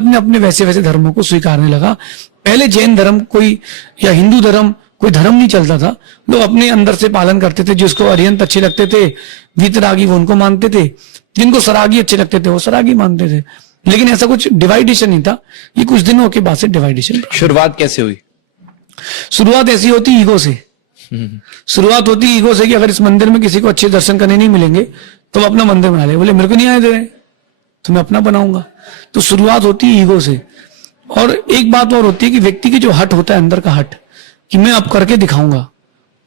अपने अपने वैसे वैसे धर्मों को स्वीकारने लगा। पहले जैन धर्म कोई या हिंदू धर्म कोई धर्म नहीं चलता था, लोग अपने अंदर से पालन करते थे। जिसको अरिहंत अच्छे लगते थे, वीतरागी, वो उनको मानते थे, जिनको सरागी अच्छे लगते थे वो सरागी मानते थे। लेकिन ऐसा कुछ डिवाइडेशन नहीं था, ये कुछ दिनों के बाद से डिवाइडेशन। शुरुआत कैसे हुई? शुरुआत ऐसी होती ईगो से। शुरुआत होती ईगो से कि अगर इस मंदिर में किसी को अच्छे दर्शन करने नहीं मिलेंगे तो वो अपना मंदिर बना ले। बोले मेरे को नहीं आए दे रहे तो मैं अपना बनाऊंगा। तो शुरुआत होती है ईगो से। और एक बात और होती है कि व्यक्ति की जो हट होता है, अंदर का हट, कि मैं अब करके दिखाऊंगा,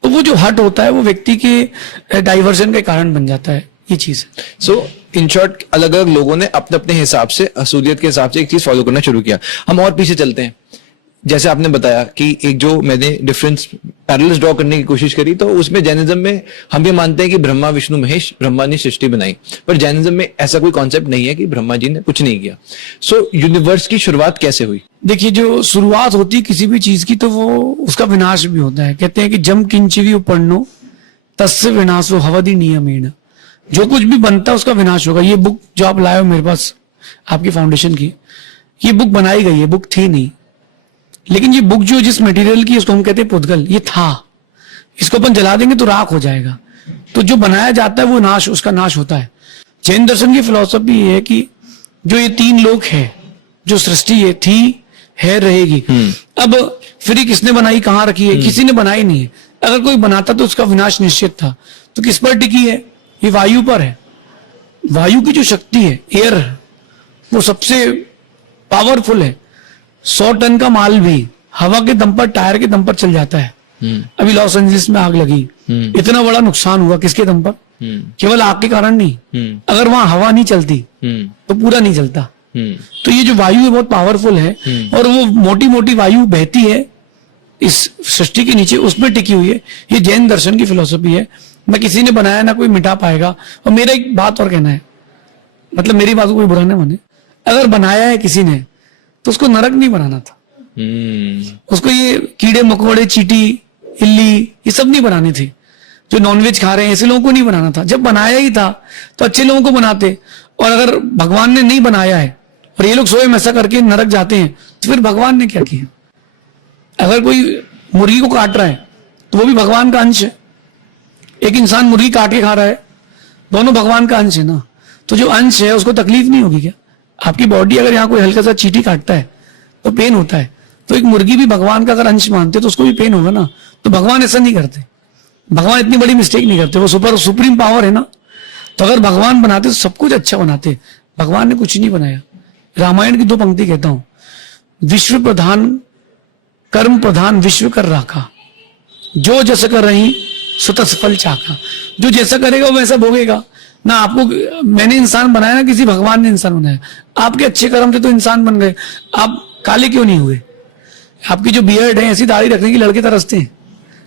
तो वो जो हट होता है वो व्यक्ति के डाइवर्जन का कारण बन जाता है। ये चीज है। सो इन शॉर्ट, अलग अलग लोगों ने अपने अपने हिसाब से, असूलियत के हिसाब से एक चीज फॉलो करना शुरू किया। हम और पीछे चलते हैं। जैसे आपने बताया कि एक जो मैंने डिफरेंस पैरेलल्स ड्रॉ करने की कोशिश करी, तो उसमें जैनिज्म में हम ये मानते हैं कि ब्रह्मा विष्णु महेश, ब्रह्मा ने सृष्टि बनाई, पर जैनिज्म में ऐसा कोई कॉन्सेप्ट नहीं है कि ब्रह्मा जी ने कुछ नहीं किया। सो यूनिवर्स की शुरुआत कैसे हुई? देखिए, जो शुरुआत होती है किसी भी चीज की तो वो उसका विनाश भी होता है। कहते हैं कि जम किंचिवी उपन्नो तस्य विनाशो हवदि नियमेन। जो कुछ भी बनता है उसका विनाश होगा। ये बुक जो आप लाए हो मेरे पास, आपकी फाउंडेशन की, ये बुक बनाई गई है, बुक थी नहीं। लेकिन ये बुक जो जिस मटेरियल की, उसको हम कहते हैं पुद्गल, ये था। इसको अपन जला देंगे तो राख हो जाएगा। तो जो बनाया जाता है वो नाश, उसका नाश होता है। जैन दर्शन की फिलॉसफी ये है कि जो ये तीन लोक है, जो सृष्टि है, थी, है, रहेगी। अब फिर ये किसने बनाई, कहाँ रखी है? किसी ने बनाई नहीं है। अगर कोई बनाता तो उसका विनाश निश्चित था। तो किस पर टिकी है? ये वायु पर है। वायु की जो शक्ति है, एयर, वो सबसे पावरफुल है। 100 टन का माल भी हवा के दम पर, टायर के दम पर चल जाता है। अभी लॉस एंजलिस में आग लगी, इतना बड़ा नुकसान हुआ, किसके दम पर? केवल आग के कारण नहीं। अगर वहां हवा नहीं चलती तो पूरा नहीं चलता। तो ये जो वायु है बहुत पावरफुल है, और वो मोटी मोटी वायु बहती है इस सृष्टि के नीचे, उसमें टिकी हुई है। ये जैन दर्शन की फिलॉसफी है। ना किसी ने बनाया, ना कोई मिटा पाएगा। और मेरा एक बात और कहना है, मतलब मेरी बात को कोई बुरा नहीं माने, अगर बनाया है किसी ने तो उसको नरक नहीं बनाना था। उसको ये कीड़े मकोड़े, चींटी, इल्ली, ये सब नहीं बनानी थी। जो नॉनवेज खा रहे हैं ऐसे लोगों को नहीं बनाना था। जब बनाया ही था तो अच्छे लोगों को बनाते। और अगर भगवान ने नहीं बनाया है और ये लोग स्वयं ऐसा करके नरक जाते हैं तो फिर भगवान ने क्या किया? अगर कोई मुर्गी को काट रहा है तो वो भी भगवान का अंश है। एक इंसान मुर्गी काट के खा रहा है, दोनों भगवान का अंश है ना। तो जो अंश है उसको तकलीफ नहीं होगी क्या? आपकी बॉडी अगर यहाँ कोई हल्का सा चींटी काटता है तो पेन होता है, तो एक मुर्गी भी भगवान का अगर अंश मानते तो उसको भी पेन होगा ना। तो भगवान ऐसा नहीं करते। भगवान इतनी बड़ी मिस्टेक नहीं करते। वो सुप्रीम पावर है ना। तो अगर भगवान बनाते तो सब कुछ अच्छा बनाते। भगवान ने कुछ नहीं बनाया। रामायण की 2 पंक्ति कहता हूं, विश्व प्रधान कर्म प्रधान विश्व कर राखा, जो जैसा कर रही सुतस फल चाका। जो जैसा करेगा वो वैसा भोगेगा ना। आपको मैंने इंसान बनाया ना, किसी भगवान ने इंसान बनाया। आपके अच्छे कर्म थे तो इंसान बन गए। आप काले क्यों नहीं हुए? आपकी जो बियर्ड है, ऐसी दाढ़ी रखने की लड़के तरसते हैं,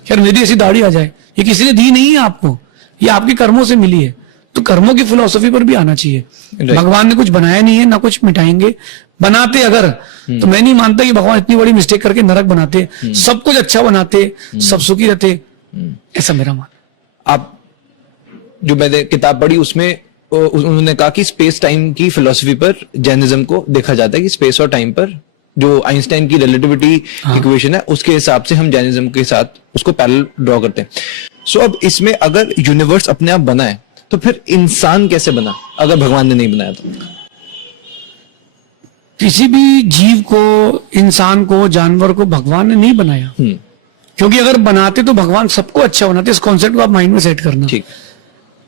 यार मेरी ऐसी दाढ़ी आ जाए। ये किसी ने दी नहीं है आपको, ये आपके कर्मों से मिली है। तो कर्मों की फिलॉसफी पर भी आना चाहिए। भगवान ने कुछ बनाया नहीं है, ना कुछ मिटाएंगे। बनाते अगर तो मैं नहीं मानता कि भगवान इतनी बड़ी मिस्टेक करके नरक बनाते। सब कुछ अच्छा बनाते, सब सुखी रहते, ऐसा मेरा मान। आप जो मैंने किताब पढ़ी उसमें उन्होंने कहा कि स्पेस टाइम की फिलॉसफी पर जैनिज्म को देखा जाता है कि स्पेस और टाइम पर जो आइंस्टाइन की रिलेटिविटी इक्वेशन है उसके हिसाब से हम जैनिज्म के साथ उसको पैरेलल ड्रॉ करते हैं। सो अब इसमें अगर यूनिवर्स अपने आप बना है तो फिर इंसान कैसे बना अगर भगवान ने नहीं बनाया तो? किसी भी जीव को, इंसान को, जानवर को भगवान ने नहीं बनाया। क्योंकि अगर बनाते तो भगवान सबको अच्छा बनाते। इस कॉन्सेप्ट को आप माइंड में सेट करना। ठीक।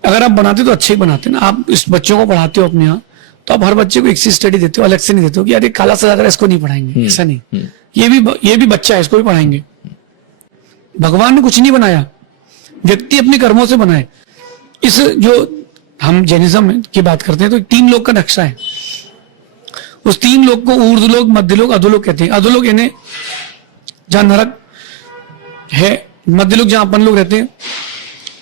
अगर आप बनाते तो अच्छे ही बनाते ना। आप इस बच्चों को पढ़ाते हो अपने यहाँ, तो आप हर बच्चे को एक सी स्टडी देते हो, अलग से नहीं देते हो कि यार ये काला सा लग रहा है इसको नहीं पढ़ाएंगे। ऐसा नहीं। ये भी बच्चा है, इसको भी पढ़ाएंगे। भगवान ने कुछ नहीं बनाया, व्यक्ति अपने कर्मों से बनाए। इस जो हम जैनिज्म की बात करते हैं तो 3 लोक का नक्शा है। उस 3 लोक को ऊर्ध्वलोक, मध्यलोक, अधोलोक कहते हैं। अधोलोक यानी जहां नरक है, मध्यलोक जहां अपन लोग रहते हैं,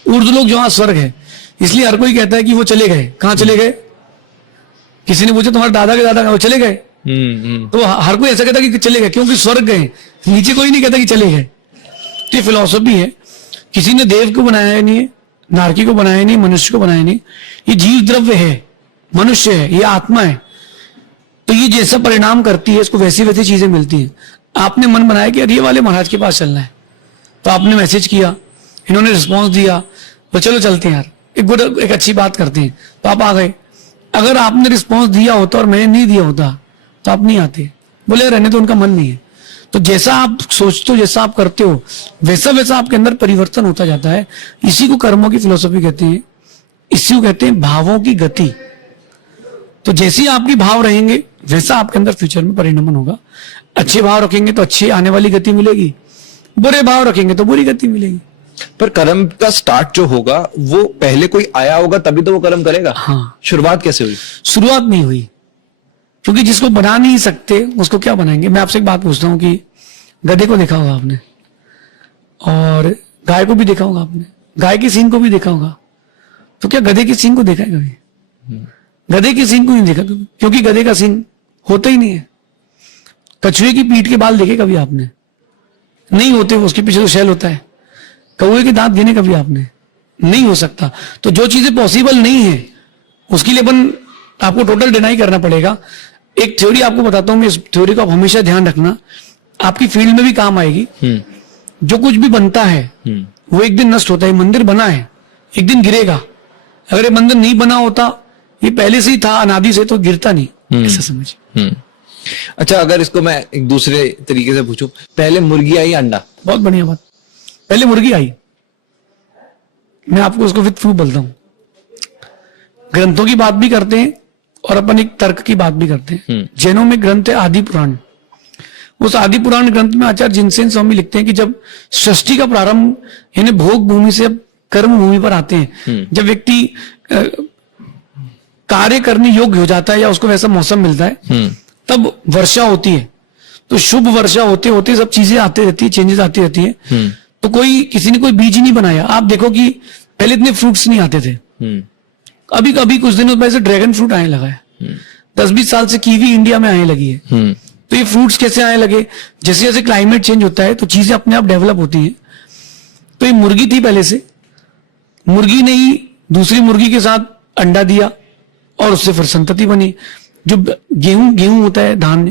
ऊर्ध्वलोक जहां स्वर्ग है। इसलिए हर कोई कहता है कि वो चले गए। कहां चले गए? किसी ने पूछा तुम्हारे दादा के दादा, वो चले गए। तो हर कोई ऐसा कहता है कि चले गए, क्योंकि स्वर्ग गए। नीचे कोई नहीं कहता कि चले गए। तो ये फिलॉसफी है। किसी ने देव को बनाया नहीं है, नारकी को बनाया नहीं, मनुष्य को बनाया नहीं। ये जीव द्रव्य है, मनुष्य है, ये आत्मा है। तो ये जैसा परिणाम करती है इसको वैसी वैसी चीजें मिलती हैं। आपने मन बनाया कि यार ये वाले महाराज के पास चलना है, तो आपने मैसेज किया, इन्होंने रिस्पॉन्स दिया, तो चलो चलते हैं यार, एक अच्छी बात करते हैं, तो आप आ गए। अगर आपने रिस्पॉन्स दिया होता और मैंने नहीं दिया होता तो आप नहीं आते, बोले रहने तो उनका मन नहीं है। तो जैसा आप सोचते हो, जैसा आप करते हो, वैसा वैसा आपके अंदर परिवर्तन होता जाता है। इसी को कर्मों की फिलोसफी कहते हैं, इसी को कहते हैं भावों की गति। तो जैसे ही आपकी भाव रहेंगे वैसा आपके अंदर फ्यूचर में परिणमन होगा। अच्छे भाव रखेंगे तो अच्छी आने वाली गति मिलेगी, बुरे भाव रखेंगे तो बुरी गति मिलेगी। पर कर्म का स्टार्ट जो होगा वो पहले कोई आया होगा तभी तो वो कर्म करेगा। हाँ, शुरुआत कैसे हुई? शुरुआत नहीं हुई, क्योंकि जिसको बना नहीं सकते उसको क्या बनाएंगे। मैं आपसे एक बात पूछता हूँ कि गधे को देखा होगा आपने और गाय को भी देखा होगा आपने, गाय की सींग को भी देखा होगा, तो क्या गधे की सींग को देखा है कभी? गधे की सींग को नहीं देखा कभी, क्योंकि गधे का सींग होता ही नहीं है। कछुए की पीठ के बाल देखे कभी आपने? नहीं होते, उसके पीछे तो शैल होता है। कौवे के दांत गिने कभी आपने? नहीं हो सकता। तो जो चीजें पॉसिबल नहीं है उसके लिए आपको टोटल डिनाई करना पड़ेगा। एक थ्योरी आपको बताता हूं मैं, इस थ्योरी को आप हमेशा ध्यान रखना, आपकी फील्ड में भी काम आएगी। जो कुछ भी बनता है वो एक दिन नष्ट होता है। मंदिर बना है, एक दिन गिरेगा। अगर ये मंदिर नहीं बना होता, ये पहले से ही था अनादि से, तो गिरता नहीं। ऐसा समझिए। अच्छा, अगर इसको मैं एक दूसरे तरीके से पूछूं, पहले मुर्गी आई अंडा? बहुत बढ़िया बात। पहले मुर्गी आई, मैं आपको उसको विद प्रूफ बोलता हूं। ग्रंथों की बात भी करते हैं और अपन एक तर्क की बात भी करते हैं। जैनों में ग्रंथ है आदि पुराण। उस आदि पुराण ग्रंथ में आचार्य जिनसेन स्वामी लिखते हैं कि जब सृष्टि का प्रारंभ यानी भोग भूमि से कर्म भूमि पर आते हैं, जब व्यक्ति कार्य करने योग्य हो जाता है या उसको वैसा मौसम मिलता है, तब वर्षा होती है। तो शुभ वर्षा होते होते सब चीजें आती रहती है, चेंजेस आती रहती है। तो किसी ने कोई बीज नहीं बनाया। आप देखो कि पहले इतने फ्रूट्स नहीं आते थे, अभी कभी कुछ दिनों पहले से ड्रैगन फ्रूट आने लगा है। 10-20 साल से कीवी इंडिया में आने लगी है। तो ये फ्रूट्स कैसे आने लगे? जैसे जैसे क्लाइमेट चेंज होता है तो चीजें अपने आप डेवलप होती हैं। तो ये मुर्गी थी पहले से, मुर्गी ने ही दूसरी मुर्गी के साथ अंडा दिया और उससे फिर संतति बनी। जो गेहूं होता है, धान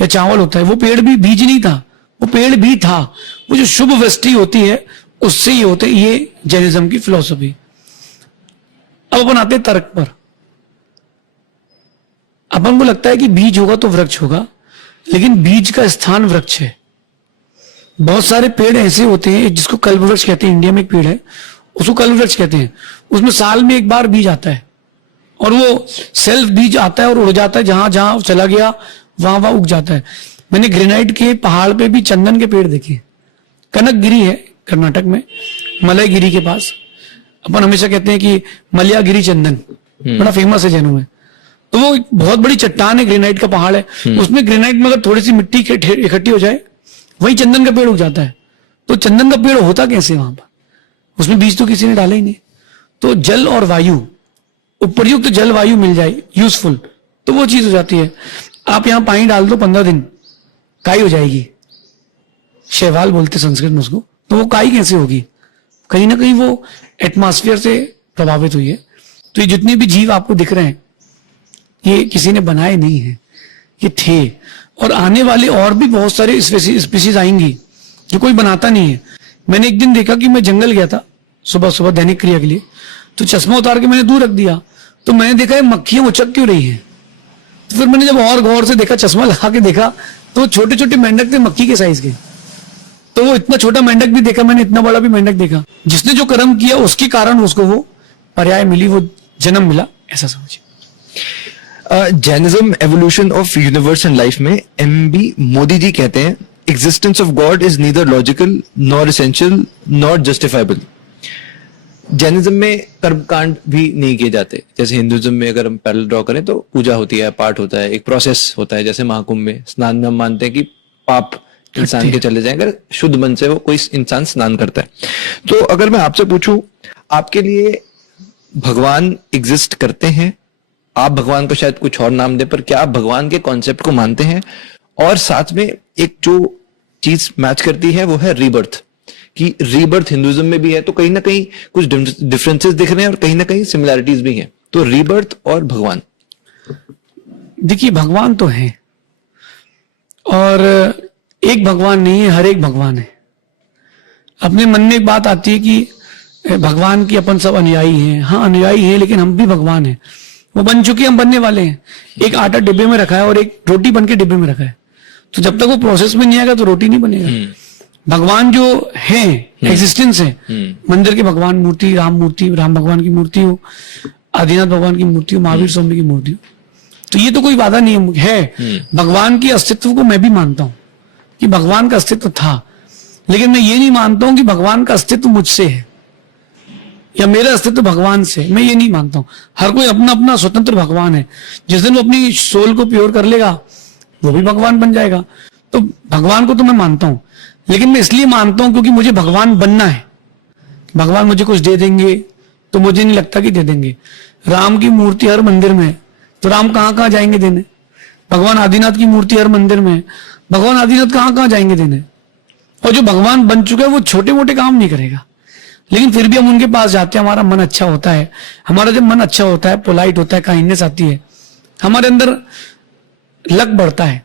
या चावल होता है, वो पेड़ भी बीज नहीं था, वो पेड़ भी था। वो जो शुभ वृष्टि होती है उससे ही होते। ये जैनिज्म की फिलॉसफी। अब अपन आते हैं तर्क पर। अपन को लगता है कि बीज होगा तो वृक्ष होगा, लेकिन बीज का स्थान वृक्ष है। बहुत सारे पेड़ ऐसे होते हैं जिसको कल्प वृक्ष कहते हैं। इंडिया में एक पेड़ है उसको कल्प वृक्ष कहते हैं। उसमें साल में एक बार बीज आता है और वो सेल्फ बीज आता है और उड़ जाता है, जहां जहां चला गया वहां वहां उग जाता है। मैंने ग्रेनाइट के पहाड़ पे भी चंदन के पेड़ देखे। कनकगिरी है कर्नाटक में, मलयगिरी के पास। अपन हमेशा कहते हैं कि मलयागिरी चंदन बड़ा फेमस है जैनों में। तो वो एक बहुत बड़ी चट्टान है, ग्रेनाइट का पहाड़ है। उसमें ग्रेनाइट में अगर थोड़ी सी मिट्टी इकट्ठी हो जाए, वही चंदन का पेड़ उग जाता है। तो चंदन का पेड़ होता कैसे वहां पर? उसमें बीज तो किसी ने डाला ही नहीं। तो जल और वायु, उपयुक्त जल वायु मिल जाए यूजफुल, तो वो चीज हो जाती है। आप यहां पानी डाल दो 15 दिन, काई हो जाएगी। शैवाल बोलते संस्कृत में उसको। तो वो काई कैसे होगी? कहीं ना कहीं वो एटमॉस्फेयर से प्रभावित हुई है। तो ये जितने भी जीव आपको दिख रहे हैं ये किसी ने बनाए नहीं है, ये थे। और आने वाले और भी बहुत सारे स्पीशीज आएंगी जो कोई बनाता नहीं है। मैंने एक दिन देखा कि मैं जंगल गया था सुबह सुबह दैनिक क्रिया के लिए, तो चश्मा उतार के मैंने दूर रख दिया, तो मैंने देखा ये मक्खियां उचक क्यों रही हैं। तो फिर मैंने जब और गौर से देखा, चश्मा लगा के देखा, तो छोटे छोटे मेंढक थे मक्खी के साइज के। तो वो इतना छोटा मेंढक भी देखा मैंने, इतना बड़ा भी मेंढक देखा। जिसने जो कर्म किया उसके कारण उसको वो पर्याय मिली, वो जन्म मिला, ऐसा समझिए। Jainism evolution of universe and life में एमबी मोदी जी कहते हैं existence of God is neither logical nor essential not justifiable. Jainism में कर्मकांड भी नहीं किए जाते। जैसे हिंदुइज्म में अगर हम पैरेलल ड्रॉ करें तो पूजा होती है, पाठ होता है, एक प्रोसेस होता है। जैसे महाकुंभ में स्नान में हम मानते हैं कि पाप इंसान के चले जाएं अगर शुद्ध मन से वो कोई इंसान स्नान करता है। तो अगर मैं आपसे पूछूं, आपके लिए भगवान एग्जिस्ट करते हैं? आप भगवान को शायद कुछ और नाम दे, पर क्या आप भगवान के कॉन्सेप्ट को मानते हैं? और साथ में एक जो चीज मैच करती है वो है रीबर्थ, कि रीबर्थ हिंदुइज्म में भी है। तो कहीं ना कहीं कुछ डिफरेंसेस दिख रहे हैं और कहीं ना कहीं सिमिलैरिटीज भी हैं। तो रीबर्थ और भगवान। देखिए भगवान तो है, और एक भगवान नहीं है, हर एक भगवान है। अपने मन में एक बात आती है कि भगवान की अपन सब अनुयायी हैं। हाँ अनुयायी हैं, लेकिन हम भी भगवान हैं। वो बन चुके, हम बनने वाले हैं। एक आटा डिब्बे में रखा है और एक रोटी बन के डिब्बे में रखा है, तो जब तक वो प्रोसेस में नहीं आएगा तो रोटी नहीं बनेगा। भगवान जो है, एग्जिस्टेंस है, मंदिर के भगवान मूर्ति, राम भगवान की मूर्ति हो, आदिनाथ भगवान की मूर्ति हो, महावीर स्वामी की मूर्ति हो, तो ये तो कोई वादा नहीं है। भगवान की अस्तित्व को मैं भी मानता हूं कि भगवान का अस्तित्व था, लेकिन मैं ये नहीं मानता हूं कि भगवान का अस्तित्व मुझसे है या मेरा अस्तित्व भगवान से। मैं ये नहीं मानता हूं। हर कोई अपना अपना स्वतंत्र भगवान है। जिस दिन वो अपनी सोल को प्योर कर लेगा वो भी भगवान बन जाएगा। तो भगवान को तो मैं मानता हूं, लेकिन मैं इसलिए मानता हूं क्योंकि मुझे भगवान बनना है। भगवान मुझे कुछ दे देंगे तो मुझे नहीं लगता कि दे देंगे। राम की मूर्ति हर मंदिर में है, तो राम कहां कहां जाएंगे देने। भगवान आदिनाथ की मूर्ति हर मंदिर में है, भगवान आदिनाथ कहां कहां जाएंगे देने। और जो भगवान बन चुका है वो छोटे मोटे काम नहीं करेगा, लेकिन फिर भी हम उनके पास जाते हैं। हमारा मन अच्छा होता है। हमारा जब मन अच्छा होता है, पोलाइट होता है, काइंडनेस आती है, हमारे अंदर लक बढ़ता है,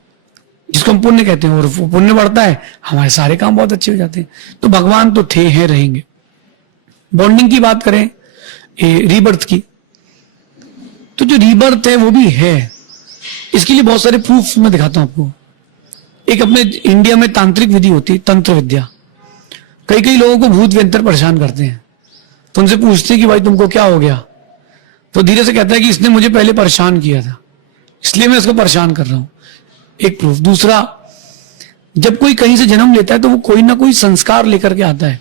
जिसको हम पुण्य कहते हैं, और वो पुण्य बढ़ता है, हमारे सारे काम बहुत अच्छे हो जाते हैं। तो भगवान तो थे, हैं, रहेंगे। बॉन्डिंग की बात करें, रीबर्थ की, तो जो रीबर्थ है वो भी है। इसके लिए बहुत सारे प्रूफ मैं दिखाता हूं आपको। एक अपने इंडिया में तांत्रिक विधि होती है, तंत्र विद्या। कई कई लोगों को भूत व्यंतर परेशान करते हैं, तो उनसे पूछते हैं कि भाई तुमको क्या हो गया, तो धीरे से कहता है कि इसने मुझे पहले परेशान किया था, इसलिए मैं इसको परेशान कर रहा हूं। एक प्रूफ। दूसरा, जब कोई कहीं से जन्म लेता है तो वो कोई ना कोई संस्कार लेकर के आता है।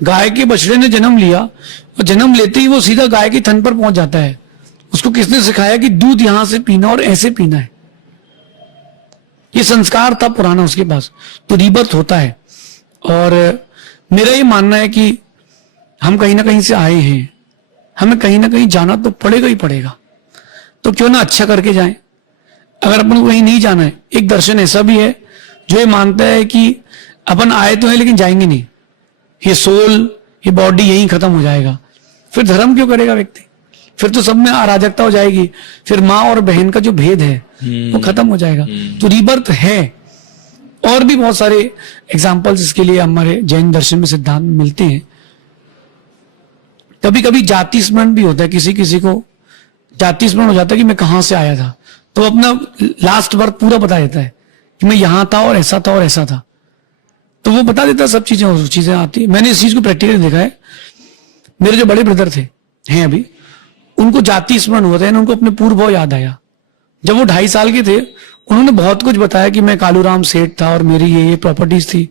गाय के बछड़े ने जन्म लिया और जन्म लेते ही वो सीधा गाय के थन पर पहुंच जाता है। उसको किसने सिखाया कि दूध यहां से पीना और ऐसे पीना है। ये संस्कार था पुराना उसके पास। तो रीबर्थ होता है। और मेरा ये मानना है कि हम कहीं ना कहीं से आए हैं, हमें कहीं ना कहीं जाना तो पड़ेगा ही पड़ेगा। तो क्यों ना अच्छा करके जाएं। अगर अपन को कहीं नहीं जाना है, एक दर्शन ऐसा भी है जो ये मानता है कि अपन आए तो है लेकिन जाएंगे नहीं, ये सोल, ये बॉडी यहीं खत्म हो जाएगा। फिर धर्म क्यों करेगा व्यक्ति? फिर तो सब में अराजकता हो जाएगी। फिर माँ और बहन का जो भेद है वो खत्म हो जाएगा। तो रीबर्थ है। और भी बहुत सारे एग्जाम्पल्स इसके लिए हमारे जैन दर्शन में सिद्धांत मिलते हैं। कभी कभी जाति स्मरण भी होता है। किसी किसी को जाति स्मरण हो जाता है कि मैं कहां से आया था, तो अपना लास्ट बर्थ पूरा बता देता है कि मैं यहां था और ऐसा था और ऐसा था, तो वो बता देता है सब चीजें, और चीजें आती है। मैंने इस चीज को प्रैक्टिकली देखा है। मेरे जो बड़े ब्रदर थे, हैं अभी, उनको जाति स्मरण हुआ था, उनको अपने पूर्व भाव याद आया। जब वो 2.5 साल के थे, उन्होंने बहुत कुछ बताया कि मैं कालूराम सेठ था और मेरी ये प्रॉपर्टीज थी,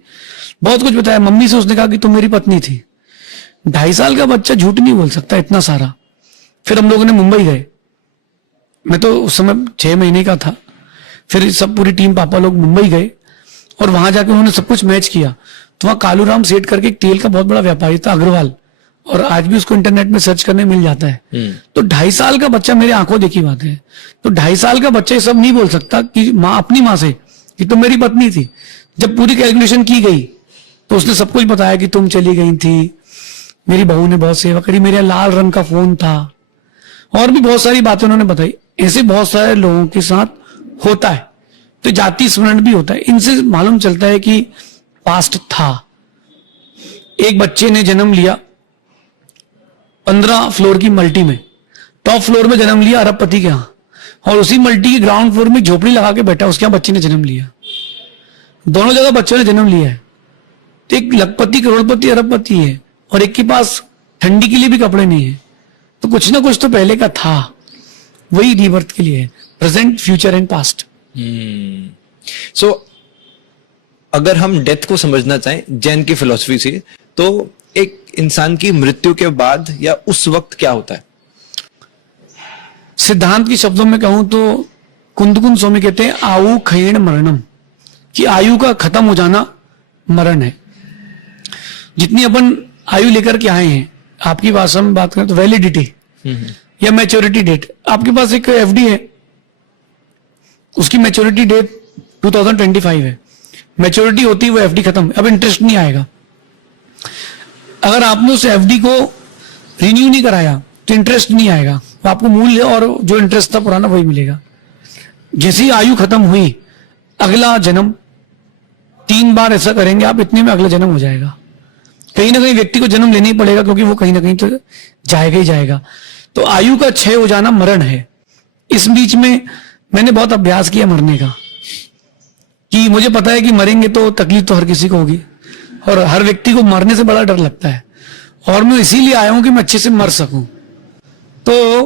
बहुत कुछ बताया। मम्मी से उसने कहा कि तुम मेरी पत्नी थी। 2.5 साल का बच्चा झूठ नहीं बोल सकता इतना सारा। फिर हम लोगों ने मुंबई गए। मैं तो उस समय 6 महीने का था। फिर सब पूरी टीम पापा लोग मुंबई गए और वहां जाके उन्होंने सब कुछ मैच किया। तो वहां कालूराम सेठ करके एक तेल का बहुत बड़ा व्यापारी था, अग्रवाल, और आज भी उसको इंटरनेट में सर्च करने मिल जाता है। तो 2.5 साल का बच्चा, मेरे आंखों देखी बात है, तो 2.5 साल का बच्चा ये सब नहीं बोल सकता कि माँ, अपनी माँ से कि तुम मेरी पत्नी थी। जब पूरी कैलकुलेशन की गई तो उसने सब कुछ बताया कि तुम चली गई थी, मेरी बहू ने बहुत सेवा करी, मेरे लाल रंग का फोन था, और भी बहुत सारी बातें उन्होंने बताई। ऐसे बहुत सारे लोगों के साथ होता है। तो जाति स्मरण भी होता है। इनसे मालूम चलता है कि पास्ट था। एक बच्चे ने जन्म लिया 15 फ्लोर की मल्टी में, टॉप फ्लोर में जन्म लिया अरबपति के यहाँ, और उसी मल्टी के ग्राउंड फ्लोर में झोपड़ी लगा के बैठा, उसके यहाँ बच्चे ने जन्म लिया। दोनों जगह बच्चों ने जन्म लिया है। तो एक लखपति, करोड़पति, अरबपति है, और एक के पास ठंडी के लिए भी कपड़े नहीं है। तो कुछ ना कुछ तो पहले का था। वही रीबर्थ के लिए है, प्रेजेंट, फ्यूचर एंड पास्ट। सो अगर हम डेथ को समझना चाहें जैन की फिलॉसफी से, तो एक इंसान की मृत्यु के बाद या उस वक्त क्या होता है? सिद्धांत के शब्दों में कहूं तो कुंदकुंद स्वामी कहते हैं आयु क्षीण मरणम, कि आयु का खत्म हो जाना मरण है। जितनी अपन आयु लेकर के आए हैं, आपकी भाषा में बात करें तो वैलिडिटी या मैच्योरिटी डेट, आपके पास एक एफडी है, उसकी मैच्योरिटी डेट 2025 है। मैच्योरिटी होती है वो एफडी खत्म, अब इंटरेस्ट नहीं आएगा। अगर आपने उस एफडी को रिन्यू नहीं कराया तो इंटरेस्ट नहीं आएगा, तो आपको मूल्य और जो इंटरेस्ट था पुराना वही मिलेगा। जैसे ही आयु खत्म हुई, अगला जन्म 3 बार ऐसा करेंगे आप, इतने में अगला जन्म हो जाएगा। कहीं ना कहीं व्यक्ति को जन्म लेना ही पड़ेगा, क्योंकि वो कहीं ना कहीं तो जाएगा ही जाएगा। तो आयु का क्षय हो जाना मरण है। इस बीच में मैंने बहुत अभ्यास किया मरने का, कि मुझे पता है कि मरेंगे तो तकलीफ तो हर किसी को होगी, और हर व्यक्ति को मरने से बड़ा डर लगता है, और मैं इसीलिए आया हूं कि मैं अच्छे से मर सकूं। तो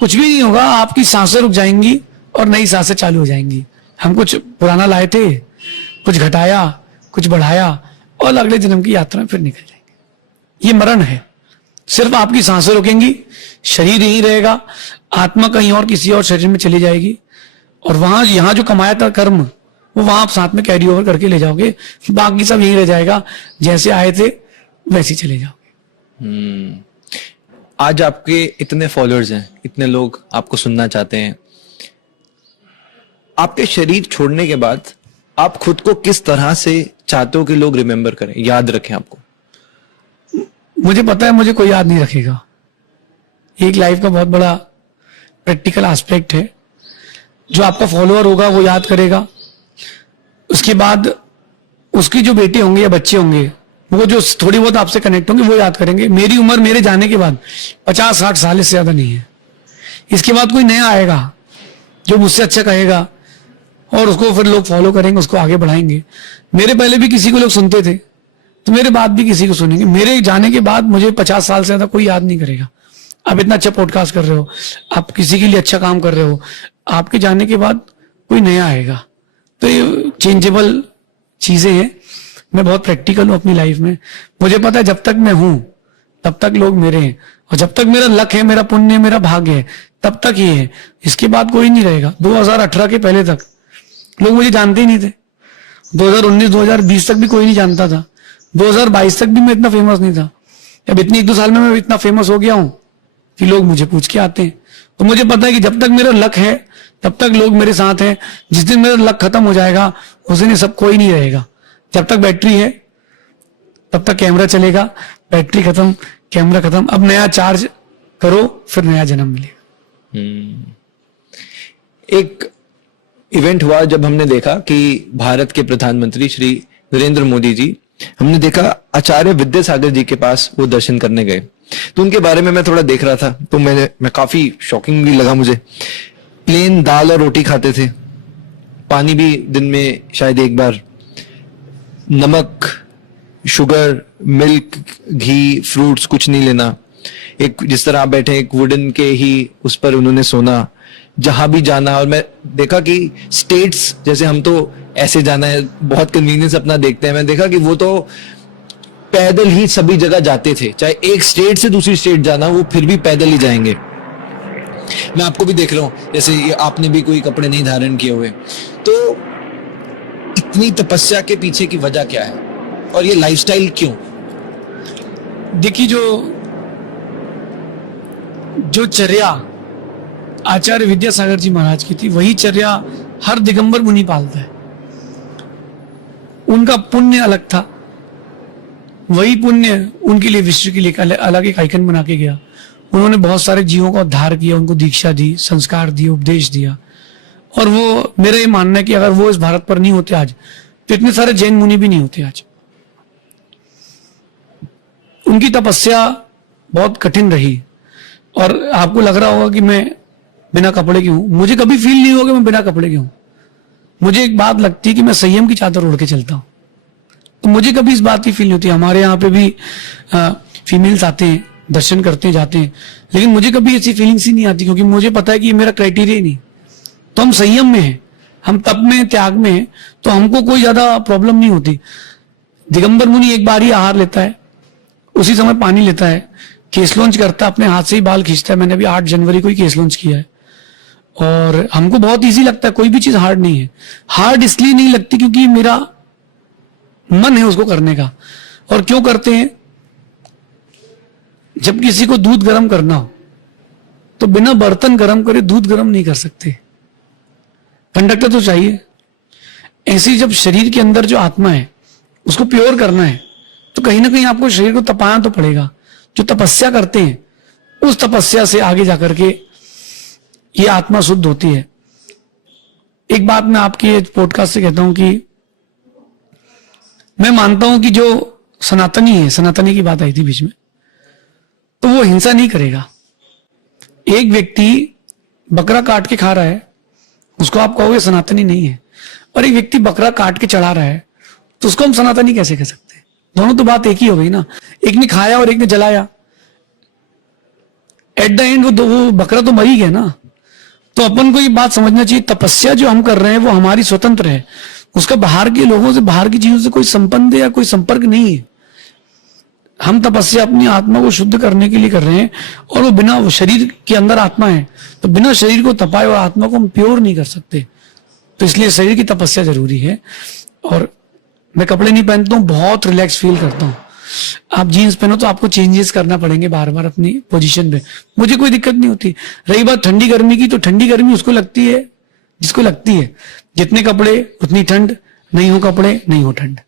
कुछ भी नहीं होगा, आपकी सांसें रुक जाएंगी और नई सांसें चालू हो जाएंगी। हम कुछ पुराना लाए थे, कुछ घटाया, कुछ बढ़ाया, और अगले जन्म की यात्रा में फिर निकल जाएंगे। ये मरण है। सिर्फ आपकी सांसें रुकेंगी, शरीर यहीं रहेगा, आत्मा कहीं और किसी और शरीर में चली जाएगी, और वहां यहां जो कमाया था कर्म वो वहां आप साथ में कैरी ओवर करके ले जाओगे। बाकी सब यहीं रह जाएगा, जैसे आए थे वैसे चले जाओगे। आज आपके इतने फॉलोअर्स हैं, इतने लोग आपको सुनना चाहते हैं, आपके शरीर छोड़ने के बाद आप खुद को किस तरह से चाहते हो कि लोग रिमेम्बर करें, याद रखें आपको? मुझे पता है मुझे कोई याद नहीं रखेगा। एक लाइफ का बहुत बड़ा प्रैक्टिकल एस्पेक्ट है। जो आपका फॉलोअर होगा वो याद करेगा, उसके बाद उसकी जो बेटे होंगे या बच्चे होंगे, वो जो थोड़ी बहुत आपसे कनेक्ट होंगे वो याद करेंगे। मेरी उम्र मेरे जाने के बाद 50-60 साल से ज्यादा नहीं है। इसके बाद कोई नया आएगा जो मुझसे अच्छा कहेगा, और उसको फिर लोग फॉलो करेंगे, उसको आगे बढ़ाएंगे। मेरे पहले भी किसी को लोग सुनते थे, तो मेरे बाद भी किसी को सुनेंगे। मेरे जाने के बाद मुझे 50 साल से ज्यादा कोई याद नहीं करेगा। आप इतना अच्छा पॉडकास्ट कर रहे हो, आप किसी के लिए अच्छा काम कर रहे हो, आपके जाने के बाद कोई नया आएगा। तो ये चेंजेबल चीजें हैं। मैं बहुत प्रैक्टिकल हूं अपनी लाइफ में। मुझे पता है जब तक मैं हूं तब तक लोग मेरे हैं, और जब तक मेरा लक है, मेरा पुण्य है, मेरा भाग्य है, तब तक ये है। इसके बाद कोई नहीं रहेगा। 2018 के पहले तक लोग मुझे जानते ही नहीं थे। 2019-2020 तक भी कोई नहीं जानता था। 2022 तक भी मैं इतना फेमस नहीं था। अब इतनी 1-2 साल में मैं इतना फेमस हो गया हूं कि लोग मुझे पूछ के आते हैं। तो मुझे पता है कि जब तक मेरा लक है तब तक लोग मेरे साथ हैं। जिस दिन मेरा लक खत्म हो जाएगा उस दिन ये सब कोई नहीं रहेगा। जब तक बैटरी है तब तक कैमरा चलेगा, बैटरी खत्म, कैमरा खत्म। अब नया चार्ज करो, फिर नया जन्म मिलेगा। एक इवेंट हुआ जब हमने देखा कि भारत के प्रधानमंत्री श्री नरेंद्र मोदी जी, हमने देखा आचार्य विद्यासागर जी के पास वो दर्शन करने गए। तो उनके बारे में मैं थोड़ा देख रहा था, तो मैं काफी शॉकिंग भी लगा मुझे। प्लेन दाल और रोटी खाते थे, पानी भी दिन में शायद एक बार, नमक, शुगर, मिल्क, घी, फ्रूट्स कुछ नहीं लेना। एक जिस तरह आप बैठे एक वुडन के ही उस पर उन्होंने सोना, जहां भी जाना। और मैं देखा कि स्टेट्स, जैसे हम तो ऐसे जाना है बहुत कन्वीनियंस अपना देखते हैं, मैं देखा कि वो तो पैदल ही सभी जगह जाते थे। चाहे एक स्टेट से दूसरी स्टेट जाना, वो फिर भी पैदल ही जाएंगे। मैं आपको भी देख रहा हूं, जैसे आपने भी कोई कपड़े नहीं धारण किए हुए। तो इतनी तपस्या के पीछे की वजह क्या है, और ये लाइफस्टाइल क्यों? देखिए, जो चर्या आचार्य विद्यासागर जी महाराज की थी, वही चर्या हर दिगंबर मुनि पालता है। उनका पुण्य अलग था, वही पुण्य उनके लिए विश्व के लिए अलग एक आइकन बना के गया। उन्होंने बहुत सारे जीवों का उद्धार किया, उनको दीक्षा दी, संस्कार दिए, उपदेश दिया। और वो, मेरा ये मानना है कि अगर वो इस भारत पर नहीं होते आज, तो इतने सारे जैन मुनि भी नहीं होते आज। उनकी तपस्या बहुत कठिन रही। और आपको लग रहा होगा कि मैं बिना कपड़े की हूं, मुझे कभी फील नहीं होगा मैं बिना कपड़े की हूं। मुझे एक बात लगती है कि मैं संयम की चादर ओढ़ के चलता हूं, तो मुझे कभी इस बात की फील नहीं होती। हमारे यहाँ पे भी फीमेल्स आते हैं, दर्शन करते हैं, जाते हैं, लेकिन मुझे कभी ऐसी फीलिंग्स ही नहीं आती, क्योंकि मुझे पता है कि ये मेरा क्राइटेरिया ही नहीं। तो हम संयम में हैं, हम तप में, त्याग में हैं, तो हमको कोई ज्यादा प्रॉब्लम नहीं होती। दिगंबर मुनि एक बार ही आहार लेता है, उसी समय पानी लेता है, केस लॉन्च करता है, अपने हाथ से ही बाल खींचता है। मैंने अभी 8 जनवरी को ही केस लॉन्च किया है। और हमको बहुत इजी लगता है, कोई भी चीज हार्ड नहीं है। हार्ड इसलिए नहीं लगती क्योंकि मेरा मन है उसको करने का। और क्यों करते हैं? जब किसी को दूध गर्म करना हो तो बिना बर्तन गर्म करे दूध गर्म नहीं कर सकते, कंडक्टर तो चाहिए। ऐसी जब शरीर के अंदर जो आत्मा है उसको प्योर करना है, तो कहीं ना कहीं आपको शरीर को तपाना तो पड़ेगा। जो तपस्या करते हैं उस तपस्या से आगे जाकर के ये आत्मा शुद्ध होती है। एक बात मैं आपके पॉडकास्ट से कहता हूं कि मैं मानता हूं कि जो सनातनी है, सनातनी की बात आई थी बीच में, तो वो हिंसा नहीं करेगा। एक व्यक्ति बकरा काट के खा रहा है, उसको आप कहोगे सनातनी नहीं है, और एक व्यक्ति बकरा काट के चढ़ा रहा है, तो उसको हम सनातनी कैसे कह सकते हैं? दोनों तो बात एक ही हो गई ना। एक ने खाया और एक ने जलाया, एट द एंड वो बकरा तो मर ही गया ना। तो अपन को ये बात समझना चाहिए, तपस्या जो हम कर रहे हैं वो हमारी स्वतंत्र है, उसका बाहर के लोगों से, बाहर की चीजों से कोई संबंध या कोई संपर्क नहीं है। हम तपस्या अपनी आत्मा को शुद्ध करने के लिए कर रहे हैं, और वो बिना, वो शरीर के अंदर आत्मा है, तो बिना शरीर को तपाए और आत्मा को हम प्योर नहीं कर सकते। तो इसलिए शरीर की तपस्या जरूरी है। और मैं कपड़े नहीं पहनता हूँ, बहुत रिलैक्स फील करता हूँ। आप जीन्स पहनो तो आपको चेंजेस करना पड़ेंगे बार बार अपनी पोजीशन पे, मुझे कोई दिक्कत नहीं होती। रही बात ठंडी गर्मी की, तो ठंडी गर्मी उसको लगती है जिसको लगती है। जितने कपड़े उतनी ठंड, नहीं हो कपड़े नहीं हो ठंड।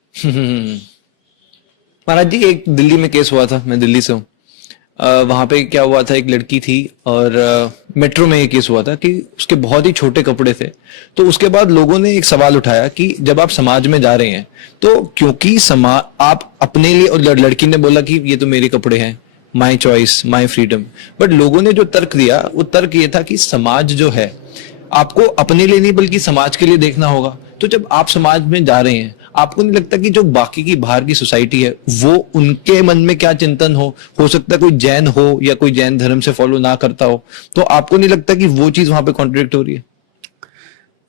महाराज जी, एक दिल्ली में केस हुआ था, मैं दिल्ली से हूँ। वहां पे क्या हुआ था, एक लड़की थी और मेट्रो में ये केस हुआ था कि उसके बहुत ही छोटे कपड़े थे। तो उसके बाद लोगों ने एक सवाल उठाया कि जब आप समाज में जा रहे हैं तो क्योंकि समाज, आप अपने लिए, और लड़की ने बोला कि ये तो मेरे कपड़े हैं, my choice, my freedom. But लोगों ने जो तर्क दिया, वो तर्क ये था कि समाज जो है आपको अपने लिए नहीं बल्कि समाज के लिए देखना होगा। तो जब आप समाज में जा रहे हैं, आपको नहीं लगता कि जो बाकी की बाहर की सोसाइटी है वो, उनके मन में क्या चिंतन हो सकता है कोई जैन हो या कोई जैन धर्म से फॉलो ना करता हो, तो आपको नहीं लगता कि वो चीज वहां पे कॉन्ट्रडिक्ट हो रही है?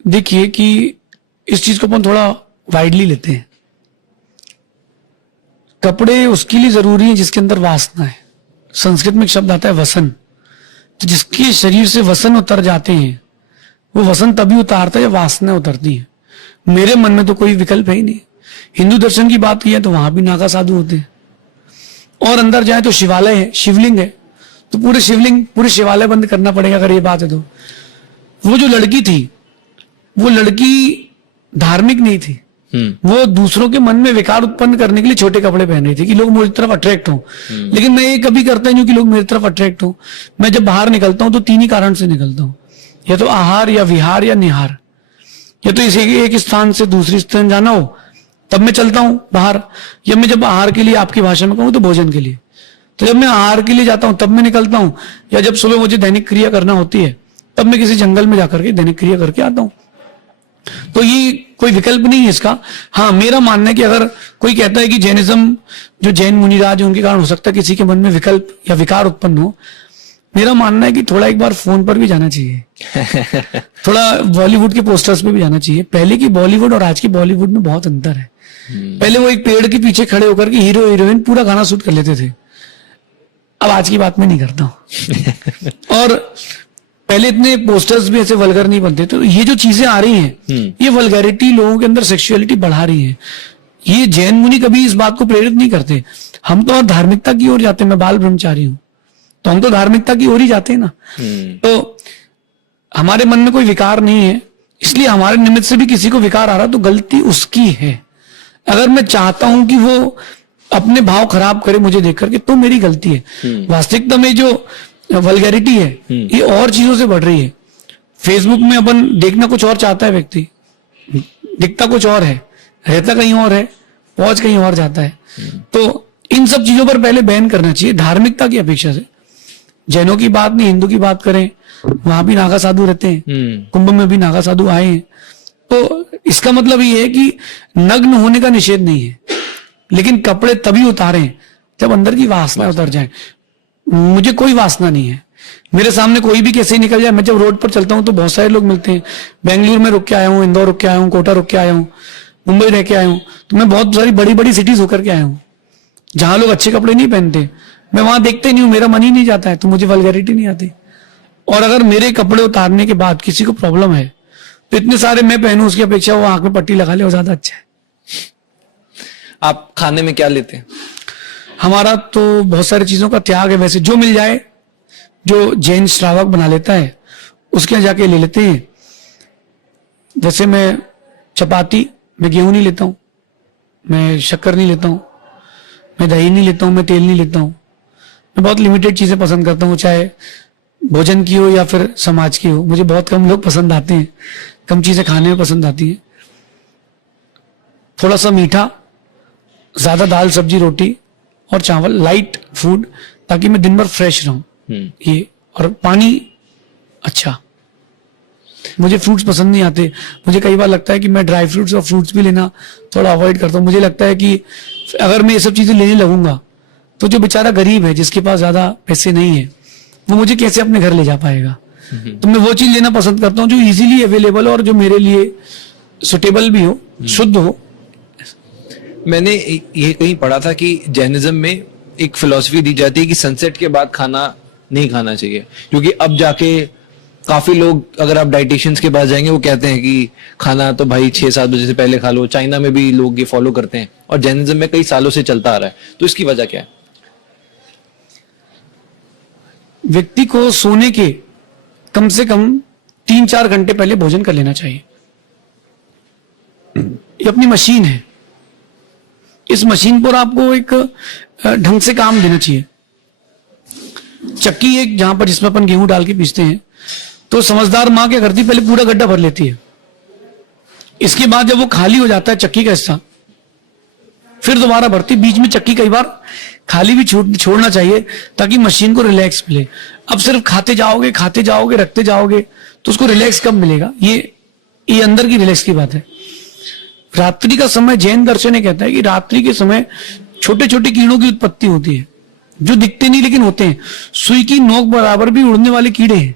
देखिए कि इस चीज को अपन थोड़ा वाइडली लेते हैं। कपड़े उसके लिए जरूरी है जिसके अंदर वासना है। संस्कृत में एक शब्द आता है वसन, तो जिसके शरीर से वसन उतर जाते हैं, वो वसन तभी उतारता है जब वासना उतरती है। मेरे मन में तो कोई विकल्प है ही नहीं। हिंदू दर्शन की बात की है तो वहां भी नागा साधु होते हैं, और अंदर जाए तो शिवालय है, शिवलिंग है, तो पूरे शिवलिंग, पूरे शिवालय बंद करना पड़ेगा अगर ये बात है तो। वो जो लड़की थी, वो लड़की धार्मिक नहीं थी, वो दूसरों के मन में विकार उत्पन्न करने के लिए छोटे कपड़े पहन रही थी कि लोग मेरी तरफ अट्रैक्ट हो। लेकिन मैं ये कभी करता नहीं हूं कि लोग मेरी तरफ अट्रैक्ट हो। मैं जब बाहर निकलता हूं तो तीन ही कारण से निकलता हूं, या तो आहार या विहार या निहार। या तो इसे एक स्थान से दूसरी स्थान जाना हो तब मैं चलता हूं बाहर, या मैं जब आहार के लिए आपकी भाषा में कहूं तो भोजन के लिए, तो जब मैं आहार के लिए जाता हूं तब मैं निकलता हूं, या जब सुबह मुझे दैनिक क्रिया करना होती है तब मैं किसी जंगल में जाकर के दैनिक क्रिया करके आता हूं। तो ये कोई विकल्प नहीं है इसका। हाँ, मेरा मानना है कि अगर कोई कहता है कि जैनिज्म, जो जैन मुनिराज है उनके कारण हो सकता है किसी के मन में विकल्प या विकार उत्पन्न हो, मेरा मानना है कि थोड़ा एक बार फोन पर भी जाना चाहिए थोड़ा बॉलीवुड के पोस्टर्स पे भी जाना चाहिए। पहले की बॉलीवुड और आज की बॉलीवुड में बहुत अंतर है। पहले वो एक पेड़ के पीछे खड़े होकर के हीरो हीरोइन पूरा गाना शूट कर लेते थे, अब आज की बात मैं नहीं करता हूं और पहले इतने पोस्टर्स भी ऐसे वल्गर नहीं बनते। तो ये जो चीजें आ रही हैं, ये वल्गैरिटी, लोगों के अंदर सेक्सुअलिटी बढ़ा रही है। ये जैन मुनि कभी इस बात को प्रेरित नहीं करते। हम तो और धार्मिकता की ओर जाते हैं। मैं बाल ब्रह्मचारी हूं तो हम तो धार्मिकता की ओर ही जाते हैं ना। तो हमारे मन में कोई विकार नहीं है, इसलिए हमारे निमित्त से भी किसी को विकार आ रहा तो गलती उसकी है। अगर मैं चाहता हूं कि वो अपने भाव खराब करे मुझे देख करके, तो मेरी गलती है। वास्तविकता में जो वल्गैरिटी है ये और चीजों से बढ़ रही है। फेसबुक में अपन देखना कुछ और चाहता है व्यक्ति, दिखता कुछ और है, रहता कहीं और है, पहुंच कहीं और जाता है। तो इन सब चीजों पर पहले बैन करना चाहिए धार्मिकता की अपेक्षा से। जैनों की बात नहीं, हिंदू की बात करें, वहां भी नागा साधु रहते हैं, कुंभ में भी नागा साधु आए हैं। तो इसका मतलब ये है कि नग्न होने का निषेध नहीं है, लेकिन कपड़े तभी उतारें जब अंदर की वासना उतर जाए। मुझे कोई वासना नहीं है, मेरे सामने कोई भी कैसे ही निकल जाए। मैं जब रोड पर चलता हूं तो बहुत सारे लोग मिलते हैं। बेंगलुरु में रुक के आया हूं, इंदौर रुक के आया हूं, कोटा रुक के आया हूं, मुंबई रह के आया हूं, तो मैं बहुत सारी बड़ी बड़ी सिटीज होकर के आया हूं जहां लोग अच्छे कपड़े नहीं पहनते। मैं वहां देखते नहीं हूं, मेरा मन ही नहीं जाता है, तो मुझे वल्गैरिटी नहीं आती। और अगर मेरे कपड़े उतारने के बाद किसी को प्रॉब्लम है तो इतने सारे मैं पहनूं उसकी अपेक्षा वो आंख में पट्टी लगा ले, वो ज्यादा अच्छा है। आप खाने में क्या लेते हैं? हमारा तो बहुत सारी चीजों का त्याग है। वैसे जो मिल जाए, जो जैन श्रावक बना लेता है उसके यहाँ जाके ले लेते हैं। जैसे मैं चपाती, मैं गेहूं नहीं लेता हूं, मैं शक्कर नहीं लेता हूं, मैं दही नहीं लेता हूं, मैं तेल नहीं लेता हूं। मैं बहुत लिमिटेड चीजें पसंद करता हूं, चाहे भोजन की हो या फिर समाज की हो, मुझे बहुत कम लोग पसंद आते हैं, कम चीजें खाने में पसंद आती हैं। थोड़ा सा मीठा, ज्यादा दाल सब्जी रोटी और चावल, लाइट फूड, ताकि मैं दिन भर फ्रेश रहूं। ये, और पानी अच्छा। मुझे फ्रूट्स पसंद नहीं आते। मुझे कई बार लगता है कि मैं ड्राई फ्रूट्स और फ्रूट्स भी लेना थोड़ा अवॉइड करता हूँ। मुझे लगता है कि अगर मैं ये सब चीजें लेने लगूंगा तो जो बेचारा गरीब है, जिसके पास ज्यादा पैसे नहीं है, वो मुझे कैसे अपने घर ले जा पाएगा। तो मैं वो चीज लेना पसंद करता हूँ जो इजीली अवेलेबल हो और जो मेरे लिए सुटेबल भी हो, शुद्ध हो। मैंने ये कहीं पढ़ा था कि जैनिज्म में एक फिलॉसफी दी जाती है कि सनसेट के बाद खाना नहीं खाना चाहिए, क्योंकि अब जाके काफी लोग, अगर आप डाइटिशियंस के पास जाएंगे, वो कहते हैं कि खाना तो भाई 6-7 बजे से पहले खा लो। चाइना में भी लोग ये फॉलो करते हैं और जैनिज्म में कई सालों से चलता आ रहा है। तो इसकी वजह क्या है? व्यक्ति को सोने के कम से कम 3-4 घंटे पहले भोजन कर लेना चाहिए। ये अपनी मशीन है, इस मशीन पर आपको एक ढंग से काम देना चाहिए। चक्की एक जहां पर, जिसमें अपन गेहूं डाल के पीसते हैं, तो समझदार मां क्या करती, पहले पूरा गड्ढा भर लेती है। इसके बाद जब वो खाली हो जाता है चक्की का हिस्सा, फिर दोबारा भरती। बीच में चक्की कई बार खाली भी छोड़ना चाहिए ताकि मशीन को रिलैक्स मिले। अब सिर्फ खाते जाओगे रखते जाओगे तो उसको रिलैक्स कब मिलेगा? ये अंदर की रिलैक्स की बात है। रात्रि का समय, जैन दर्शन कहता है कि रात्रि के समय छोटे छोटे कीड़ों की उत्पत्ति होती है, जो दिखते नहीं लेकिन होते हैं। सुई की नोक बराबर भी उड़ने वाले कीड़े हैं।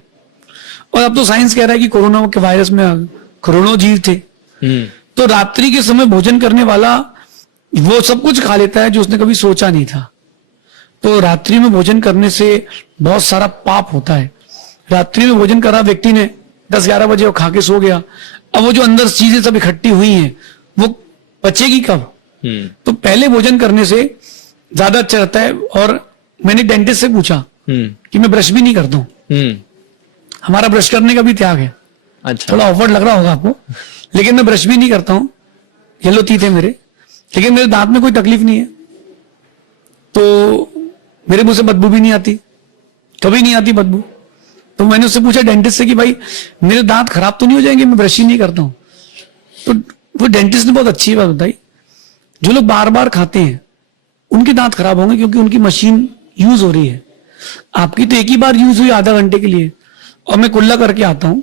और अब तो साइंस कह रहा है कि कोरोना के वायरस में करोड़ों जीव थे। तो रात्रि के समय भोजन करने वाला वो सब कुछ खा लेता है जो उसने कभी सोचा नहीं था। तो रात्रि में भोजन करने से बहुत सारा पाप होता है। रात्रि में भोजन करा व्यक्ति ने 10-11 बजे, वो खा के सो गया। अब वो जो अंदर चीजें सब इकट्ठी हुई हैं वो पचेगी कब? तो पहले भोजन करने से ज्यादा अच्छा रहता है। और मैंने डेंटिस्ट से पूछा कि मैं ब्रश भी नहीं करता हूँ। हमारा ब्रश करने का भी त्याग है। अच्छा, थोड़ा ऑफवर्ड लग रहा होगा आपको, लेकिन मैं ब्रश भी नहीं करता हूँ। येलो टीथ है मेरे, लेकिन मेरे दांत में कोई तकलीफ नहीं है। तो मेरे मुंह से बदबू भी नहीं आती, कभी नहीं आती बदबू। तो मैंने उससे पूछा डेंटिस्ट से कि भाई मेरे दांत खराब तो नहीं हो जाएंगे, मैं ब्रश ही नहीं करता हूँ। तो वो डेंटिस्ट ने बहुत अच्छी बात बताई, जो लोग बार बार खाते हैं उनके दांत खराब होंगे, क्योंकि उनकी मशीन यूज हो रही है। आपकी तो एक ही बार यूज हुई आधा घंटे के लिए, और मैं कुल्ला करके आता हूं,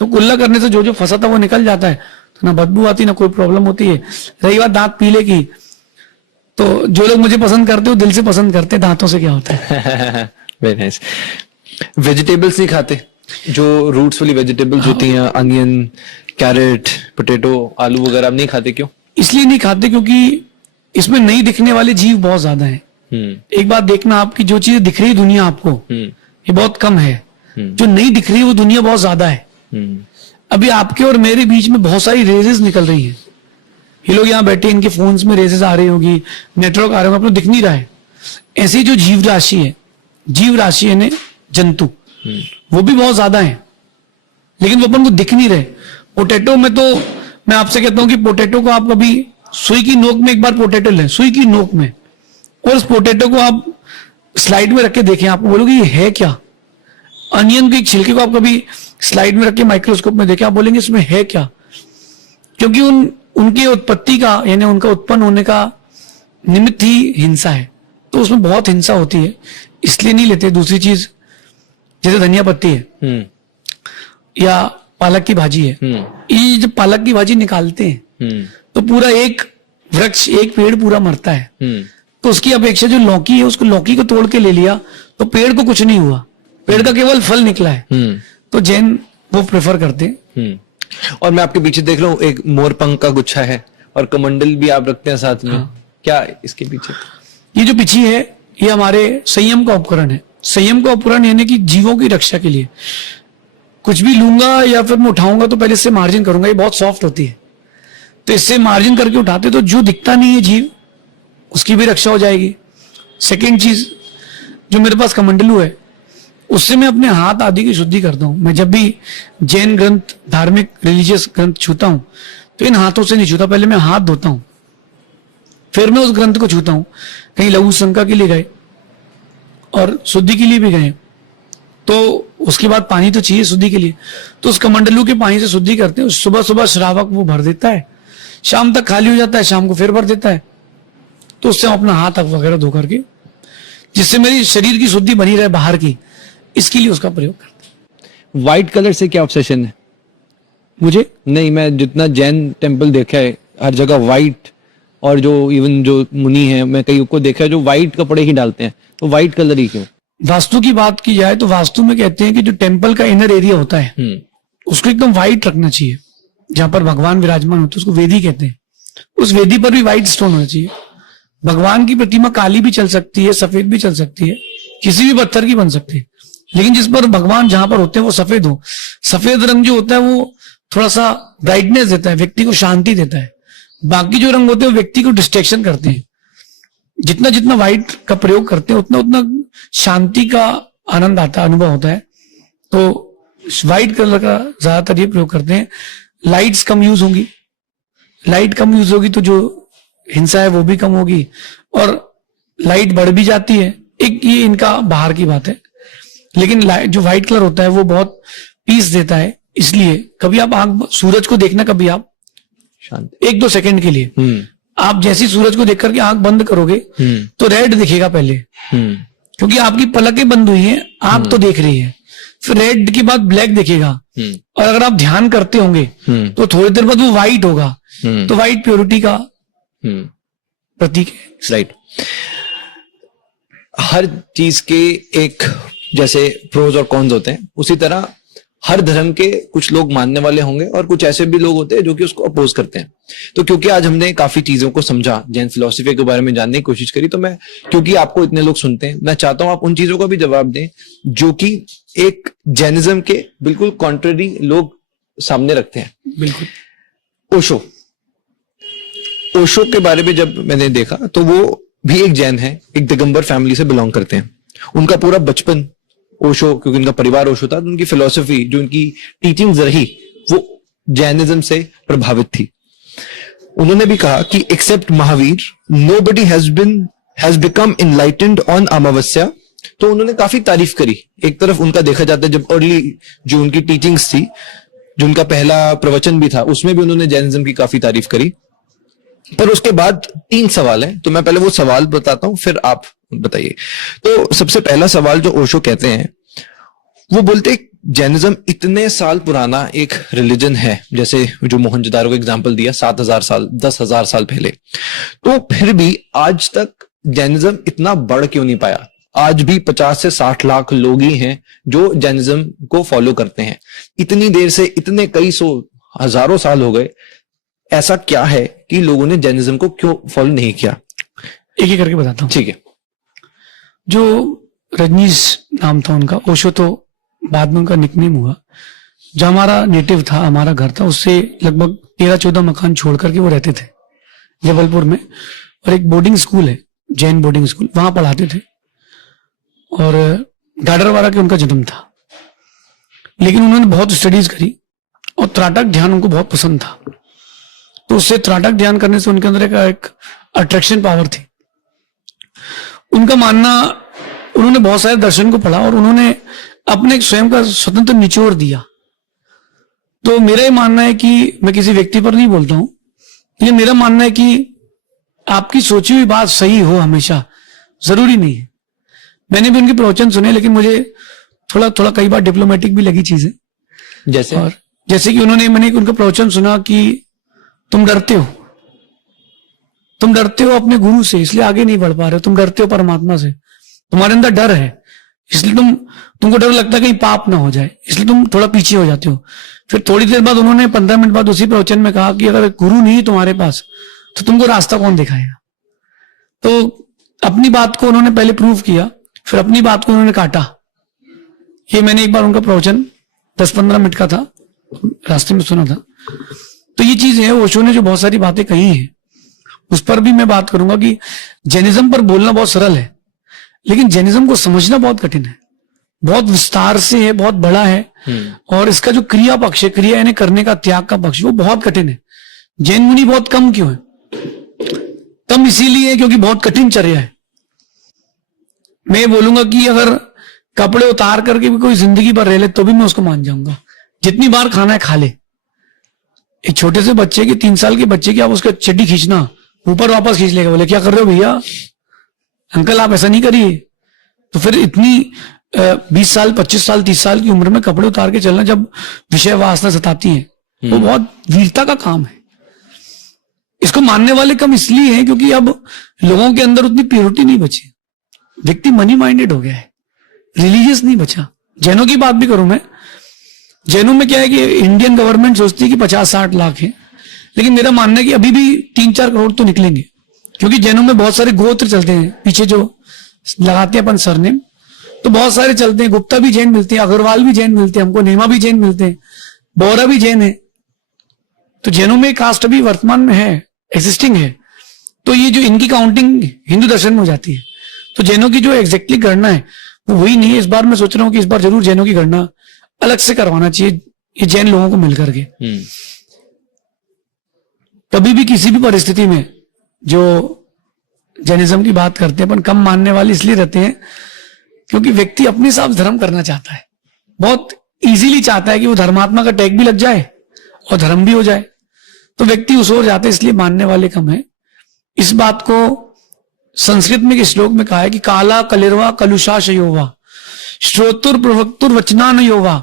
तो कुल्ला करने से जो जो फंसा था वो निकल जाता है, तो ना बदबू आती ना कोई प्रॉब्लम होती है। रही बात दांत पीले की, तो जो लोग मुझे पसंद करते हो दिल से पसंद करते, दांतों से क्या होता है। Very nice. वेजिटेबल्स नहीं खाते, जो रूट्स वाली वेजिटेबल्स होती हैं, अनियन, कैरेट, पोटैटो, आलू वगैरह, आप नहीं खाते? क्यों? इसलिए नहीं खाते क्योंकि इसमें नहीं दिखने वाले जीव बहुत ज्यादा हैं। एक बात देखना, आपकी जो चीज दिख रही है दुनिया आपको, ये बहुत कम है। जो नहीं दिख रही है वो दुनिया बहुत ज्यादा है। अभी आपके और मेरे बीच में बहुत सारी रेजेस निकल रही हैं। ये लोग यहाँ बैठे, इनके फोन्स में रेजेस आ रही होगी, नेटवर्क आ रहे होंगे, आपको दिख नहीं रहा है। ऐसी जो जीव राशि है जंतु, वो भी बहुत ज्यादा है, लेकिन वो अपन को दिख नहीं रहे। पोटैटो में तो मैं आपसे कहता हूं कि पोटैटो को आप कभी सुई की नोक में एक बार पोटैटो लें, सुई की नोक में, और उस पोटैटो को आप स्लाइड में रख के देखें, आपको बोलोगे ये है क्या? अनियन के एक छिलके को आप कभी स्लाइड में रख के माइक्रोस्कोप में देखें, आप बोलेंगे इसमें है क्या? क्योंकि उनकी उत्पत्ति का, यानी उनका उत्पन्न होने का निमित्त ही हिंसा है। तो उसमें बहुत हिंसा होती है, इसलिए नहीं लेते। दूसरी चीज, जैसे धनिया पत्ती है या पालक की भाजी है, ये जब पालक की भाजी निकालते हैं तो पूरा एक वृक्ष, एक पेड़ पूरा मरता है। तो उसकी अपेक्षा जो लौकी है, उसको लौकी को तोड़ के ले लिया तो पेड़ को कुछ नहीं हुआ, पेड़ का केवल फल निकला है। तो जैन वो प्रेफर करते हैं। और मैं आपके पीछे देख रहा हूँ एक मोरपंख का गुच्छा है, और कमंडल भी आप रखते हैं साथ में। क्या इसके पीछे? ये जो पीछे है, ये हमारे संयम का उपकरण है। संयम का उपकरण यानी कि जीवों की रक्षा के लिए। कुछ भी लूंगा या फिर मैं उठाऊंगा तो पहले इससे मार्जिन करूंगा, ये बहुत सॉफ्ट होती है, तो इससे मार्जिन करके उठाते, तो जो दिखता नहीं है जीव, उसकी भी रक्षा हो जाएगी। सेकेंड चीज, जो मेरे पास कमंडलू है, उससे मैं अपने हाथ आदि की शुद्धि करता हूं। मैं जब भी जैन ग्रंथ, धार्मिक रिलीजियस ग्रंथ छूता हूं तो इन हाथों से नहीं छूता, पहले मैं हाथ धोता हूं, फिर मैं उस ग्रंथ को छूता हूं। कहीं लघु शंका के लिए गए और शुद्धि के लिए भी गए, तो उसके बाद पानी तो चाहिए शुद्धि के लिए, तो उस कमंडलू के पानी से शुद्धि करते हैं। सुबह सुबह श्रावक वो भर देता है, शाम तक खाली हो जाता है, शाम को फिर भर देता है। तो उससे हम अपना हाथ वगैरह धो करके, जिससे मेरी शरीर की शुद्धि बनी रहे बाहर की, इसके लिए उसका प्रयोग करते हैं। व्हाइट कलर से क्या ऑब्सेशन है? मुझे नहीं, मैं जितना जैन टेम्पल देखा है हर जगह व्हाइट, और जो इवन जो मुनि है मैं कई को देखा है जो व्हाइट कपड़े ही डालते हैं, तो व्हाइट कलर ही क्यों? वास्तु की बात की जाए तो वास्तु में कहते हैं कि जो टेम्पल का इनर एरिया होता है उसको एकदम व्हाइट रखना चाहिए। जहां पर भगवान विराजमान होते हैं उसको वेदी कहते हैं। उस वेदी पर भी व्हाइट स्टोन होना चाहिए। भगवान की प्रतिमा काली भी चल सकती है, सफेद भी चल सकती है, किसी भी पत्थर की बन सकती है, लेकिन जिस पर भगवान जहां पर होते हैं वो सफेद हो। सफेद रंग जो होता है वो थोड़ा सा ब्राइटनेस देता है, व्यक्ति को शांति देता है। बाकी जो रंग होते हैं वो व्यक्ति को डिस्ट्रैक्शन करते हैं। जितना जितना व्हाइट का प्रयोग करते हैं उतना उतना शांति का आनंद आता, अनुभव होता है। तो व्हाइट कलर का ज्यादातर ये प्रयोग करते हैं। लाइट्स कम यूज होंगी, लाइट कम यूज होगी तो जो हिंसा है वो भी कम होगी, और लाइट बढ़ भी जाती है। एक ये इनका बाहर की बात है, लेकिन जो व्हाइट कलर होता है वो बहुत पीस देता है। इसलिए कभी आप आंख सूरज को देखना, कभी आप शांति 1-2 सेकंड के लिए आप जैसी सूरज को देख करके आंख बंद करोगे तो रेड दिखेगा पहले, क्योंकि आपकी पलकें बंद हुई हैं, आंख तो देख रही है। फिर रेड के बाद ब्लैक दिखेगा, और अगर आप ध्यान करते होंगे तो थोड़ी देर बाद वो व्हाइट होगा। तो व्हाइट प्योरिटी का प्रतीक है। राइट। हर चीज के एक जैसे प्रोज और कॉन्स होते हैं, उसी तरह हर धर्म के कुछ लोग मानने वाले होंगे और कुछ ऐसे भी लोग होते हैं जो कि उसको अपोज करते हैं। तो क्योंकि आज हमने काफी चीजों को समझा, जैन फिलॉसफी के बारे में जानने की कोशिश करी, तो मैं, क्योंकि आपको इतने लोग सुनते हैं, मैं चाहता हूं आप उन चीजों का भी जवाब दें जो कि एक जैनिज्म के बिल्कुल कॉन्ट्ररी लोग सामने रखते हैं। बिल्कुल। ओशो के बारे में जब मैंने देखा तो वो भी एक जैन है, एक दिगंबर फैमिली से बिलोंग करते हैं। उनका पूरा बचपन ओशो, क्योंकि उनका परिवार ओशो था, तो उनकी फिलॉसफी, जो उनकी टीचिंग्स रही, वो जैनिज्म से प्रभावित थी। उन्होंने भी कहा कि except Mahavir nobody has become enlightened on amavasya. तो उन्होंने काफी तारीफ करी। एक तरफ उनका देखा जाता है, जब अर्ली जो उनकी टीचिंग्स थी, जो उनका पहला प्रवचन भी था, उसमें भी उन्होंने जैनिज्म की काफी तारीफ करी। पर उसके बाद 3 सवाल हैं, तो मैं पहले वो सवाल बताता हूं, फिर आप बताइए। तो सबसे पहला सवाल जो ओशो कहते हैं, वो बोलते जैनिज्म इतने साल पुराना एक रिलीजन है, जैसे जो मोहनजोदारो का एग्जांपल दिया, 7,000 साल 10,000 साल पहले, तो फिर भी आज तक जैनिज्म इतना बढ़ क्यों नहीं पाया? आज भी 50 से 60 लाख लोग ही हैं जो जैनिज्म को फॉलो करते हैं। इतनी देर से, इतने कई सौ हजारों साल हो गए, ऐसा क्या है कि लोगों ने जैनिज्म को क्यों फॉलो नहीं किया? एक एक करके बताता हूँ। ठीक है। जो रजनीश नाम था उनका, ओशो तो बाद में उनका निकनेम हुआ। जो हमारा नेटिव था, हमारा घर था, उससे लगभग 13-14 मकान छोड़ करके वो रहते थे जबलपुर में। और एक बोर्डिंग स्कूल है, जैन बोर्डिंग स्कूल, वहां पढ़ाते थे। और गाडरवारा के उनका जन्म था, लेकिन उन्होंने बहुत स्टडीज करी और त्राटक ध्यान उनको बहुत पसंद था। तो उससे त्राटक ध्यान करने से उनके अंदर एक अट्रैक्शन पावर थी। उनका मानना, उन्होंने बहुत सारे दर्शन को पढ़ा और उन्होंने अपने स्वयं का स्वतंत्र निचोड़ दिया। तो मेरा ये मानना है कि, मैं किसी व्यक्ति पर नहीं बोलता हूं, लेकिन मेरा मानना है कि आपकी सोची हुई बात सही हो हमेशा जरूरी नहीं है। मैंने भी उनके प्रवचन सुने, लेकिन मुझे थोड़ा थोड़ा कई बार डिप्लोमेटिक भी लगी चीजें। जैसे कि मैंने उनका प्रवचन सुना कि तुम डरते हो अपने गुरु से, इसलिए आगे नहीं बढ़ पा रहे हो। तुम डरते हो परमात्मा से, तुम्हारे अंदर डर है, इसलिए तुमको डर लगता है कहीं पाप ना हो जाए, इसलिए तुम थोड़ा पीछे हो जाते हो। फिर थोड़ी देर बाद उन्होंने 15 मिनट बाद उसी प्रवचन में कहा कि अगर गुरु नहीं है तुम्हारे पास तो तुमको रास्ता कौन दिखाएगा। तो अपनी बात को उन्होंने पहले प्रूव किया, फिर अपनी बात को उन्होंने काटा। ये मैंने एक बार उनका प्रवचन 10-15 मिनट का था, रास्ते में सुना था। तो ये चीज है, ओशो ने जो बहुत सारी बातें कही हैं उस पर भी मैं बात करूंगा कि जैनिज्म पर बोलना बहुत सरल है, लेकिन जैनिज्म को समझना बहुत कठिन है। बहुत विस्तार से है, बहुत बड़ा है, और इसका जो क्रिया पक्ष है, क्रिया यानी करने का, त्याग का पक्ष, वो बहुत कठिन है। जैन मुनि बहुत कम क्यों है? कम इसीलिए क्योंकि बहुत कठिन चर्या है। मैं बोलूंगा कि अगर कपड़े उतार करके भी कोई जिंदगी भर रह ले तो भी मैं उसको मान जाऊंगा। जितनी बार खाना है खा ले। एक छोटे से बच्चे की 3 साल के बच्चे की आप उसका चड्डी खींचना, ऊपर वापस खींच लेगा, बोले क्या कर रहे हो भैया, अंकल आप ऐसा नहीं करिए। तो फिर इतनी 20 साल 25 साल 30 साल की उम्र में कपड़े उतार के चलना, जब विषय वासना सताती है, वो बहुत वीरता का काम है। इसको मानने वाले कम इसलिए हैं क्योंकि अब लोगों के अंदर उतनी प्योरिटी नहीं बची। व्यक्ति मनी माइंडेड हो गया है, रिलीजियस नहीं बचा। जैनों की बात भी करूं मैं, जैनों में क्या है कि इंडियन गवर्नमेंट सोचती है कि 50-60 लाख है, लेकिन मेरा मानना है कि अभी भी 3-4 करोड़ तो निकलेंगे, क्योंकि जैनों में बहुत सारे गोत्र चलते हैं, पीछे जो लगाते हैं अपन सरनेम, तो बहुत सारे चलते हैं। गुप्ता भी जैन मिलते हैं, अग्रवाल भी जैन मिलते हैं, हमको नेमा भी जैन मिलते हैं, बोरा भी जैन है। तो जैनों में कास्ट अभी वर्तमान में है, एग्जिस्टिंग है। तो ये जो इनकी काउंटिंग हिंदू दर्शन में हो जाती है, तो जैनों की जो एग्जैक्टली गणना है वो वही नहीं है। इस बार मैं सोच रहा हूँ कि इस बार जरूर जैनों की गणना अलग से करवाना चाहिए, ये जैन लोगों को मिलकर के। कभी भी किसी भी परिस्थिति में जो जैनिज्म की बात करते हैं, अपन कम मानने वाले इसलिए रहते हैं क्योंकि व्यक्ति अपने हिसाब से धर्म करना चाहता है, बहुत इजीली चाहता है कि वो धर्मात्मा का टैग भी लग जाए और धर्म भी हो जाए, तो व्यक्ति उस ओर जाते, इसलिए मानने वाले कम है। इस बात को संस्कृत में एक श्लोक में कहा है कि काला कलिर्वा कलुषा शयोवा श्रोतुर प्रवक्तुर वचनान योवा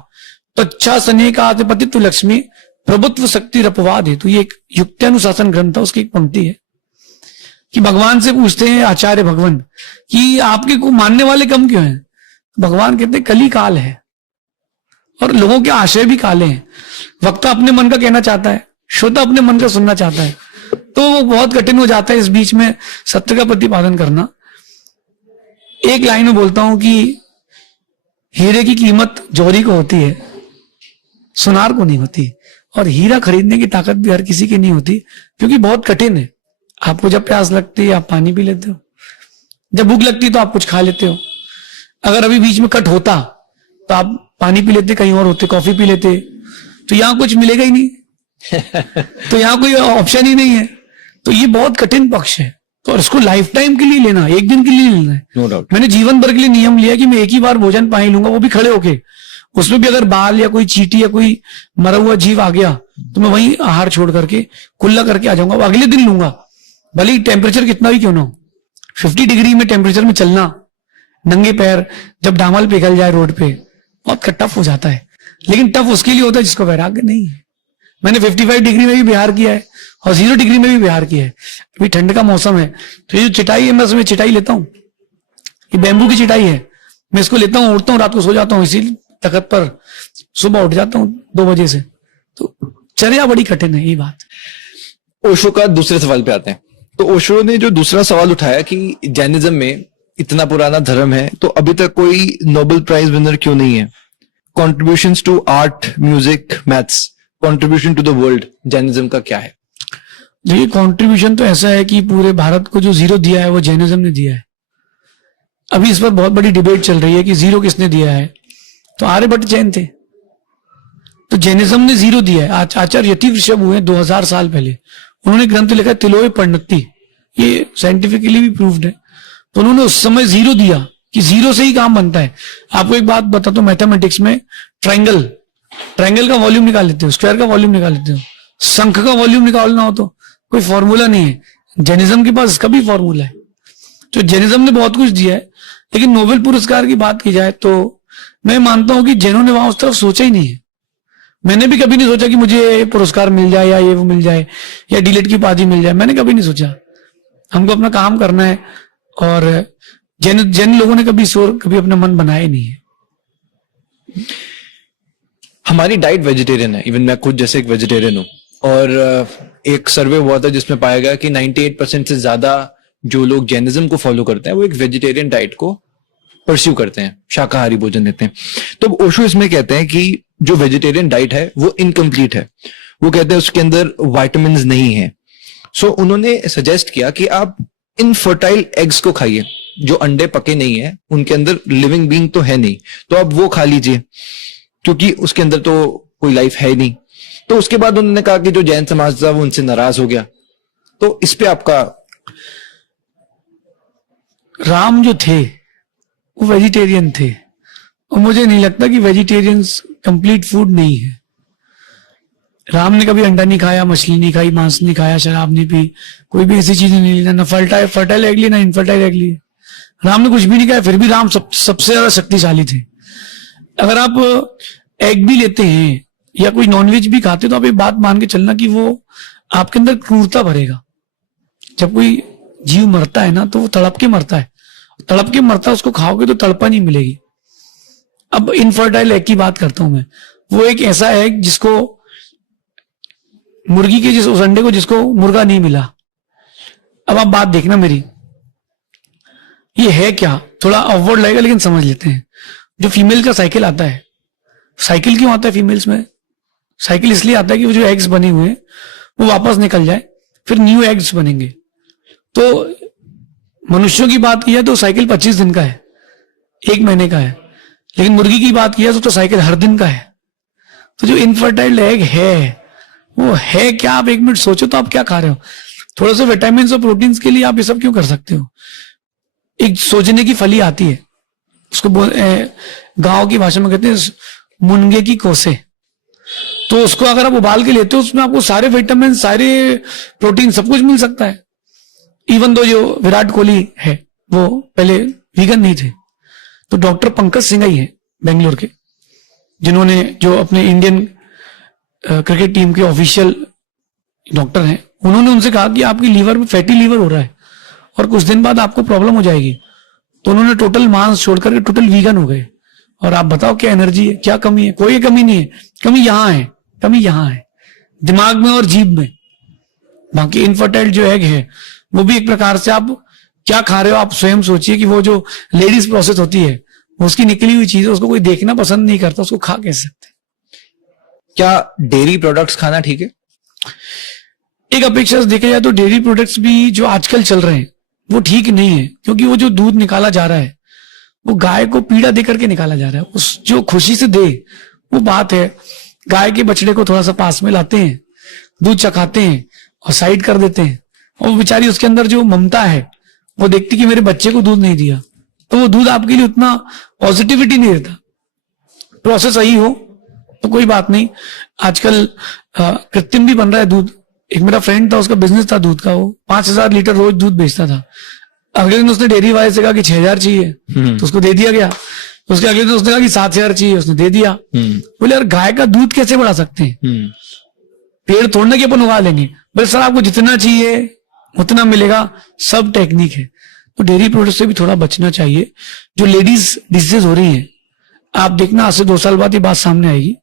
तच्छा सनेकाधिपतित्व लक्ष्मी प्रभुत्व शक्ति रपवाद है। तो ये एक युक्त्यानुशासन ग्रंथ है, उसकी एक पंक्ति है कि भगवान से पूछते हैं आचार्य भगवान कि आपके को मानने वाले कम क्यों हैं। भगवान कहते हैं कली काल है और लोगों के आशय भी काले हैं। वक्ता अपने मन का कहना चाहता है, श्रोता अपने मन का सुनना चाहता है, तो वो बहुत कठिन हो जाता है इस बीच में सत्य का प्रतिपादन करना। एक लाइन में बोलता हूं कि हीरे की कीमत जौहरी को होती है, सुनार को नहीं होती, और हीरा खरीदने की ताकत भी हर किसी की नहीं होती, क्योंकि बहुत कठिन है। आपको जब प्यास लगती है आप पानी पी लेते हो, जब भूख लगती है तो आप कुछ खा लेते हो। अगर अभी बीच में कट होता तो आप पानी पी लेते, कहीं और होते कॉफी पी लेते, तो यहां कुछ मिलेगा ही नहीं तो यहां कोई ऑप्शन ही नहीं है। तो ये बहुत कठिन पक्ष है, तो इसको लाइफ टाइम के लिए लेना, एक दिन के लिए लेना है। No doubt. मैंने जीवन भर के लिए नियम लिया कि मैं एक ही बार भोजन पानी लूंगा, वो भी खड़े होके। उसमें भी अगर बाल या कोई चींटी या कोई मरा हुआ जीव आ गया तो मैं वहीं आहार छोड़ करके कुल्ला करके आ जाऊंगा, अगले दिन लूंगा, भले ही टेम्परेचर कितना भी क्यों ना हो। 50 डिग्री में टेम्परेचर में चलना नंगे पैर, जब डामल पिघल जाए रोड पे, बहुत टफ हो जाता है। लेकिन टफ उसके लिए होता है जिसको वैराग्य नहीं है। मैंने 55 डिग्री में भी बिहार किया है और 0 डिग्री में भी बिहार किया है। अभी ठंड का मौसम है तो ये जो चिटाई है, मैं उसमें चिटाई लेता हूँ, ये बैम्बू की चिटाई है, मैं इसको लेता हूँ, उठता हूँ, रात को सो जाता हूँ इसी तखत पर, सुबह उठ जाता हूँ 2 बजे से। तो चर्या बड़ी कठिन है, ये बात। ओशो का दूसरे सवाल पे आते हैं। तो ओशो ने जो दूसरा सवाल उठाया कि जैनिज्म में इतना पुराना धर्म है तो अभी तक कोई नोबेल प्राइज विनर क्यों नहीं है। Contributions to art, music, maths, contribution to the world, Jainism का क्या है। देखिए कॉन्ट्रीब्यूशन तो ऐसा है कि पूरे भारत को जो 0 दिया है वो जैनिज्म ने दिया है। अभी इस पर बहुत बड़ी डिबेट चल रही है कि 0 किसने दिया है, तो आर्यभट्ट जैन थे, तो जैनिज्म ने 0 दिया है। आचार्य यति ऋषभ हुए 2000 साल पहले, उन्होंने ग्रंथ लिखा तिलोय परिणति, ये साइंटिफिकली भी प्रूव्ड है। तो उन्होंने उस समय 0 दिया कि 0 से ही काम बनता है। आपको एक बात बताता हूं, मैथमेटिक्स में ट्रायंगल का वॉल्यूम निकाल लेते हो, स्क्वायर का वॉल्यूम निकाल लेते हो, शंख का वॉल्यूम निकालना हो तो कोई फॉर्मूला नहीं है। जैनिज्म के पास इसका भी फॉर्मूला है। तो जैनिज्म ने बहुत कुछ दिया है, लेकिन नोबेल पुरस्कार की बात की जाए तो मैं मानता हूं कि जैनों ने वहां उस तरफ सोचा ही नहीं है। मैंने भी कभी नहीं सोचा कि मुझे पुरस्कार मिल जाए या ये वो मिल जाए या डीलेट की उपाधि मिल जाए, मैंने कभी नहीं सोचा। हमको अपना काम करना है, और जैन लोगों ने कभी अपना मन बनाया ही नहीं है। हमारी डाइट वेजिटेरियन है, इवन मैं खुद जैसे एक वेजिटेरियन हूं, और एक सर्वे हुआ था जिसमें पाया गया कि 98% से ज्यादा जो लोग जैनिज्म को फॉलो करते हैं वो एक वेजिटेरियन डाइट को परस्यू करते हैं, शाकाहारी भोजन लेते हैं। तो ओशो इसमें कहते हैं कि जो वेजिटेरियन डाइट है वो इनकम्प्लीट है। वो कहते हैं उसके अंदर विटामिन्स नहीं है। सो उन्होंने सजेस्ट किया कि आप इनफर्टाइल एग्स को खाइए, जो अंडे पके नहीं है, उनके अंदर लिविंग बीइंग तो है नहीं, तो आप वो खा लीजिए, क्योंकि उसके अंदर तो कोई लाइफ है ही नहीं। तो उसके बाद उन्होंने कहा कि जो जैन समाज था वो उनसे नाराज हो गया। तो इस पे आपका। राम जो थे वो वेजिटेरियन थे, और मुझे नहीं लगता कि वेजिटेरियंस कंप्लीट फूड नहीं है। राम ने कभी अंडा नहीं खाया, मछली नहीं खाई, मांस नहीं खाया, शराब नहीं पी, कोई भी ऐसी चीजें नहीं ली, ना फर्टाइल एग ली, ना इनफर्टाइल एग ली। राम ने कुछ भी नहीं खाया, फिर भी राम सबसे ज्यादा शक्तिशाली थे। अगर आप एग भी लेते हैं या कोई नॉनवेज भी खाते तो आप एक बात मान के चलना कि वो आपके अंदर क्रूरता भरेगा। जब कोई जीव मरता है ना तो वो तड़प के मरता है, तड़प के मरता है, उसको खाओगे तो तड़पा नहीं मिलेगी। अब इनफर्टाइल एग की बात करता हूं मैं, वो एक ऐसा एग जिसको मुर्गी के उस अंडे को जिसको मुर्गा नहीं मिला। अब आप बात देखना मेरी, ये है क्या, थोड़ा ऑकवर्ड लगेगा लेकिन समझ लेते हैं। जो फीमेल का साइकिल आता है, साइकिल क्यों आता है फीमेल्स में? साइकिल इसलिए आता है कि वो जो एग्स बने हुए हैं वो वापस निकल जाए, फिर न्यू एग्स बनेंगे। तो मनुष्यों की बात की है तो साइकिल 25 दिन का है, 1 महीने का है, लेकिन मुर्गी की बात किया तो साइकिल हर दिन का है। तो जो इनफर्टाइल एग है वो है क्या? आप 1 मिनट सोचो तो आप क्या खा रहे हो? थोड़ा सा विटामिन और प्रोटीन्स के लिए आप ये सब क्यों कर सकते हो? एक सोचने की फली आती है, उसको गांव की भाषा में कहते हैं मुनगे की कोसे। तो उसको अगर आप उबाल के लेते हो उसमें आपको सारे विटामिन, सारे प्रोटीन, सब कुछ मिल सकता है। इवन दो जो विराट कोहली है वो पहले वीगन नहीं थे, तो डॉक्टर पंकज सिंह ही है बेंगलोर के, जिन्होंने जो अपने इंडियन क्रिकेट टीम के ऑफिशियल डॉक्टर हैं, उन्होंने उनसे कहा कि आपकी लीवर में फैटी लीवर हो रहा है और कुछ दिन बाद आपको प्रॉब्लम हो जाएगी। तो उन्होंने टोटल मांस छोड़कर के टोटल वीगन हो गए। और आप बताओ क्या एनर्जी है, क्या कमी है? कोई कमी नहीं है। कमी यहां है, कमी यहां है, दिमाग में और जीभ में। बाकी इनफर्टाइल जो एग है वो भी एक प्रकार से आप क्या खा रहे हो आप स्वयं सोचिए कि वो जो लेडीज प्रोसेस होती है उसकी निकली हुई चीज है, उसको कोई देखना पसंद नहीं करता, उसको खा कैसे सकते? क्या डेयरी प्रोडक्ट्स खाना ठीक है? एक अपेक्षा से देखा जाए तो डेयरी प्रोडक्ट्स भी जो आजकल चल रहे हैं वो ठीक नहीं है, क्योंकि वो जो दूध निकाला जा रहा है वो गाय को पीड़ा दे करके निकाला जा रहा है। उस जो खुशी से दे वो बात है। गाय के बछड़े को थोड़ा सा पास में लाते हैं, दूध चखाते हैं और साइड कर देते हैं, और वो बेचारी उसके अंदर जो ममता है वो देखती कि मेरे बच्चे को दूध नहीं दिया, तो वो दूध आपके लिए उतना पॉजिटिविटी नहीं देता। प्रोसेस सही हो तो कोई बात नहीं। आजकल कृत्रिम भी बन रहा है दूध। एक मेरा फ्रेंड था, उसका बिजनेस था दूध का, वो 5000 लीटर रोज दूध बेचता था। अगले दिन उसने डेयरी वाले से कहा कि 6000 चाहिए, तो उसको दे दिया गया। तो उसके अगले दिन उसने कहा कि 7000 चाहिए, उसने दे दिया। बोले यार गाय का दूध कैसे बढ़ा सकते हैं? पेड़ तोड़ने के अपन उगा लेंगे। बोले सर आपको जितना चाहिए उतना मिलेगा, सब टेक्निक है। तो डेयरी प्रोडक्ट से भी थोड़ा बचना चाहिए। जो लेडीज डिजीज हो रही है, आप देखना आज से 2 साल बाद ये बात सामने आएगी,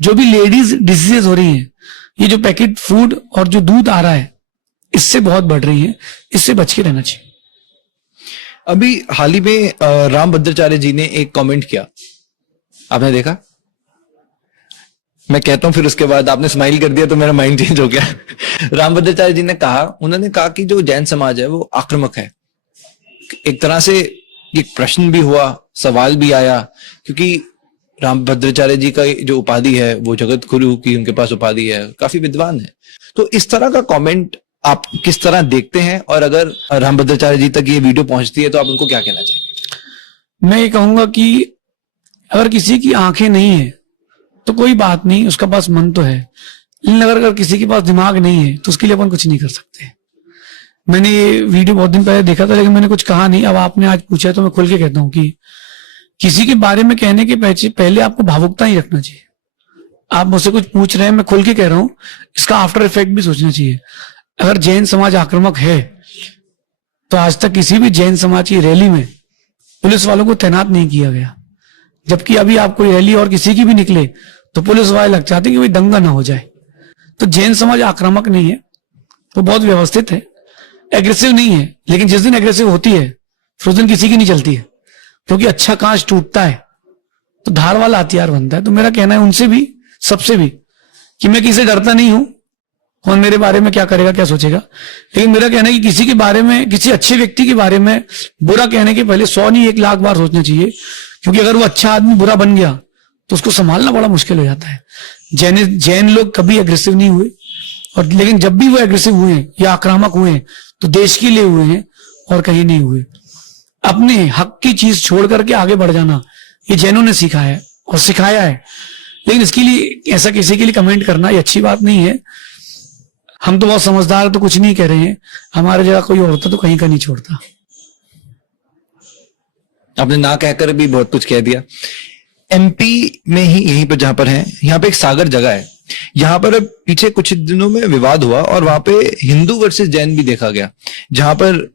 जो भी लेडीज डिजीज हो रही है, ये जो पैकेट फूड और जो दूध आ रहा है इससे बहुत बढ़ रही है। इससे बच के रहना चाहिए। अभी हाल ही में राम भद्राचार्य जी ने एक कमेंट किया, आपने देखा? मैं कहता हूं फिर उसके बाद आपने स्माइल कर दिया तो मेरा माइंड चेंज हो गया। राम भद्राचार्य जी ने कहा, उन्होंने कहा कि जो जैन समाज है वो आक्रामक है। एक तरह से एक प्रश्न भी हुआ, सवाल भी आया, क्योंकि राम भद्राचार्य जी का जो उपाधि है वो जगत गुरु की उनके पास उपाधि है, काफी विद्वान है। तो इस तरह का कमेंट आप किस तरह देखते हैं, और अगर राम भद्राचार्य जी तक ये वीडियो पहुंचती है तो आप उनको क्या कहना चाहेंगे? मैं ये कहूंगा कि अगर किसी की आंखें नहीं है तो कोई बात नहीं, उसका पास मन तो है, लेकिन अगर किसी के पास दिमाग नहीं है तो उसके लिए अपन कुछ नहीं कर सकते। मैंने ये वीडियो बहुत दिन पहले देखा था लेकिन मैंने कुछ कहा नहीं। अब आपने आज पूछा तो मैं खुल के कहता हूं कि किसी के बारे में कहने के पहले आपको भावुकता ही रखना चाहिए। आप मुझसे कुछ पूछ रहे हैं, मैं खुल के कह रहा हूं, इसका आफ्टर इफेक्ट भी सोचना चाहिए। अगर जैन समाज आक्रामक है तो आज तक किसी भी जैन समाज की रैली में पुलिस वालों को तैनात नहीं किया गया, जबकि अभी आप कोई रैली और किसी की भी निकले तो पुलिस वाले लग जाते कि कोई दंगा ना हो जाए। तो जैन समाज आक्रामक नहीं है, वो बहुत व्यवस्थित है, एग्रेसिव नहीं है। लेकिन जिस दिन एग्रेसिव होती है फिर उस दिन किसी की नहीं चलती है, क्योंकि अच्छा कांच टूटता है तो धार वाला हथियार बनता है। तो मेरा कहना है उनसे भी, सबसे भी, कि मैं किसी से डरता नहीं हूं, कौन मेरे बारे में क्या करेगा, क्या सोचेगा। लेकिन मेरा कहना है कि किसी के बारे में, किसी अच्छे व्यक्ति के बारे में बुरा कहने के पहले 100 नहीं 1 लाख बार सोचना चाहिए, क्योंकि अगर वो अच्छा आदमी बुरा बन गया तो उसको संभालना बड़ा मुश्किल हो जाता है। जैन लोग कभी एग्रेसिव नहीं हुए, और लेकिन जब भी वो एग्रेसिव हुए या आक्रामक हुए तो देश के लिए हुए हैं और कहीं नहीं हुए। अपने हक की चीज छोड़ करके आगे बढ़ जाना ये जैनों ने सीखा है और सिखाया है। लेकिन इसके लिए ऐसा किसी के लिए कमेंट करना ये अच्छी बात नहीं है। हम तो बहुत समझदार, तो कुछ नहीं कह रहे हैं। हमारे जगह कोई और होता तो कहीं का नहीं छोड़ता। आपने ना कहकर भी बहुत कुछ कह दिया। एमपी में ही यहीं पर जहां पर है, यहाँ पे एक सागर जगह है, यहाँ पर अब पीछे कुछ दिनों में विवाद हुआ और वहां पे हिंदू वर्सेस जैन भी देखा गया, जहां पर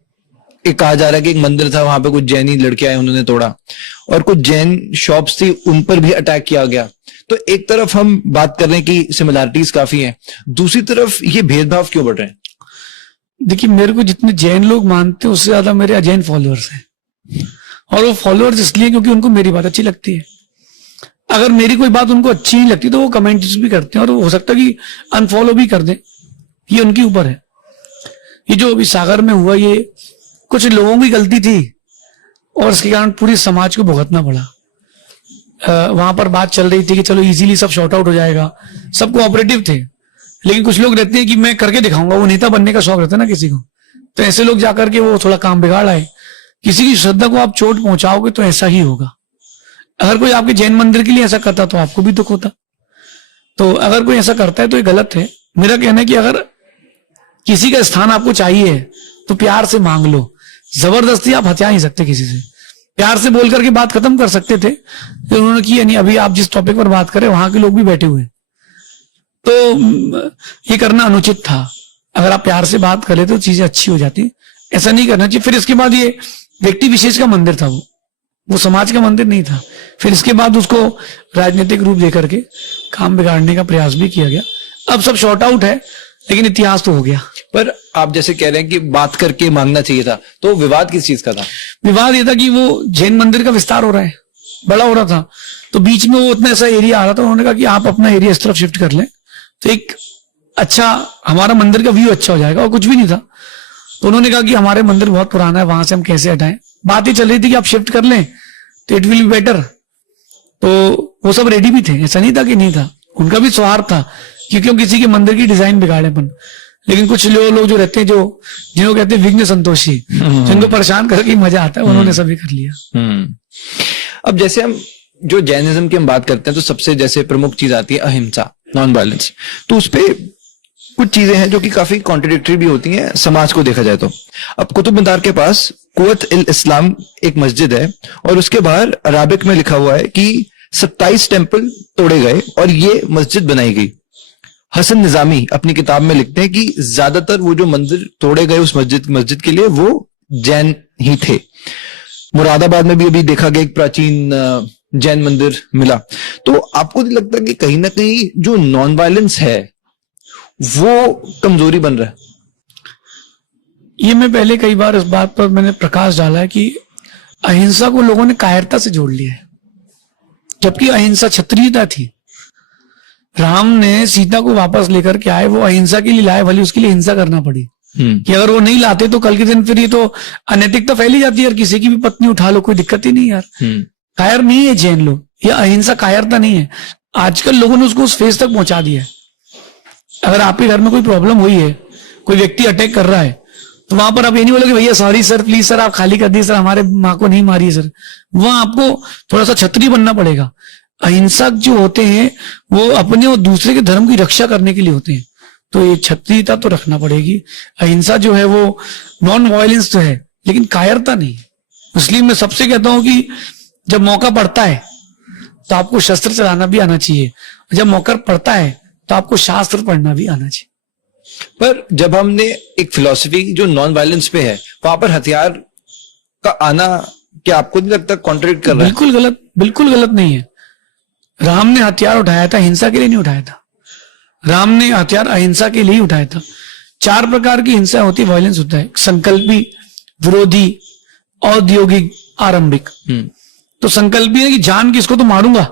एक कहा जा रहा है कि एक मंदिर था, वहां पे कुछ जैनी लड़के आए, उन्होंने तोड़ा, और कुछ जैन शॉप्स थी, उन पर भी अटैक किया गया। तो एक तरफ हम बात कर रहे हैं कि सिमिलैरिटीज काफी हैं, दूसरी तरफ ये भेदभाव क्यों बढ़ रहे हैं? देखिए, मेरे को जितने जैन लोग मानते हैं उससे ज्यादा मेरे अजैन फॉलोअर्स हैं, और वो फॉलोअर्स इसलिए क्योंकि उनको मेरी बात अच्छी लगती है। अगर मेरी कोई बात उनको अच्छी नहीं लगती तो वो कमेंट्स भी करते हैं, और हो सकता है कि अनफॉलो भी कर दें, ये उनके ऊपर है। ये जो अभी सागर में हुआ, ये कुछ लोगों की गलती थी और इसके कारण पूरी समाज को भुगतना पड़ा। वहां पर बात चल रही थी कि चलो इजीली सब शॉर्ट आउट हो जाएगा, सब कोऑपरेटिव थे, लेकिन कुछ लोग रहते हैं कि मैं करके दिखाऊंगा, वो नेता बनने का शौक रहता है ना किसी को, तो ऐसे लोग जाकर के वो थोड़ा काम बिगाड़ आए। किसी की श्रद्धा को आप चोट पहुंचाओगे तो ऐसा ही होगा। अगर कोई आपके जैन मंदिर के लिए ऐसा करता तो आपको भी दुख होता। तो अगर कोई ऐसा करता है तो ये गलत है। मेरा कहना है कि अगर किसी का स्थान आपको चाहिए तो प्यार से मांग लो, जबरदस्ती आप हत्या नहीं सकते किसी से। प्यार से बोल करके बात खत्म कर सकते थे, तो उन्होंने किया नहीं। अभी आप जिस टॉपिक पर बात करें वहां के लोग भी बैठे हुए, तो ये करना अनुचित था। अगर आप प्यार से बात कर लेते तो चीजें अच्छी हो जाती, ऐसा नहीं करना चाहिए। फिर इसके बाद ये व्यक्ति विशेष का मंदिर था, वो समाज का मंदिर नहीं था। फिर इसके बाद उसको राजनीतिक रूप देकर के काम बिगाड़ने का प्रयास भी किया गया। अब सब शॉर्ट आउट है, लेकिन इतिहास तो हो गया। पर आप जैसे कह रहे हैं कि बात करके मांगना चाहिए था, तो विवाद किस चीज का था? विवाद ये था कि वो जैन मंदिर का विस्तार हो रहा है, बड़ा हो रहा था, तो बीच में वो उतना ऐसा एरिया आ रहा था। उन्होंने कहा कि आप अपना एरिया इस तरफ शिफ्ट कर लें तो एक अच्छा हमारा मंदिर का व्यू अच्छा हो जाएगा, और कुछ भी नहीं था। तो उन्होंने कहा कि हमारे मंदिर बहुत पुराना है, वहां से हम कैसे हटाएं। बात ही चल रही थी कि आप शिफ्ट कर लें तो इट विल बी बेटर। तो वो सब रेडी भी थे, ऐसा नहीं था कि नहीं था। उनका भी स्वार्थ था कि क्यों किसी के मंदिर की डिजाइन बिगाड़ेपन। लेकिन कुछ लोग जो रहते हैं, जो जिनको कहते हैं विघ्न संतोषी, जिनको परेशान करके मजा आता है, उन्होंने सभी कर लिया। अब जैसे हम जो जैनिज्म की हम बात करते हैं तो सबसे जैसे प्रमुख चीज आती है अहिंसा, नॉन वायलेंस। तो उसपे कुछ चीजें हैं जो कि काफी कॉन्ट्रडिक्टरी भी होती हैं समाज को देखा जाए तो। अब कुतुब मीनार के पास कुव्वत इल इस्लाम एक मस्जिद है, और उसके बाहर अराबिक में लिखा हुआ है कि 27 टेम्पल तोड़े गए और ये मस्जिद बनाई गई। हसन निजामी अपनी किताब में लिखते हैं कि ज्यादातर वो जो मंदिर तोड़े गए उस मस्जिद के लिए वो जैन ही थे। मुरादाबाद में भी अभी देखा गया एक प्राचीन जैन मंदिर मिला। तो आपको नहीं लगता कि कहीं ना कहीं जो नॉन वायलेंस है वो कमजोरी बन रहा है? ये मैं पहले कई बार इस बात पर मैंने प्रकाश डाला है कि अहिंसा को लोगों ने कायरता से जोड़ लिया है, जबकि अहिंसा क्षत्रियता थी। राम ने सीता को वापस लेकर के आए, वो अहिंसा के लिए लाए, भले उसके लिए हिंसा करना पड़ी। कि अगर वो नहीं लाते तो कल के दिन फिर ये तो अनैतिकता फैली जाती है यार, किसी की भी पत्नी उठा लो, कोई दिक्कत ही नहीं यार। कायर नहीं है जैन लोग, ये अहिंसा कायरता नहीं है। आजकल लोगों ने उसको उस फेज तक पहुंचा दिया है। अगर आपके घर में कोई प्रॉब्लम हुई है, कोई व्यक्ति अटैक कर रहा है, तो वहां पर आप ये नहीं बोलोगे भैया सॉरी सर, प्लीज सर आप खाली कर दिए सर, हमारे माँ को नहीं मारिए सर। वहां आपको थोड़ा सा क्षत्रिय बनना पड़ेगा। अहिंसक जो होते हैं वो अपने और दूसरे के धर्म की रक्षा करने के लिए होते हैं, तो ये क्षत्रियता तो रखना पड़ेगी। अहिंसा जो है वो नॉन वायलेंस तो है, लेकिन कायरता नहीं। इसलिए मैं सबसे कहता हूं कि जब मौका पड़ता है तो आपको शस्त्र चलाना भी आना चाहिए, जब मौका पड़ता है तो आपको शास्त्र पढ़ना भी आना चाहिए। पर जब हमने एक फिलॉसफी जो नॉन वायलेंस पे है, वहां पर हथियार का आना क्या आपको नहीं लगता कॉन्ट्रडिक्ट कर रहा है? बिल्कुल गलत, बिल्कुल गलत नहीं है। राम ने हथियार उठाया था, हिंसा के लिए नहीं उठाया था। राम ने हथियार अहिंसा के लिए ही उठाया था। 4 प्रकार की हिंसा होती है, वायलेंस होता है, संकल्पी, विरोधी, औद्योगिक, आरंभिक। तो संकल्पी है कि जान के इसको तो मारूंगा,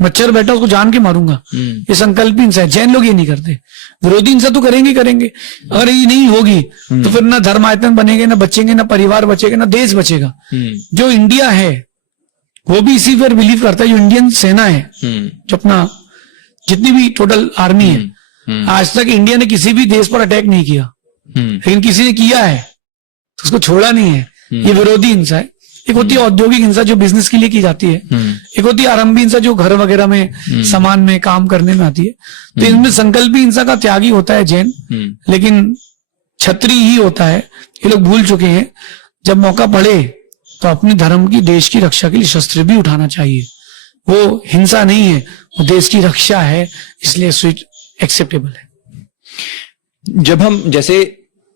मच्छर बैठा उसको जान के मारूंगा, ये संकल्पी हिंसा है। जैन लोग ये नहीं करते। विरोधी हिंसा तो करेंगे करेंगे, अगर ये नहीं होगी तो फिर ना धर्मायतन बनेंगे, ना बचेंगे, ना परिवार बचेगा, ना देश बचेगा। जो इंडिया है वो भी इसी पर बिलीव करता है। जो इंडियन सेना है, जो अपना जितनी भी टोटल आर्मी है, आज तक इंडिया ने किसी भी देश पर अटैक नहीं किया, लेकिन किसी ने किया है तो उसको छोड़ा नहीं है। ये विरोधी हिंसा है। एक होती है औद्योगिक हिंसा जो बिजनेस के लिए की जाती है, एक होती है आरंभी हिंसा जो घर वगैरह में सामान में काम करने में आती है। तो इनमें संकल्पी हिंसा का त्यागी होता है जैन, लेकिन क्षत्रिय ही होता है। ये लोग भूल चुके हैं, जब मौका पड़े तो अपने धर्म की, देश की रक्षा के लिए शस्त्र भी उठाना चाहिए। वो हिंसा नहीं है, वो देश की रक्षा है, इसलिए स्वीट एक्सेप्टेबल है। जब हम जैसे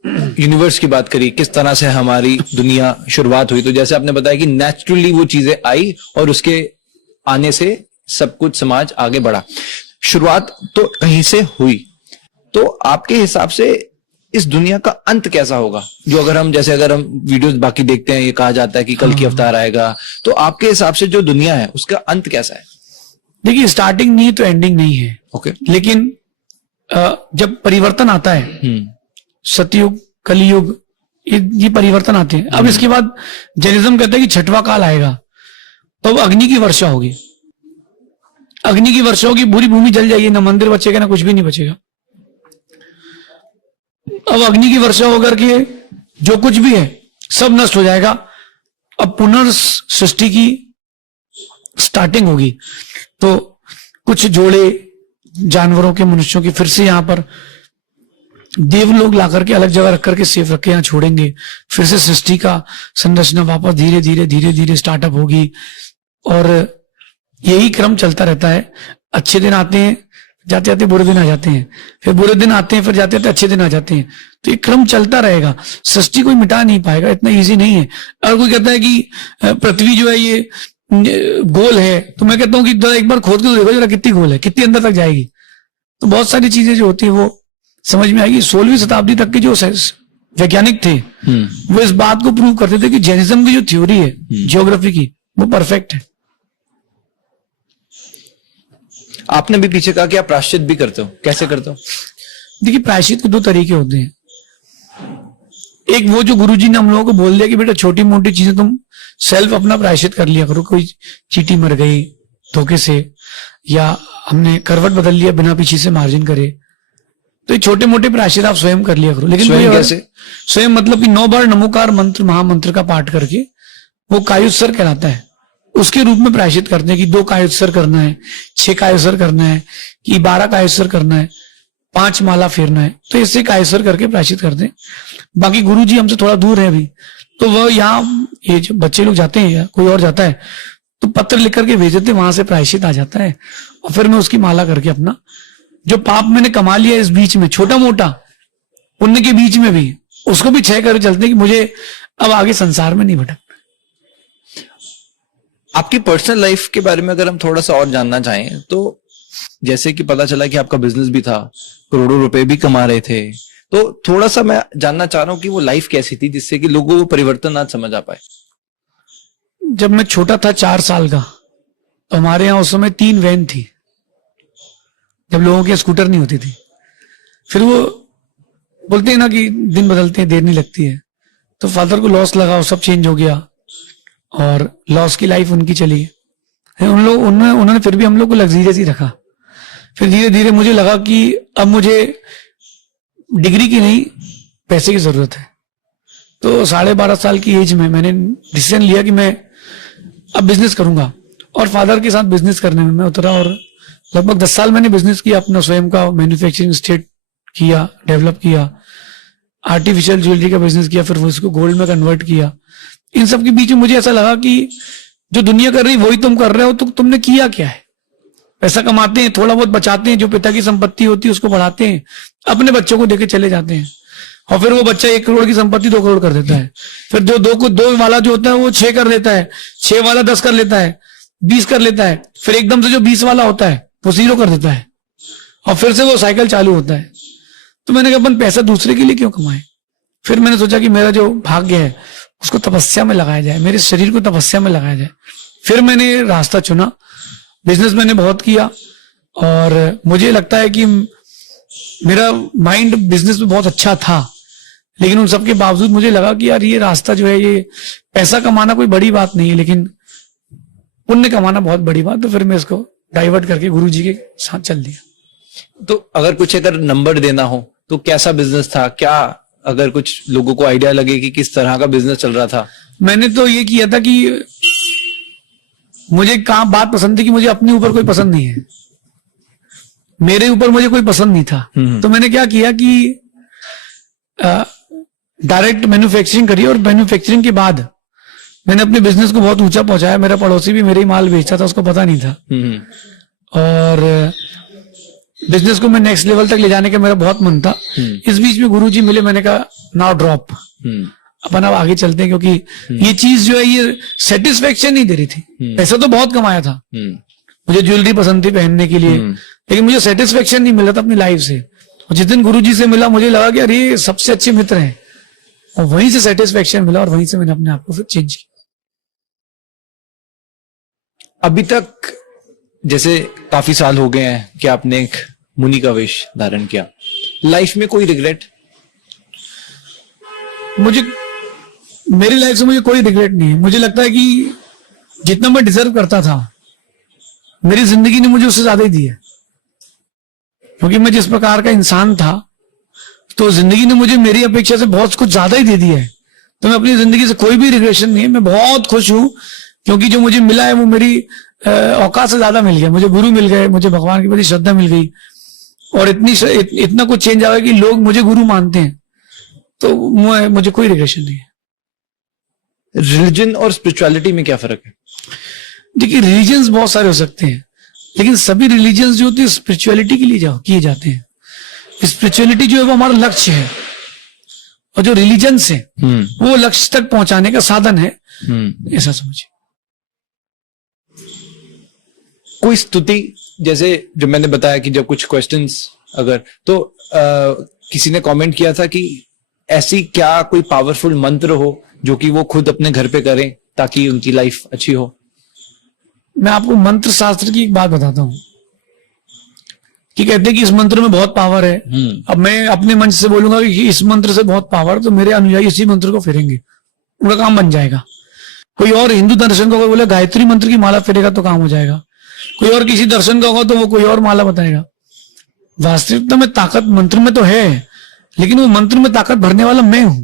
यूनिवर्स की बात करी, किस तरह से हमारी दुनिया शुरुआत हुई, तो जैसे आपने बताया कि नेचुरली वो चीजें आई और उसके आने से सब कुछ समाज आगे बढ़ा। शुरुआत तो कहीं से हुई, तो आपके हिसाब से इस दुनिया का अंत कैसा होगा? जो अगर हम वीडियोस बाकी देखते हैं, ये कहा जाता है कि कल की अवतार आएगा, तो आपके हिसाब से जो दुनिया है उसका अंत कैसा है? देखिए, स्टार्टिंग नहीं तो एंडिंग नहीं है। ओके। लेकिन जब परिवर्तन आता है, सतयुग, कलयुग, ये परिवर्तन आते हैं। अब इसके बाद जैनिज्म कहता है कि छठवां काल आएगा, तो अब अग्नि की वर्षा होगी। अग्नि की वर्षा होगी, पूरी भूमि जल जाएगी, ना मंदिर बचेगा ना कुछ भी नहीं बचेगा। अब अग्नि की वर्षा होकर के जो कुछ भी है सब नष्ट हो जाएगा। अब पुनर्सृष्टि की स्टार्टिंग होगी, तो कुछ जोड़े जानवरों के, मनुष्यों के फिर से यहाँ पर देवलोक ला करके अलग जगह रख करके सेफ रख के यहाँ छोड़ेंगे। फिर से सृष्टि का संरचना वापस धीरे धीरे स्टार्टअप होगी, और यही क्रम चलता रहता है। अच्छे दिन आते हैं, जाते जाते बुरे दिन आ जाते हैं, फिर बुरे दिन आते हैं, फिर जाते जाते अच्छे दिन आ जाते हैं। तो ये क्रम चलता रहेगा, सृष्टि कोई मिटा नहीं पाएगा, इतना इजी नहीं है। अगर कोई कहता है कि पृथ्वी जो है ये गोल है, तो मैं कहता हूँ कि एक बार खोद के तो देखो जरा कितनी गोल है, कितनी अंदर तक जाएगी। तो बहुत सारी चीजें जो होती है वो समझ में आएगी। 16वीं शताब्दी तक के जो वैज्ञानिक थे वो इस बात को प्रूव करते थे कि जैनिज्म की जो थ्योरी है जियोग्राफी की, वो परफेक्ट है। आपने भी पीछे कहा कि आप प्रायश्चित भी करते हो, कैसे करते हो? देखिए, प्रायश्चित के दो तरीके होते हैं। एक वो जो गुरुजी ने हम लोगों को बोल दिया कि बेटा छोटी मोटी चीजें तुम सेल्फ अपना प्रायश्चित कर लिया करो। कोई चींटी मर गई धोखे से, या हमने करवट बदल लिया बिना पीछे से मार्जिन करे, तो ये छोटे मोटे प्रायश्चित आप स्वयं कर लिया करो। लेकिन स्वयं कैसे? स्वयं मतलब कि 9 बार नमोकार मंत्र, महामंत्र का पाठ करके, वो कायुत्सर कहलाता है, उसके रूप में प्रायश्चित करते हैं कि 2 कायुत्सर करना है, 6 कायुत्सर करना है, कि 12 कायुत्सर करना है, 5 माला फेरना है। तो इससे कायुत्सर करके प्रायश्चित करते हैं। बाकी गुरुजी हमसे थोड़ा दूर है अभी, तो वह यहाँ ये जो बच्चे लोग जाते हैं या कोई और जाता है, तो पत्र लिख करके भेज देते, वहां से प्रायश्चित आ जाता है, और फिर मैं उसकी माला करके अपना जो पाप मैंने कमा लिया इस बीच में, छोटा मोटा पुण्य के बीच में भी, उसको भी क्षय कर चलते कि मुझे अब आगे संसार में नहीं भटकना। आपकी पर्सनल लाइफ के बारे में अगर हम थोड़ा सा और जानना चाहें, तो जैसे कि पता चला कि आपका बिजनेस भी था, करोड़ों रुपए भी कमा रहे थे, तो थोड़ा सा मैं जानना चाह रहा हूं कि वो लाइफ कैसी थी जिससे कि लोगों को परिवर्तन आज समझ आ पाए। जब मैं छोटा था 4 साल का, तो हमारे यहाँ उस समय 3 वैन थी, जब लोगों के स्कूटर नहीं होती थी। फिर वो बोलते हैं ना कि दिन बदलते हैं देर नहीं लगती है, तो फादर को लॉस लगा, वो सब चेंज हो गया, और लॉस की लाइफ उनकी चली। उन्होंने फिर भी हम लोग को लग्जरियस ही रखा। फिर धीरे धीरे मुझे लगा कि अब मुझे डिग्री की नहीं, पैसे की जरूरत है। तो 12.5 साल की एज में मैंने डिसीजन लिया कि मैं अब बिजनेस करूंगा, और फादर के साथ बिजनेस करने में मैं उतरा, और लगभग 10 साल मैंने बिजनेस किया, अपना स्वयं का मैन्युफैक्चरिंग स्टेट किया, डेवलप किया, आर्टिफिशियल ज्वेलरी का बिजनेस किया, फिर उसको गोल्ड में कन्वर्ट किया। इन सब के बीच में मुझे ऐसा लगा कि जो दुनिया कर रही वही तुम कर रहे हो, तो तुमने किया क्या है? पैसा कमाते हैं, थोड़ा बहुत बचाते हैं, जो पिता की संपत्ति होती है उसको बढ़ाते हैं, अपने बच्चों को देके चले जाते हैं, और फिर वो बच्चा 1 करोड़ की संपत्ति 2 करोड़ कर देता है। फिर जो 2 वाला जो होता है वो 6 कर देता है, 6 वाला 10 कर लेता है, 20 कर लेता है, फिर एकदम से जो 20 वाला होता है वो 0 कर देता है, और फिर से वो साइकिल चालू होता है। तो मैंने कहा अपन पैसा दूसरे के लिए क्यों कमाए? फिर मैंने सोचा कि मेरा जो भाग्य है उसको तपस्या में लगाया जाए, मेरे शरीर को तपस्या में लगाया जाए। फिर मैंने रास्ता चुना, बिजनेस मैंने बहुत किया, और मुझे लगता है कि मेरा माइंड बिजनेस में बहुत अच्छा था, लेकिन उन सब के बावजूद मुझे लगा कि यार ये रास्ता जो है, ये पैसा कमाना कोई बड़ी बात नहीं है, लेकिन पुण्य कमाना बहुत बड़ी बात। तो फिर मैं इसको डाइवर्ट करके गुरुजी के साथ चल दिया। तो अगर कुछ अगर नंबर देना हो तो कैसा बिजनेस था, क्या अगर कुछ लोगों को आइडिया लगे कि किस तरह का बिजनेस चल रहा था? मैंने तो ये किया था कि मुझे काम बात पसंद थी कि मुझे अपने ऊपर कोई पसंद नहीं है, मेरे ऊपर मुझे कोई पसंद नहीं था। तो मैंने क्या किया कि डायरेक्ट मैन्युफैक्चरिंग करी, और मैन्युफैक्चरिंग के बाद मैंने अपने बिजनेस को बहुत ऊंचा पहुंचाया। मेरा पड़ोसी भी मेरे ही माल बेचता था, उसको पता नहीं था। और बिजनेस को मैं नेक्स्ट लेवल तक ले जाने का मेरा बहुत मन था। इस बीच में गुरुजी मिले, मैंने कहा नाउ ड्रॉप, अपन अब आगे चलते हैं, क्योंकि ये चीज जो है ये सेटिस्फेक्शन नहीं दे रही थी। पैसा तो बहुत कमाया था, मुझे ज्वेलरी पसंद थी पहनने के लिए, लेकिन मुझे सेटिस्फेक्शन नहीं मिला था अपनी लाइफ से। और जिस दिन गुरुजी से मिला मुझे लगा कि अरे ये सबसे अच्छे मित्र हैं, और वहीं से सेटिस्फेक्शन मिला, और वहीं से मैंने अपने आप को फिर चेंज किया। अभी तक जैसे काफी साल हो गए हैं कि आपने एक मुनि का वेश धारण किया, लाइफ में कोई रिग्रेट? मुझे मेरी लाइफ से मुझे कोई रिग्रेट नहीं है। मुझे लगता है कि जितना मैं डिजर्व करता था, मेरी जिंदगी ने मुझे उससे ज्यादा ही दिया, क्योंकि मैं जिस प्रकार का इंसान था, तो जिंदगी ने मुझे मेरी अपेक्षा से बहुत कुछ ज्यादा ही दे दिया है। तो मैं अपनी जिंदगी से कोई भी रिग्रेशन नहीं है, मैं बहुत खुश हूं, क्योंकि जो मुझे मिला है वो मेरी औकात से ज्यादा मिल गया। मुझे गुरु मिल गए, मुझे भगवान के प्रति श्रद्धा मिल गई, और इतना कुछ चेंज आ गया कि लोग मुझे गुरु मानते हैं। तो मुझे कोई रिग्रेशन नहीं है। रिलीजन और स्पिरिचुअलिटी में क्या फर्क है? देखिए, रिलीजन्स बहुत सारे हो सकते हैं, लेकिन सभी रिलीजन्स जो होती है स्पिरिचुअलिटी के लिए किए जाते हैं। स्पिरिचुअलिटी जो है वो हमारा लक्ष्य है, और जो रिलीजन्स है वो लक्ष्य तक पहुंचाने का साधन है, ऐसा समझिए। कोई स्तुति, जैसे जो मैंने बताया कि जब कुछ क्वेश्चंस अगर तो किसी ने कमेंट किया था कि ऐसी क्या कोई पावरफुल मंत्र हो जो कि वो खुद अपने घर पे करें ताकि उनकी लाइफ अच्छी हो? मैं आपको मंत्र शास्त्र की एक बात बताता हूं कि कहते हैं कि इस मंत्र में बहुत पावर है। अब मैं अपने मंच से बोलूंगा कि इस मंत्र से बहुत पावर, तो मेरे अनुयायी इसी मंत्र को फेरेंगे, उनका काम बन जाएगा। कोई और हिंदू दर्शन का बोले गायत्री मंत्र की माला फेरेगा तो काम हो जाएगा, कोई और किसी दर्शन का होगा तो वो कोई और माला बताएगा। वास्तविकता में ताकत मंत्र में तो है, लेकिन वो मंत्र में ताकत भरने वाला मैं हूं।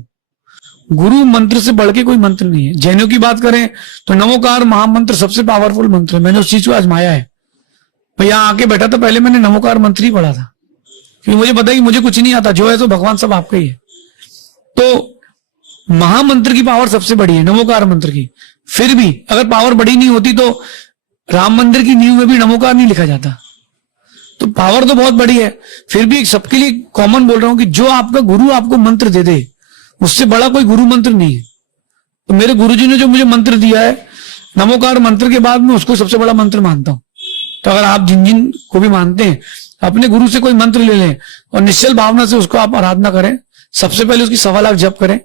गुरु मंत्र से बढ़ के कोई मंत्र नहीं है। जैनों की बात करें तो नमोकार महामंत्र सबसे पावरफुल मंत्र है। मैंने उस चीज को आजमाया है। मैं यहाँ आके बैठा था, पहले मैंने नमोकार मंत्र ही पढ़ा था, क्योंकि मुझे पता है कि मुझे कुछ नहीं आता, जो है तो भगवान सब आपका ही है। तो महामंत्र की पावर सबसे बड़ी है, नमोकार मंत्र की। फिर भी अगर पावर बड़ी नहीं होती तो राम मंदिर की नींव में भी नमोकार नहीं लिखा जाता। तो पावर तो बहुत बड़ी है। फिर भी एक सबके लिए कॉमन बोल रहा हूं कि जो आपका गुरु आपको मंत्र दे दे, उससे बड़ा कोई गुरु मंत्र नहीं है। तो मेरे गुरुजी ने जो मुझे मंत्र दिया है, नमोकार मंत्र के बाद मैं उसको सबसे बड़ा मंत्र मानता हूं। तो अगर आप जिन जिन को भी मानते हैं, अपने गुरु से कोई मंत्र ले लें और निश्चल भावना से उसको आप आराधना करें। सबसे पहले उसकी 1.25 लाख जप करें,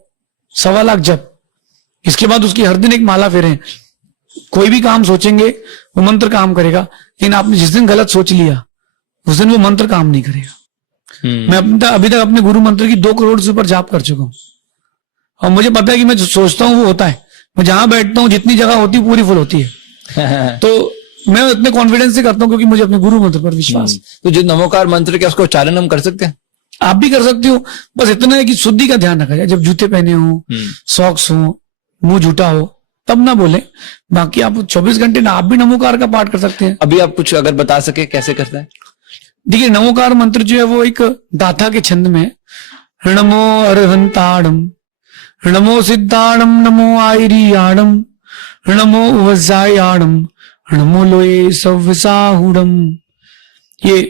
1.25 लाख जप। इसके बाद उसकी हर दिन एक माला फेरें। कोई भी काम सोचेंगे वो मंत्र काम करेगा, लेकिन आपने जिस दिन गलत सोच लिया उस दिन वो मंत्र काम नहीं करेगा। मैं अभी तक अपने गुरु मंत्र की 2 करोड़ से ऊपर जाप कर चुका हूं, और मुझे पता है कि मैं जो सोचता हूं वो होता है। मैं जहां बैठता हूं, जितनी जगह होती है पूरी फुल होती है। तो मैं इतने कॉन्फिडेंस से करता हूँ क्योंकि मुझे अपने गुरु मंत्र पर विश्वास। तो जो नमोकार मंत्र क्या उसका उच्चारण हम कर सकते हैं? आप भी कर सकते हो, बस इतना है कि शुद्धि का ध्यान रखा जाए। जब जूते पहने हो, सॉक्स हो, मुंह झूठा हो, तब ना बोले। बाकी आप 24 घंटे ना आप भी नमोकार का पाठ कर सकते हैं। अभी आप कुछ अगर बता सके कैसे करते हैं? देखिए, नमोकार मंत्र जो है वो एक दाथा के छंद में, नमो अरहंताड़म, नमो सिद्धाड़म, नमो आयरियाड़म, नमो वज्जायाड़म, नमो लोये सव्यसाहुड़म। ये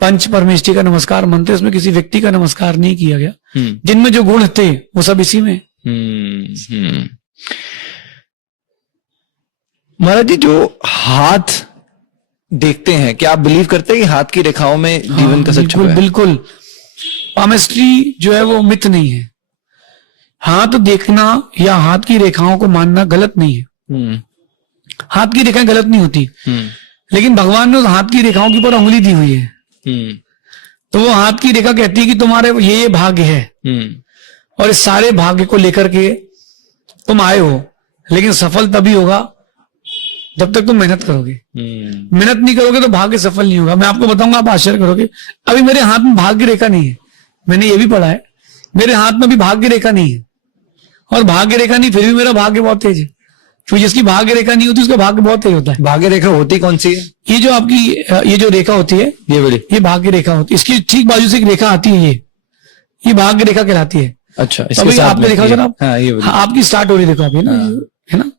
पंच परमेष्टि का नमस्कार मंत्र, इसमें किसी व्यक्ति का नमस्कार नहीं किया गया। जिनमें जो गुण थे वो सब इसी में। महाराज जी, जो हाथ देखते हैं, क्या आप बिलीव करते हैं कि हाथ की रेखाओं में जीवन का सच है? बिल्कुल। पामिस्ट्री जो है वो मिथ नहीं है। हाथ देखना या हाथ की रेखाओं को मानना गलत नहीं है। हाथ की रेखाएं गलत नहीं होती, लेकिन भगवान ने उस हाथ की रेखाओं के ऊपर उंगली दी हुई है। तो वो हाथ की रेखा कहती है कि तुम्हारे ये भाग्य है, और इस सारे भाग्य को लेकर के तुम आए हो। लेकिन सफल तभी होगा जब तक तुम मेहनत करोगे। मेहनत नहीं करोगे तो भाग्य सफल नहीं होगा। मैं आपको बताऊंगा, आप आश्चर्य करोगे। अभी मेरे हाथ में भाग्य रेखा नहीं है। मैंने ये भी पढ़ा है मेरे हाथ में भी भाग्य रेखा नहीं है, और भाग्य रेखा नहीं फिर भी मेरा भाग्य बहुत तेज है। क्योंकि जिसकी भाग्य रेखा नहीं होती उसका भाग्य बहुत तेज होता है। भाग्य रेखा होती कौन सी है? ये जो आपकी ये जो रेखा होती है, ये वाली? ये भाग्य रेखा होती है। इसकी ठीक बाजू से एक रेखा आती है, ये भाग्य रेखा कहलाती है। अच्छा, अभी आपने देखा जरा, हाँ, ये वाली। हाँ, आपकी स्टार्ट हो रही देखो अभी ना, है ना।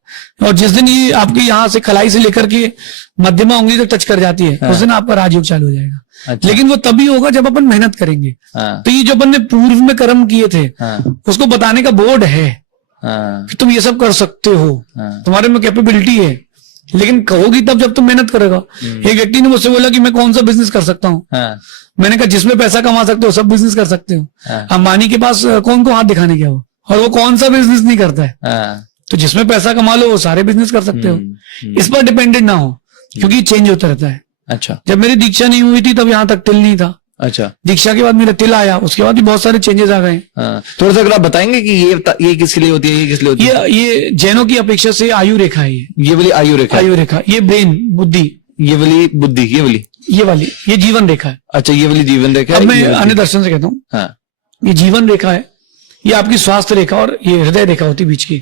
और जिस दिन ये आपके यहाँ से खलाई से लेकर के मध्यमा उंगली तक टच कर जाती है, उस दिन आपका राजयोग चालू हो जाएगा। अच्छा। लेकिन वो तभी होगा जब अपन मेहनत करेंगे। हाँ। तो ये जो अपन ने पूर्व में कर्म किए थे, हाँ। उसको बताने का बोर्ड है हाँ। कि तुम ये सब कर सकते हो, हाँ। तुम्हारे में कैपेबिलिटी है। लेकिन कहोगी तब जब तुम मेहनत करेगा। एक व्यक्ति ने मुझसे बोला कि मैं कौन सा बिजनेस कर सकता हूँ। हाँ। मैंने कहा जिसमें पैसा कमा सकते हो सब बिजनेस कर सकते हो। हाँ। अंबानी के पास कौन को हाथ दिखाने गया वो, और वो कौन सा बिजनेस नहीं करता है। हाँ। तो जिसमें पैसा कमा लो वो सारे बिजनेस कर सकते हो। इस पर डिपेंडेंट ना हो, क्योंकि चेंज होता रहता है। अच्छा। जब मेरी दीक्षा नहीं हुई थी तब यहाँ तक तिल नहीं था। अच्छा। दीक्षा के बाद मेरा तिल आया, उसके बाद भी बहुत सारे चेंजेस आ गए। हाँ। थोड़ा सा अगर आप बताएंगे कि ये किसके लिए होती है, ये किस लिए होती है? ये जैनों की अपेक्षा से आयु रेखा है। ये वाली आयु रेखा? आयु रेखा, ये ब्रेन बुद्धि, ये वाली बुद्धि, ये वाली ये जीवन रेखा है। अच्छा, ये वाली जीवन रेखा। अब मैं अन्य दर्शन से कहता हूँ, हाँ। ये जीवन रेखा है, ये आपकी स्वास्थ्य रेखा और ये हृदय रेखा होती है बीच की।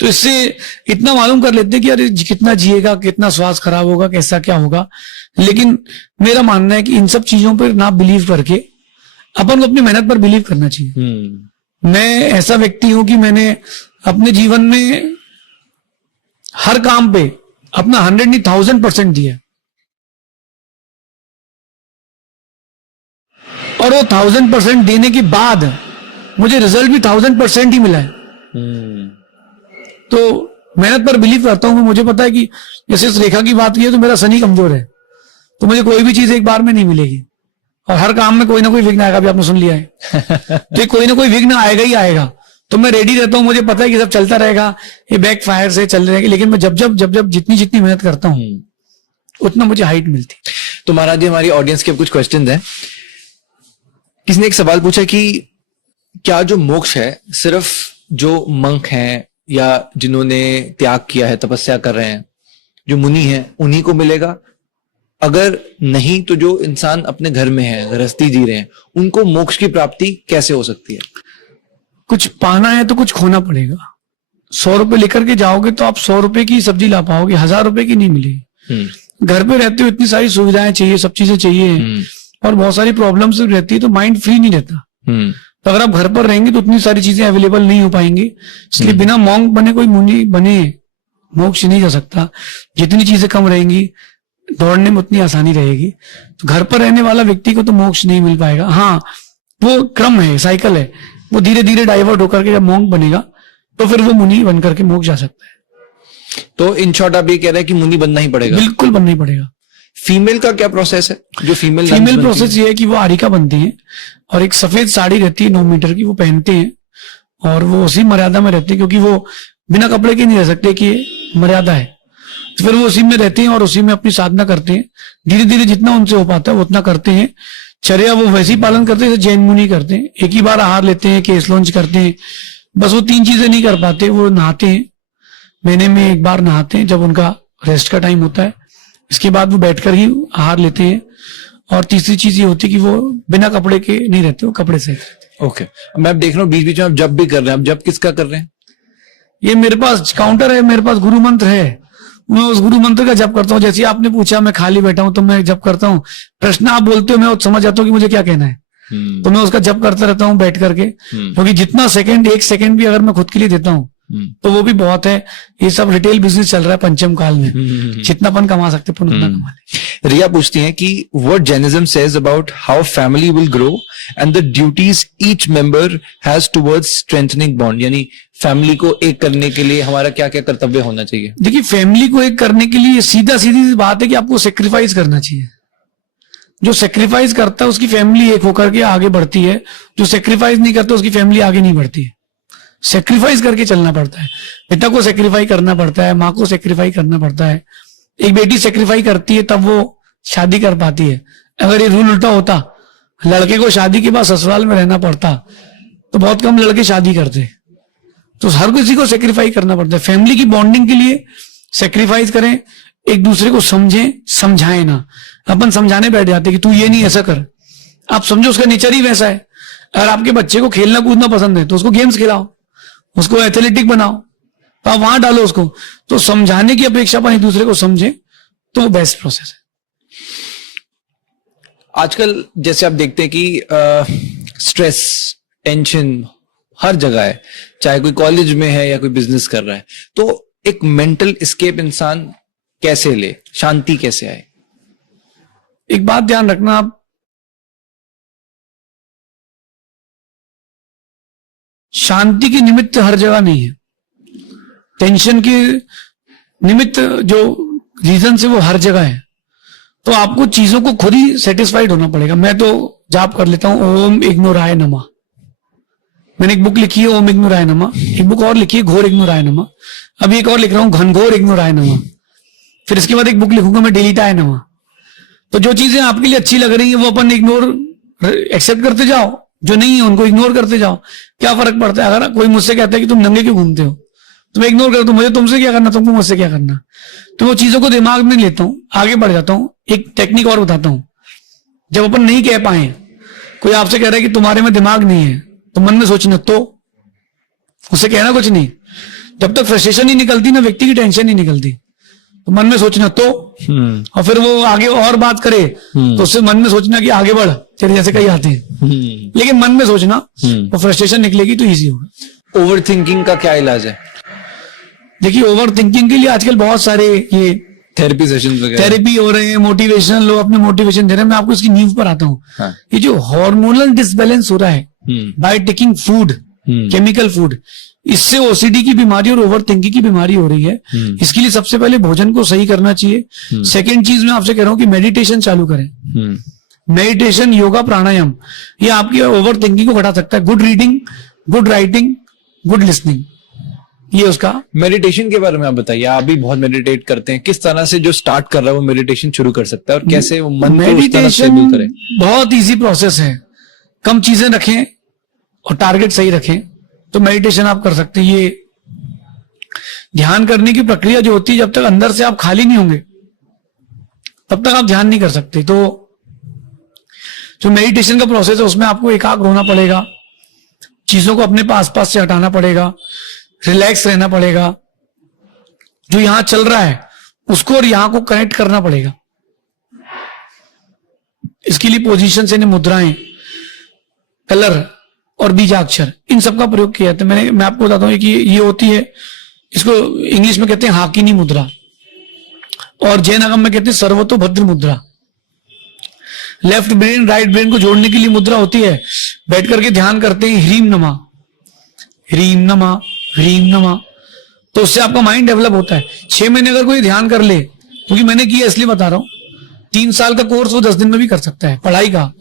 तो इससे इतना मालूम कर लेते हैं कि अरे कितना जिएगा, कितना स्वास्थ्य खराब होगा, कैसा क्या होगा। लेकिन मेरा मानना है कि इन सब चीजों पर ना बिलीव करके अपन को अपनी मेहनत पर बिलीव करना चाहिए। मैं ऐसा व्यक्ति हूं कि मैंने अपने जीवन में हर काम पे अपना 100 नहीं 1000% दिया, और वो 1000% देने के बाद मुझे रिजल्ट भी 1000% ही मिला है। तो मेहनत पर बिलीव करता हूं मैं। मुझे पता है कि जैसे इस रेखा की बात की है तो मेरा शनि कमजोर है, तो मुझे कोई भी चीज एक बार में नहीं मिलेगी, और हर काम में कोई ना कोई विघ्न आएगा। अभी आपने सुन लिया है तो कोई ना कोई विघ्न आएगा ही आएगा। तो मैं रेडी रहता हूं, मुझे पता है कि सब चलता रहेगा, ये बैक फायर से चल रहेगा। लेकिन मैं जब जितनी मेहनत करता हूं उतना मुझे हाइट मिलती। तो महाराज जी, हमारी ऑडियंस के कुछ क्वेश्चन हैं। किसी ने एक सवाल पूछा कि क्या जो मोक्ष है सिर्फ जो मंक हैं या जिन्होंने त्याग किया है, तपस्या कर रहे हैं, जो मुनि हैं, उन्हीं को मिलेगा? अगर नहीं तो जो इंसान अपने घर में है, गृहस्थी जी रहे हैं, उनको मोक्ष की प्राप्ति कैसे हो सकती है? कुछ पाना है तो कुछ खोना पड़ेगा। 100 रुपए लेकर के जाओगे तो आप 100 रुपए की सब्जी ला पाओगे, 1000 रुपए की नहीं मिलेगी। घर पे रहते हो, इतनी सारी सुविधाएं चाहिए, सब चीजें चाहिए, और बहुत सारी प्रॉब्लम्स रहती है, तो माइंड फ्री नहीं रहता। तो अगर आप घर पर रहेंगे तो उतनी सारी चीजें अवेलेबल नहीं हो पाएंगी। इसलिए बिना मॉन्क बने कोई मुनि बने मोक्ष नहीं जा सकता। जितनी चीजें कम रहेंगी दौड़ने में उतनी आसानी रहेगी। तो घर पर रहने वाला व्यक्ति को तो मोक्ष नहीं मिल पाएगा। हाँ, वो क्रम है, साइकिल है, वो धीरे धीरे डाइवर्ट होकर के जब मॉन्क बनेगा तो फिर वो मुनि बन करके मोक्ष जा सकता है। तो इन शॉर्ट आप ये कह रहे हैं कि मुनि बनना ही पड़ेगा? बिल्कुल बनना ही पड़ेगा। फीमेल का क्या प्रोसेस है? जो फीमेल प्रोसेस ये है कि वो आरिका बनती है और एक सफेद साड़ी रहती है 9 मीटर की, वो पहनते हैं, और वो उसी मर्यादा में रहते हैं, क्योंकि वो बिना कपड़े के नहीं रह सकते कि मर्यादा है। तो फिर वो उसी में रहते हैं और उसी में अपनी साधना करते हैं। धीरे धीरे जितना उनसे हो पाता है वो उतना करते हैं। चर्या वो वैसे ही पालन करते हैं जैसे जैन मुनि करते हैं। एक ही बार आहार लेते हैं, केस लॉन्च करते हैं, बस वो 3 चीजें नहीं कर पाते। वो नहाते हैं, महीने में 1 बार नहाते हैं जब उनका रेस्ट का टाइम होता है। इसके बाद वो बैठकर ही आहार लेते हैं। और तीसरी चीज ये होती है कि वो बिना कपड़े के नहीं रहते, वो कपड़े से रहते। ओके। मैं अब देख रहा हूँ बीच बीच में आप जब भी कर रहे हैं, आप जब किसका कर रहे हैं? ये मेरे पास काउंटर है, मेरे पास गुरु मंत्र है, मैं उस गुरु मंत्र का जप करता हूँ। जैसे आपने पूछा, मैं खाली बैठा हूं तो मैं जप करता हूँ। प्रश्न आप बोलते हो, मैं समझ जाता हूँ कि मुझे क्या कहना है, तो मैं उसका जप करता रहता हूँ बैठ करके। क्योंकि जितना सेकंड, 1 सेकंड भी अगर मैं खुद के लिए देता हूँ तो वो भी बहुत है। ये सब रिटेल बिजनेस चल रहा है पंचम काल में, जितना अपन कमा सकते अपन उतना कमा ले। रिया पूछती हैं कि what Jainism says about how family will grow and the duties each member has towards strengthening bond, यानी फैमिली को एक करने के लिए हमारा क्या क्या कर्तव्य होना चाहिए? देखिए, फैमिली को एक करने के लिए सीधी बात है कि आपको सेक्रीफाइस करना चाहिए। जो सेक्रीफाइस करता है उसकी फैमिली एक होकर के आगे बढ़ती है, जो सेक्रीफाइस नहीं करता उसकी फैमिली आगे नहीं बढ़ती है। सेक्रीफाइस करके चलना पड़ता है। पिता को सेक्रीफाई करना पड़ता है, माँ को सेक्रीफाई करना पड़ता है। एक बेटी सेक्रीफाई करती है तब वो शादी कर पाती है। अगर ये रूल उल्टा होता, लड़के को शादी के बाद ससुराल में रहना पड़ता, तो बहुत कम लड़के शादी करते। तो हर किसी को सेक्रीफाई करना पड़ता है। फैमिली की बॉन्डिंग के लिए सेक्रीफाइस करें, एक दूसरे को समझें, समझाएं ना। अपन समझाने बैठ जाते कि तू ये नहीं ऐसा कर, आप समझो उसका नेचर ही वैसा है। अगर आपके बच्चे को खेलना कूदना पसंद है तो उसको गेम्स खिलाओ, उसको एथलेटिक बनाओ, तो आप वहां डालो उसको। तो समझाने की अपेक्षा पर एक दूसरे को समझे तो वो बेस्ट प्रोसेस है। आजकल जैसे आप देखते हैं कि स्ट्रेस, टेंशन हर जगह है, चाहे कोई कॉलेज में है या कोई बिजनेस कर रहा है, तो एक मेंटल एस्केप इंसान कैसे ले, शांति कैसे आए? एक बात ध्यान रखना, आप शांति की निमित्त हर जगह नहीं है, टेंशन की निमित्त जो रीजन है वो हर जगह है। तो आपको चीजों को खुद ही सेटिस्फाइड होना पड़ेगा। मैं तो जाप कर लेता हूं, ओम इग्नोराय नमः। मैंने एक बुक लिखी है ओम इग्नोराय नमः, एक बुक और लिखी है घोर इग्नोराय नमः, अभी एक और लिख रहा हूं घनघोर इग्नोराय नमः, फिर इसके बाद एक बुक लिखूंगा मैं डिलीटाय नमः। तो जो चीजें आपके लिए अच्छी लग रही है वो अपन इग्नोर एक्सेप्ट करते जाओ, जो नहीं है उनको इग्नोर करते जाओ। क्या फर्क पड़ता है? अगर कोई मुझसे कहता है कि तुम नंगे क्यों घूमते हो, तो मैं इग्नोर कर दूं, मुझे तुमसे क्या करना, तुमको मुझसे क्या करना। तो वो चीजों को दिमाग में लेता हूं, आगे बढ़ जाता हूं। एक टेक्निक और बताता हूं, जब अपन नहीं कह पाए, कोई आपसे कह रहा है कि तुम्हारे में दिमाग नहीं है, तो मन में सोचना, तो उसे कहना कुछ नहीं। जब तक फ्रस्ट्रेशन ही निकलती ना, व्यक्ति की टेंशन नहीं निकलती। तो मन में सोचना तो, और फिर वो आगे और बात करे तो उससे मन में सोचना कि आगे बढ़, तेरे जैसे कई आते हैं, लेकिन मन में सोचना, वो फ्रस्ट्रेशन निकलेगी तो इजी होगा। ओवर थिंकिंग का क्या इलाज है? देखिए, ओवर थिंकिंग के लिए आजकल बहुत सारे ये थेरेपी सेशन वगैरह, थेरेपी हो रहे हैं, मोटिवेशन, लोग अपने मोटिवेशन दे रहे हैं। मैं आपको इसकी नींव पर आता हूँ। हाँ। ये जो हार्मोनल डिसबैलेंस हो रहा है by taking food, chemical food, इससे ओसीडी की बीमारी और ओवर थिंकिंग की बीमारी हो रही है। इसके लिए सबसे पहले भोजन को सही करना चाहिए। सेकेंड चीज मैं आपसे कह रहा हूँ कि मेडिटेशन चालू करें। मेडिटेशन, योगा, प्राणायाम, ये आपकी ओवर थिंकिंग को घटा सकता है। Good reading, good writing, good listening, ये उसका। मेडिटेशन के बारे में आप बताइए, आप भी बहुत मेडिटेट करते हैं, किस तरह से जो स्टार्ट कर रहा है वो मेडिटेशन शुरू कर सकता है और कैसे वो मन को उस तरह से स्टेबल करे? बहुत इजी प्रोसेस है, कम चीजें रखें और टारगेट सही रखें तो मेडिटेशन आप कर सकते हैं। ये ध्यान करने की प्रक्रिया जो होती है, जब तक अंदर से आप खाली नहीं होंगे तब तक आप ध्यान नहीं कर सकते। तो जो मेडिटेशन का प्रोसेस है उसमें आपको एकाग्र होना पड़ेगा, चीजों को अपने आसपास से हटाना पड़ेगा, रिलैक्स रहना पड़ेगा, जो यहां चल रहा है उसको और यहां को कनेक्ट करना पड़ेगा। इसके लिए पोजीशन से मुद्राएं, कलर और बीजाक्षर, इन सब का प्रयोग किया जाता है। मैं आपको बताता हूं कि ये होती है, इसको इंग्लिश में कहते हैं हाकिनी मुद्रा, और जैन आगम में कहते हैं सर्वतोभद्र मुद्रा। लेफ्ट ब्रेन राइट ब्रेन को जोड़ने के लिए मुद्रा होती है। बैठ करके ध्यान करते हैं ह्रीम नमा, ह्रीम नमा, ह्रीम नमा, तो उससे आपका माइंड डेवलप होता है। 6 महीने अगर कोई ध्यान कर ले, क्योंकि मैंने किया इसलिए बता रहा हूं, 3 साल का कोर्स वो 10 दिन में भी कर सकता है पढ़ाई का,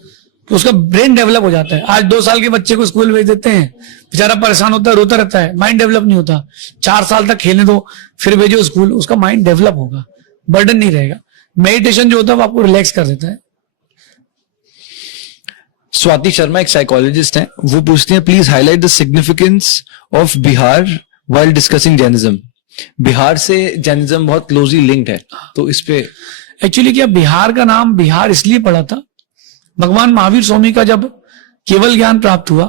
तो उसका ब्रेन डेवलप हो जाता है। आज 2 साल के बच्चे को स्कूल भेज देते हैं, बेचारा परेशान होता है, रोता रहता है, माइंड डेवलप नहीं होता। 4 साल तक खेलने दो, फिर भेजो स्कूल, उसका माइंड डेवलप होगा, बर्डन नहीं रहेगा। मेडिटेशन जो होता है वो आपको रिलैक्स कर देता है। स्वाति शर्मा एक साइकोलॉजिस्ट हैं, वो पूछती हैं please highlight the significance of Bihar while discussing Jainism. Bihar से जैनिज्म बहुत क्लोजली लिंक्ड है, तो इस पे एक्चुअली क्या, बिहार का नाम बिहार इसलिए पड़ा था, भगवान महावीर स्वामी का जब केवल ज्ञान प्राप्त हुआ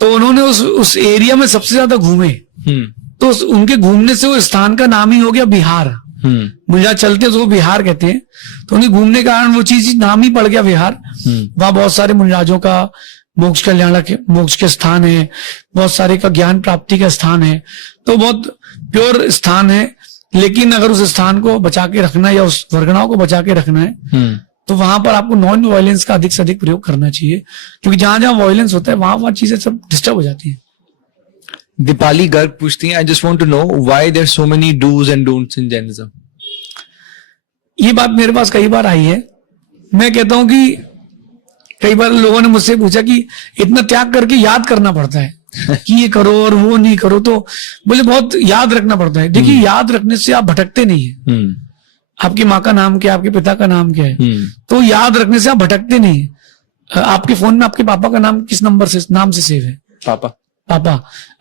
तो उन्होंने उस एरिया में सबसे ज्यादा घूमे, तो उनके घूमने से वो स्थान का नाम ही हो गया बिहार। मुझे चलते हैं तो वो बिहार कहते हैं, तो उन्हें घूमने के कारण वो चीज नाम ही पड़ गया बिहार। वहां बहुत सारे मुनिराजों का मोक्ष कल्याण के मोक्ष के स्थान है, बहुत सारे का ज्ञान प्राप्ति का स्थान है, तो बहुत प्योर स्थान है। लेकिन अगर उस स्थान को बचा के रखना है या उस वर्गणाओं को बचा के रखना है तो वहां पर आपको नॉन वायलेंस का अधिक से अधिक प्रयोग करना चाहिए, क्योंकि जहां जहां वायलेंस होता है वहां चीजें सब डिस्टर्ब हो जाती है। दीपाली गर्ग पूछती हैं, I just want to know why there so many dos and don'ts in Jainism. ये बात मेरे पास कई बार आई है। मैं कहता हूं कि कई बार लोगों ने मुझसे पूछा कि इतना त्याग करके याद करना पड़ता है कि ये करो और वो नहीं करो, तो बोले बहुत याद रखना पड़ता है। देखिए, याद रखने से आप भटकते नहीं है। आपकी माँ का नाम क्या है, आपके पिता का नाम क्या है, तो याद रखने से आप भटकते नहीं। आपके फोन में आपके पापा का नाम किस नंबर से नाम से सेव है? पापा।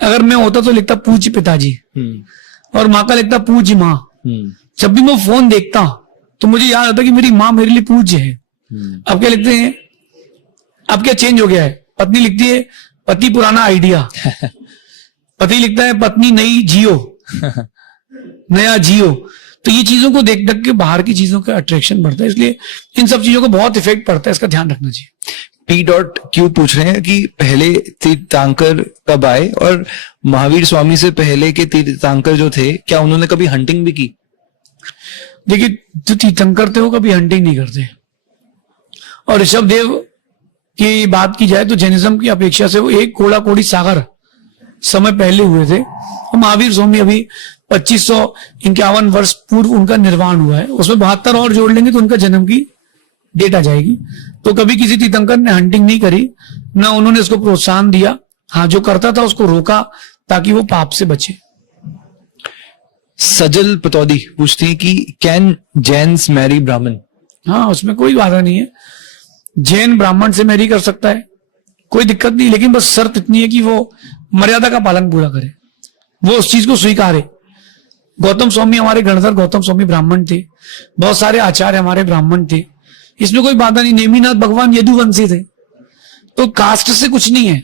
अगर मैं होता तो लिखता पूज्य पिताजी, और माँ का लिखता पूज्य माँ। जब भी मैं फोन देखता तो मुझे याद आता कि मेरी माँ मेरे लिए पूज्य है। अब क्या लिखते हैं, अब क्या चेंज हो गया है, पत्नी लिखती है पति पुराना आइडिया, पति लिखता है पत्नी नई जियो, नया जियो। तो ये चीजों को देख देख के बाहर की चीजों का अट्रैक्शन बढ़ता है, इसलिए इन सब चीजों का बहुत इफेक्ट पड़ता है, इसका ध्यान रखना चाहिए। P.Q पूछ रहे हैं कि पहले तीर्थंकर कब आए और महावीर स्वामी से पहले के तीर्थंकर जो थे क्या उन्होंने कभी हंटिंग भी की? देखिए, जो तीर्थंकर थे वो कभी हंटिंग नहीं करते, और ऋषभ देव की बात की जाए तो जैनिज्म की अपेक्षा से वो एक कोड़ा कोड़ी सागर समय पहले हुए थे। और महावीर स्वामी अभी 2551 वर्ष पूर्व उनका निर्वाण हुआ है, उसमें 72 और जोड़ लेंगे तो उनका जन्म की डेट आ जाएगी। तो कभी किसी तीर्थंकर ने हंटिंग नहीं करी, ना उन्होंने इसको प्रोत्साहन दिया। हाँ, जो करता था उसको रोका ताकि वो पाप से बचे। सजल पतौदी पूछती है कि कैन जैन्स मैरी ब्राह्मण? हाँ, उसमें कोई बाधा नहीं है, जैन ब्राह्मण से मैरी कर सकता है, कोई दिक्कत नहीं, लेकिन बस शर्त इतनी है कि वो मर्यादा का पालन पूरा करे, वो उस चीज को स्वीकारे। गौतम स्वामी, हमारे गणधर गौतम स्वामी ब्राह्मण थे, बहुत सारे आचार्य हमारे ब्राह्मण थे, इसमें कोई बाधा नहीं। नेमिनाथ भगवान यदुवंशी थे, तो कास्ट से कुछ नहीं है,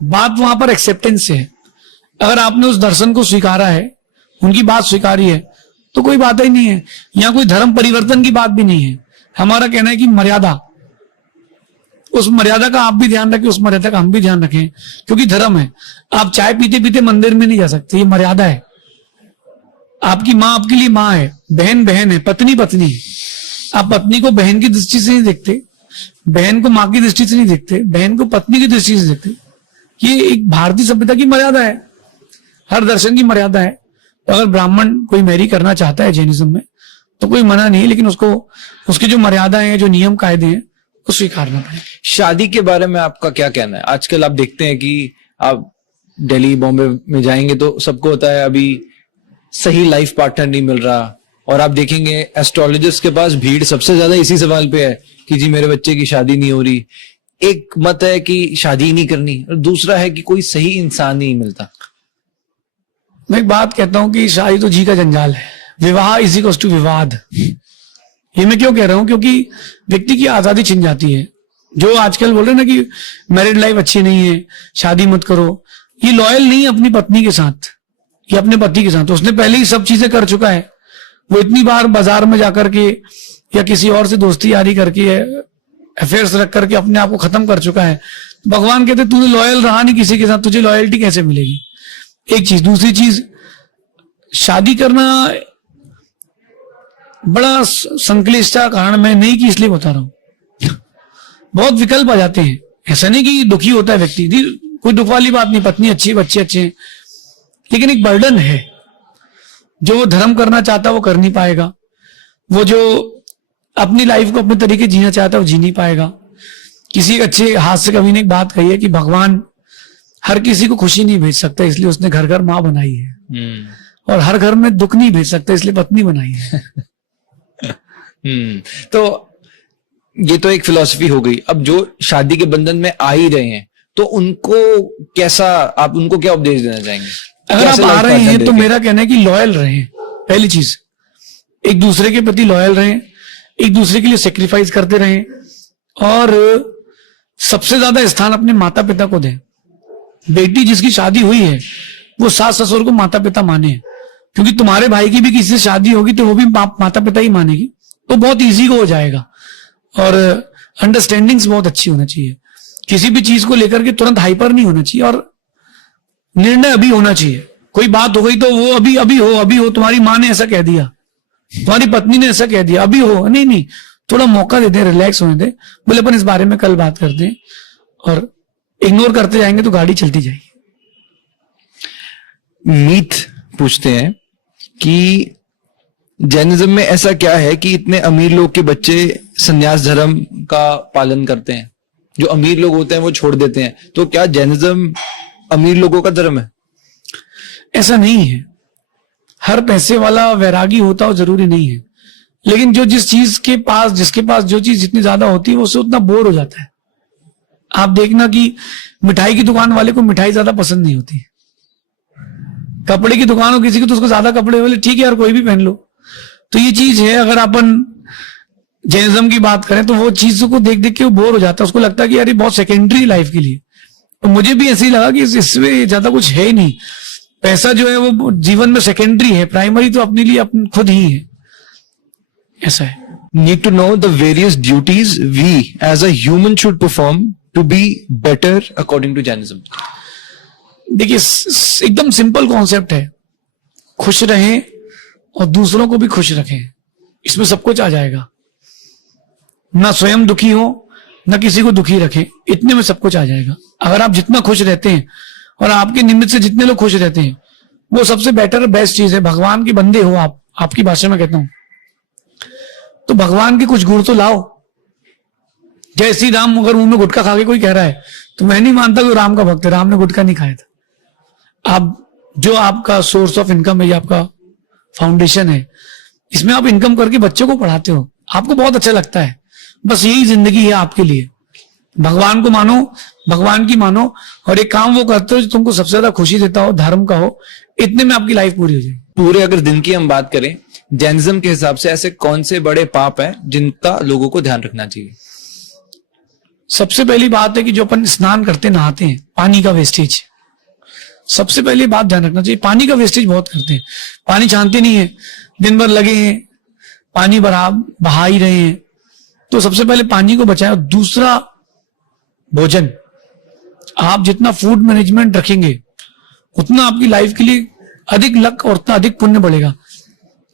बात वहां पर एक्सेप्टेंस से है। अगर आपने उस दर्शन को स्वीकारा है, उनकी बात स्वीकारी है, तो कोई बात ही नहीं है। यहाँ कोई धर्म परिवर्तन की बात भी नहीं है। हमारा कहना है कि मर्यादा, उस मर्यादा का आप भी ध्यान रखें, उस मर्यादा का हम भी ध्यान रखें, क्योंकि धर्म है। आप चाय पीते पीते मंदिर में नहीं जा सकते, ये मर्यादा है। आपकी माँ आपके लिए माँ है, बहन बहन है, पत्नी पत्नी है। आप पत्नी को बहन की दृष्टि से नहीं देखते, बहन को माँ की दृष्टि से नहीं देखते, बहन को पत्नी की दृष्टि से देखते। ये एक भारतीय सभ्यता की मर्यादा है, हर दर्शन की मर्यादा है। तो अगर ब्राह्मण कोई मैरी करना चाहता है जैनिज्म में तो कोई मना नहीं है, लेकिन उसको उसकी जो मर्यादाएं हैं, जो नियम कायदे हैं, वो स्वीकारना पड़ेगा। शादी के बारे में आपका क्या कहना है? आजकल आप देखते हैं कि आप दिल्ली बॉम्बे में जाएंगे तो सबको होता है अभी सही लाइफ पार्टनर नहीं मिल रहा, और आप देखेंगे एस्ट्रोलॉजिस्ट के पास भीड़ सबसे ज्यादा इसी सवाल पे है कि जी मेरे बच्चे की शादी नहीं हो रही। एक मत है कि शादी ही नहीं करनी, और दूसरा है कि कोई सही इंसान नहीं मिलता। मैं एक बात कहता हूं कि शादी तो जी का जंजाल है, विवाह इज इक्वल्स टू विवाद। ये मैं क्यों कह रहा हूं? क्योंकि व्यक्ति की आजादी छिन जाती है। जो आजकल बोल रहे हैं ना कि मैरिड लाइफ अच्छी नहीं है, शादी मत करो, ये लॉयल नहीं है अपनी पत्नी के साथ या अपने पति के साथ। उसने पहले ही सब चीजें कर चुका है, वो इतनी बार बाजार में जाकर के या किसी और से दोस्ती यारी करके, अफेयर्स रख करके अपने आप को खत्म कर चुका है। भगवान कहते तूने लॉयल रहा नहीं किसी के साथ, तुझे लॉयल्टी कैसे मिलेगी? एक चीज। दूसरी चीज, शादी करना बड़ा संकलिष्ट का कारण मैं नहीं कि इसलिए बता रहा हूं, बहुत विकल्प आ जाते हैं। ऐसा नहीं कि दुखी होता है व्यक्ति, कोई दुख वाली बात नहीं, पत्नी अच्छी, बच्चे अच्छे हैं, लेकिन एक बर्डन है। जो वो धर्म करना चाहता है वो कर नहीं पाएगा, वो जो अपनी लाइफ को अपने तरीके जीना चाहता है वो जी नहीं पाएगा। किसी एक अच्छे हास्य कवि ने एक बात कही है कि भगवान हर किसी को खुशी नहीं भेज सकता, इसलिए उसने घर घर माँ बनाई है, और हर घर में दुख नहीं भेज सकता, इसलिए पत्नी बनाई है। तो ये तो एक फिलॉसफी हो गई। अब जो शादी के बंधन में आ ही रहे हैं तो उनको कैसा, आप उनको क्या उपदेश देना चाहेंगे? अगर आप आ रहे हैं तो मेरा कहना है कि लॉयल रहें। पहली चीज, एक दूसरे के प्रति लॉयल रहें, एक दूसरे के लिए सेक्रीफाइस करते रहें, और सबसे ज्यादा स्थान अपने माता पिता को दें। बेटी जिसकी शादी हुई है वो सास ससुर को माता पिता माने, क्योंकि तुम्हारे भाई की भी किसी से शादी होगी तो वो भी माता पिता ही मानेगी, तो बहुत इजी हो जाएगा। और अंडरस्टैंडिंग्स बहुत अच्छी होना चाहिए, किसी भी चीज को लेकर के तुरंत हाइपर नहीं होना चाहिए, और निर्णय अभी होना चाहिए। कोई बात हो गई तो वो अभी हो, तुम्हारी माँ ने ऐसा कह दिया, तुम्हारी पत्नी ने ऐसा कह दिया, अभी हो, नहीं, थोड़ा मौका देते हैं, रिलैक्स होने दे, बोले अपन इस बारे में कल बात करते हैं, और इग्नोर करते जाएंगे तो गाड़ी चलती जाएगी। मीत पूछते हैं कि जैनिज्म में ऐसा क्या है कि इतने अमीर लोग के बच्चे संन्यास धर्म का पालन करते हैं, जो अमीर लोग होते हैं वो छोड़ देते हैं, तो क्या जैनिज्म अमीर लोगों का धर्म है? ऐसा नहीं है, हर पैसे वाला वैरागी होता हो जरूरी नहीं है, लेकिन जो जिसके पास जो चीज जितनी ज्यादा होती है वो उससे उतना बोर हो जाता है। आप देखना कि मिठाई की दुकान वाले को मिठाई ज्यादा पसंद नहीं होती, कपड़े की दुकान हो किसी की तो उसको ज्यादा कपड़े वाले ठीक है यार कोई भी पहन लो। तो ये चीज है, अगर अपन जैनिज्म की बात करें तो वो चीजों को देख देख के वो बोर हो जाता है, उसको लगता है कि यार ये बहुत सेकेंडरी लाइफ के लिए। तो मुझे भी ऐसे ही लगा कि इसमें ज्यादा कुछ है ही नहीं, पैसा जो है वो जीवन में सेकेंडरी है, प्राइमरी तो अपने लिए अपन खुद ही है, ऐसा है। Need to know the various duties we as a human should perform to be better according to Jainism. देखिए एकदम सिंपल कॉन्सेप्ट है, खुश रहें और दूसरों को भी खुश रखें, इसमें सब कुछ आ जाएगा। ना स्वयं दुखी हो ना किसी को दुखी रखें, इतने में सब कुछ आ जाएगा। अगर आप जितना खुश रहते हैं और आपके निमित्त से जितने लोग खुश रहते हैं, वो सबसे बेटर बेस्ट चीज है। भगवान के बंदे हो आप, आपकी भाषा में कहता हूं, तो भगवान के कुछ गुण तो लाओ। जय श्री राम अगर मुंह में गुटखा खा के कोई कह रहा है तो मैं नहीं मानता कि राम का भक्त है, राम ने गुटखा नहीं खाया था। आप जो आपका सोर्स ऑफ इनकम है या आपका फाउंडेशन है, इसमें आप इनकम करके बच्चों को पढ़ाते हो, आपको बहुत अच्छा लगता है, बस यही जिंदगी है आपके लिए। भगवान को मानो, भगवान की मानो, और एक काम वो करते हो जो तुमको सबसे ज्यादा खुशी देता हो, धर्म का हो, इतने में आपकी लाइफ पूरी हो जाएगी। पूरे अगर दिन की हम बात करें जैनिज्म के हिसाब से ऐसे कौन से बड़े पाप हैं जिनका लोगों को ध्यान रखना चाहिए? सबसे पहली बात है कि जो अपन स्नान करते नहाते हैं, पानी का वेस्टेज, सबसे पहली बात ध्यान रखना चाहिए। पानी का वेस्टेज बहुत करते हैं, पानी छानते नहीं है, दिन भर लगे हैं, पानी बहा ही रहे हैं, तो सबसे पहले पानी को बचाएं। दूसरा, भोजन, आप जितना फूड मैनेजमेंट रखेंगे उतना आपकी लाइफ के लिए अधिक लक और उतना अधिक पुण्य बढ़ेगा।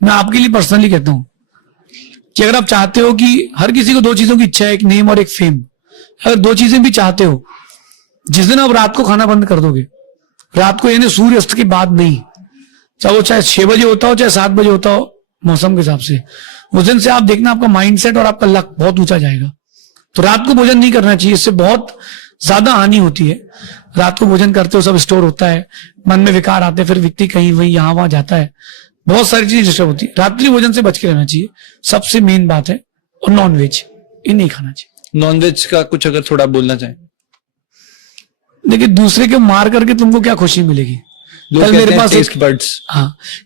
मैं आपके लिए पर्सनली कहता हूं कि अगर आप चाहते हो कि हर किसी को दो चीजों की इच्छा है, एक नेम और एक फेम, अगर दो चीजें भी चाहते हो, जिस दिन आप रात को खाना बंद कर दोगे, रात को यानी सूर्य अस्त के बाद नहीं, चाहे 6 बजे होता हो चाहे 7 बजे होता हो, मौसम के हिसाब से, उस दिन से आप देखना आपका माइंडसेट और आपका लक बहुत ऊंचा जाएगा। तो रात को भोजन नहीं करना चाहिए, इससे बहुत ज्यादा हानि होती है। रात को भोजन करते हो सब स्टोर होता है, मन में विकार आते हैं, फिर व्यक्ति कहीं वहीं यहां वहां जाता है, बहुत सारी चीजें डिस्टर्ब होती है। रात्रि भोजन से बच के रहना चाहिए, सबसे मेन बात है। और नॉनवेज ये नहीं खाना चाहिए। नॉनवेज का कुछ अगर थोड़ा बोलना चाहें? देखिए दूसरे के मार करके तुमको क्या खुशी मिलेगी? कल मेरे पास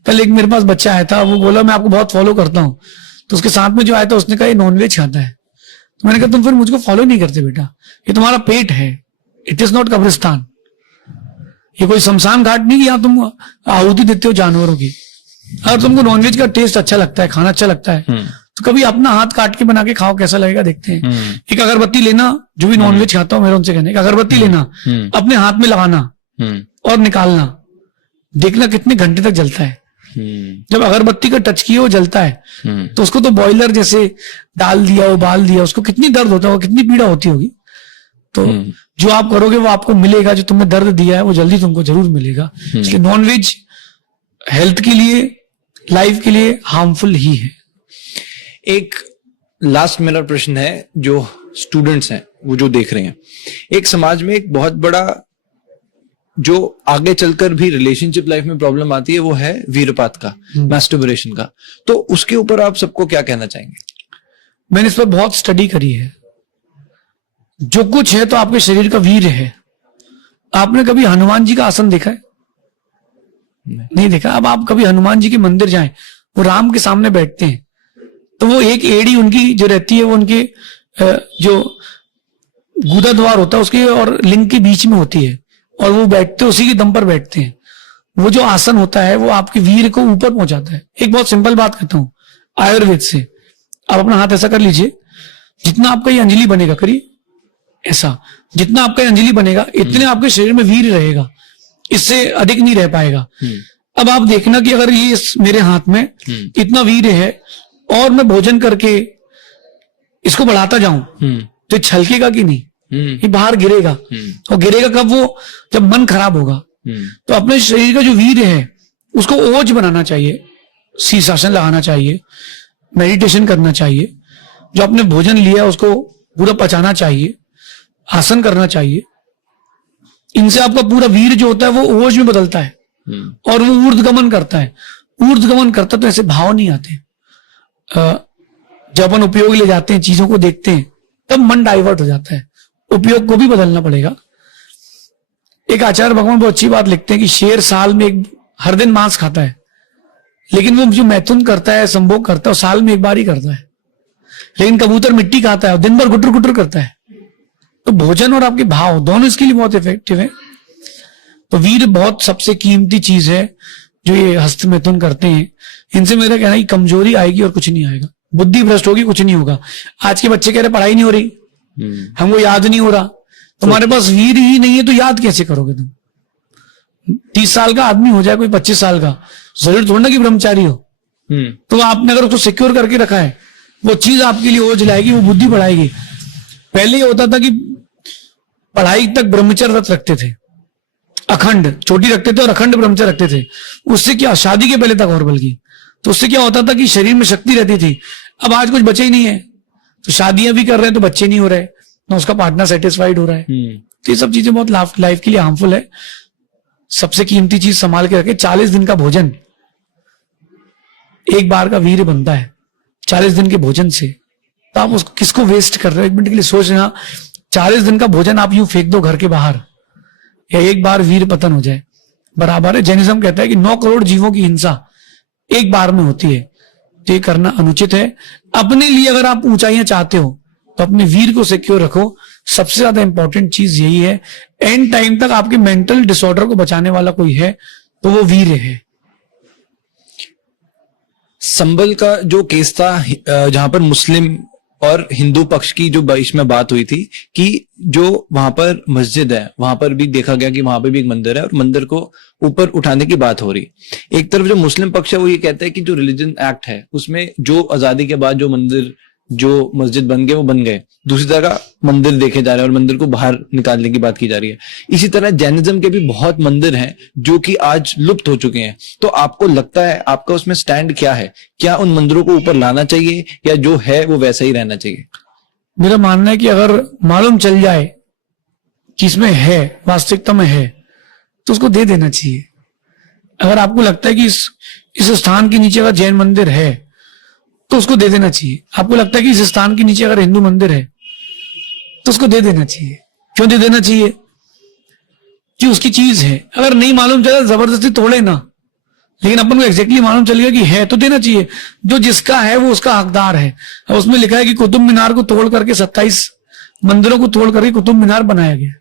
कल एक मेरे पास बच्चा आया था, वो बोला मैं आपको बहुत फॉलो करता हूँ, तो उसके साथ में जो आया था उसने कहा ये नॉनवेज खाता है। तो मैंने कहा तुम फिर मुझको फॉलो नहीं करते बेटा, ये तुम्हारा पेट है, इट इज नॉट कब्रिस्तान, ये कोई शमशान घाट नहीं कि यहाँ तुम आहुति देते हो जानवरों की। अगर तुमको नॉनवेज का टेस्ट अच्छा लगता है, खाना अच्छा लगता है, तो कभी अपना हाथ काट के बना के खाओ, कैसा लगेगा देखते हैं। एक अगरबत्ती लेना, जो भी नॉनवेज खाता हूं मेरा उनसे कहना, एक अगरबत्ती लेना, अपने हाथ में लगाना और निकालना, देखना कितने घंटे तक जलता है। जब अगरबत्ती का टच किया वो जलता है, तो उसको तो बॉयलर जैसे डाल दिया, उबाल दिया, उसको कितनी दर्द होता होगा, कितनी पीड़ा होती होगी। तो जो आप करोगे वो आपको मिलेगा, जो तुमने दर्द दिया है वो जल्दी तुमको जरूर मिलेगा। इसलिए नॉनवेज हेल्थ के लिए, लाइफ के लिए हार्मफुल ही है। एक लास्ट मेरा प्रश्न है, जो स्टूडेंट्स हैं वो जो देख रहे हैं, एक समाज में एक बहुत बड़ा जो आगे चलकर भी रिलेशनशिप लाइफ में प्रॉब्लम आती है वो है वीरपात का, मैस्टरबेशन का। तो उसके ऊपर आप सबको क्या कहना चाहेंगे? मैंने इस पर बहुत स्टडी करी है। जो कुछ है तो आपके शरीर का वीर है। आपने कभी हनुमान जी का आसन देखा है? नहीं देखा। अब आप कभी हनुमान जी के मंदिर जाएं, वो राम के सामने बैठते हैं, तो वो एक एड़ी उनकी जो रहती है वो उनके जो गुदा द्वार होता है उसके और लिंग के बीच में होती है, और वो बैठते उसी के दम पर बैठते हैं। वो जो आसन होता है वो आपके वीर को ऊपर पहुंचाता है। एक बहुत सिंपल बात कहता हूं आयुर्वेद से, आप अपना हाथ ऐसा कर लीजिए, जितना आपका ये अंजलि बनेगा, करिए ऐसा, जितना आपका अंजलि बनेगा इतने आपके शरीर में वीर रहेगा, इससे अधिक नहीं रह पाएगा। अब आप देखना कि अगर ये मेरे हाथ में इतना वीर है और मैं भोजन करके इसको बढ़ाता जाऊं तो छलकेगा कि नहीं? ये बाहर गिरेगा। और गिरेगा कब? वो जब मन खराब होगा। तो अपने शरीर का जो वीर है उसको ओज बनाना चाहिए, शीर्षासन लगाना चाहिए, मेडिटेशन करना चाहिए, जो आपने भोजन लिया उसको पूरा पचाना चाहिए, आसन करना चाहिए। इनसे आपका पूरा वीर जो होता है वो ओज में बदलता है और वो ऊर्ध्वगमन करता है। ऊर्ध्वगमन करता तो ऐसे भाव नहीं आते। जब अपन उपयोग ले जाते हैं, चीजों को देखते हैं, तब मन डाइवर्ट हो जाता है। उपयोग को भी बदलना पड़ेगा। एक आचार्य भगवान बहुत अच्छी बात लिखते हैं कि शेर साल में हर दिन मांस खाता है, लेकिन वो जो मैथुन करता है, संभोग करता है, साल में एक बार ही करता है। लेकिन कबूतर मिट्टी खाता है और दिन भर गुटर गुटर करता है। तो भोजन और आपके भाव दोनों इसके लिए बहुत इफेक्टिव है। तो वीर बहुत सबसे कीमती चीज है जो ये हस्त मैथुन करते हैं। इनसे मेरा कहना है कि कमजोरी आएगी और कुछ नहीं आएगा, बुद्धि भ्रष्ट होगी, कुछ नहीं होगा। आज के बच्चे कह रहे पढ़ाई नहीं हो रही, हमको याद नहीं हो रहा। तुम्हारे पास वीर ही नहीं है तो याद कैसे करोगे तुम? 30 साल का आदमी हो जाए कोई 25 साल का, जरूर थोड़ा ना कि ब्रह्मचारी हो। तो आपने अगर उसको सिक्योर करके रखा है, वो चीज आपके लिए ओझ लाएगी, वो बुद्धि बढ़ाएगी। पहले ये होता था कि पढ़ाई तक ब्रह्मचर्य व्रत रखते थे, अखंड चोटी रखते थे और अखंड ब्रह्मचर्य रखते थे। उससे क्या, शादी के पहले तक और बल्कि, तो उससे क्या होता था कि शरीर में शक्ति रहती थी। अब आज कुछ बचे ही नहीं है, तो शादियां भी कर रहे हैं तो बच्चे नहीं हो रहे, ना उसका पार्टनर सेटिस्फाइड हो रहा है। तो ये सब चीजें बहुत लाइफ के लिए हार्मफुल है। सबसे कीमती चीज संभाल के रखे, 40 दिन का भोजन एक बार का वीर बनता है 40 दिन के भोजन से। तो आप उसको किसको वेस्ट कर रहे हो? एक मिनट के लिए सोचना, 40 दिन का भोजन आप यूं फेंक दो घर के बाहर, या एक बार वीर पतन हो जाए, बराबर है। जैनिज्म कहता है कि 9 करोड़ जीवों की हिंसा एक बार में होती है, तो ये करना अनुचित है। अपने लिए अगर आप ऊंचाइयां चाहते हो तो अपने वीर को सिक्योर रखो। सबसे ज्यादा इंपॉर्टेंट चीज यही है। एंड टाइम तक आपके मेंटल डिसऑर्डर को बचाने वाला कोई है तो वो वीर है। संभल का जो केस था, जहां पर मुस्लिम और हिंदू पक्ष की जो बीच में बात हुई थी कि जो वहां पर मस्जिद है, वहां पर भी देखा गया कि वहां पर भी एक मंदिर है और मंदिर को ऊपर उठाने की बात हो रही। एक तरफ जो मुस्लिम पक्ष है वो ये कहता है कि जो रिलीजन एक्ट है उसमें जो आजादी के बाद जो मंदिर, जो मस्जिद बन गए वो बन गए, दूसरी तरह मंदिर देखे जा रहे हैं और मंदिर को बाहर निकालने की बात की जा रही है। इसी तरह जैनिज्म के भी बहुत मंदिर हैं जो कि आज लुप्त हो चुके हैं। तो आपको लगता है, आपका उसमें स्टैंड क्या है? क्या उन मंदिरों को ऊपर लाना चाहिए या जो है वो वैसा ही रहना चाहिए? मेरा मानना है कि अगर मालूम चल जाए कि इसमें है, वास्तविकता में है, तो उसको दे देना चाहिए। अगर आपको लगता है कि इस स्थान के नीचे अगर जैन मंदिर है तो उसको दे देना चाहिए। आपको लगता है कि इस स्थान के नीचे अगर हिंदू मंदिर है तो उसको दे देना चाहिए। क्यों दे देना चाहिए? कि उसकी चीज है। अगर नहीं मालूम चला जबरदस्ती तोड़े ना, लेकिन अपन को एग्जैक्टली मालूम चल गया कि है तो देना चाहिए। जो जिसका है वो उसका हकदार है। अब उसमें लिखा है कि कुतुब मीनार को तोड़ करके 27 मंदिरों को तोड़ करके कुतुब मीनार बनाया गया।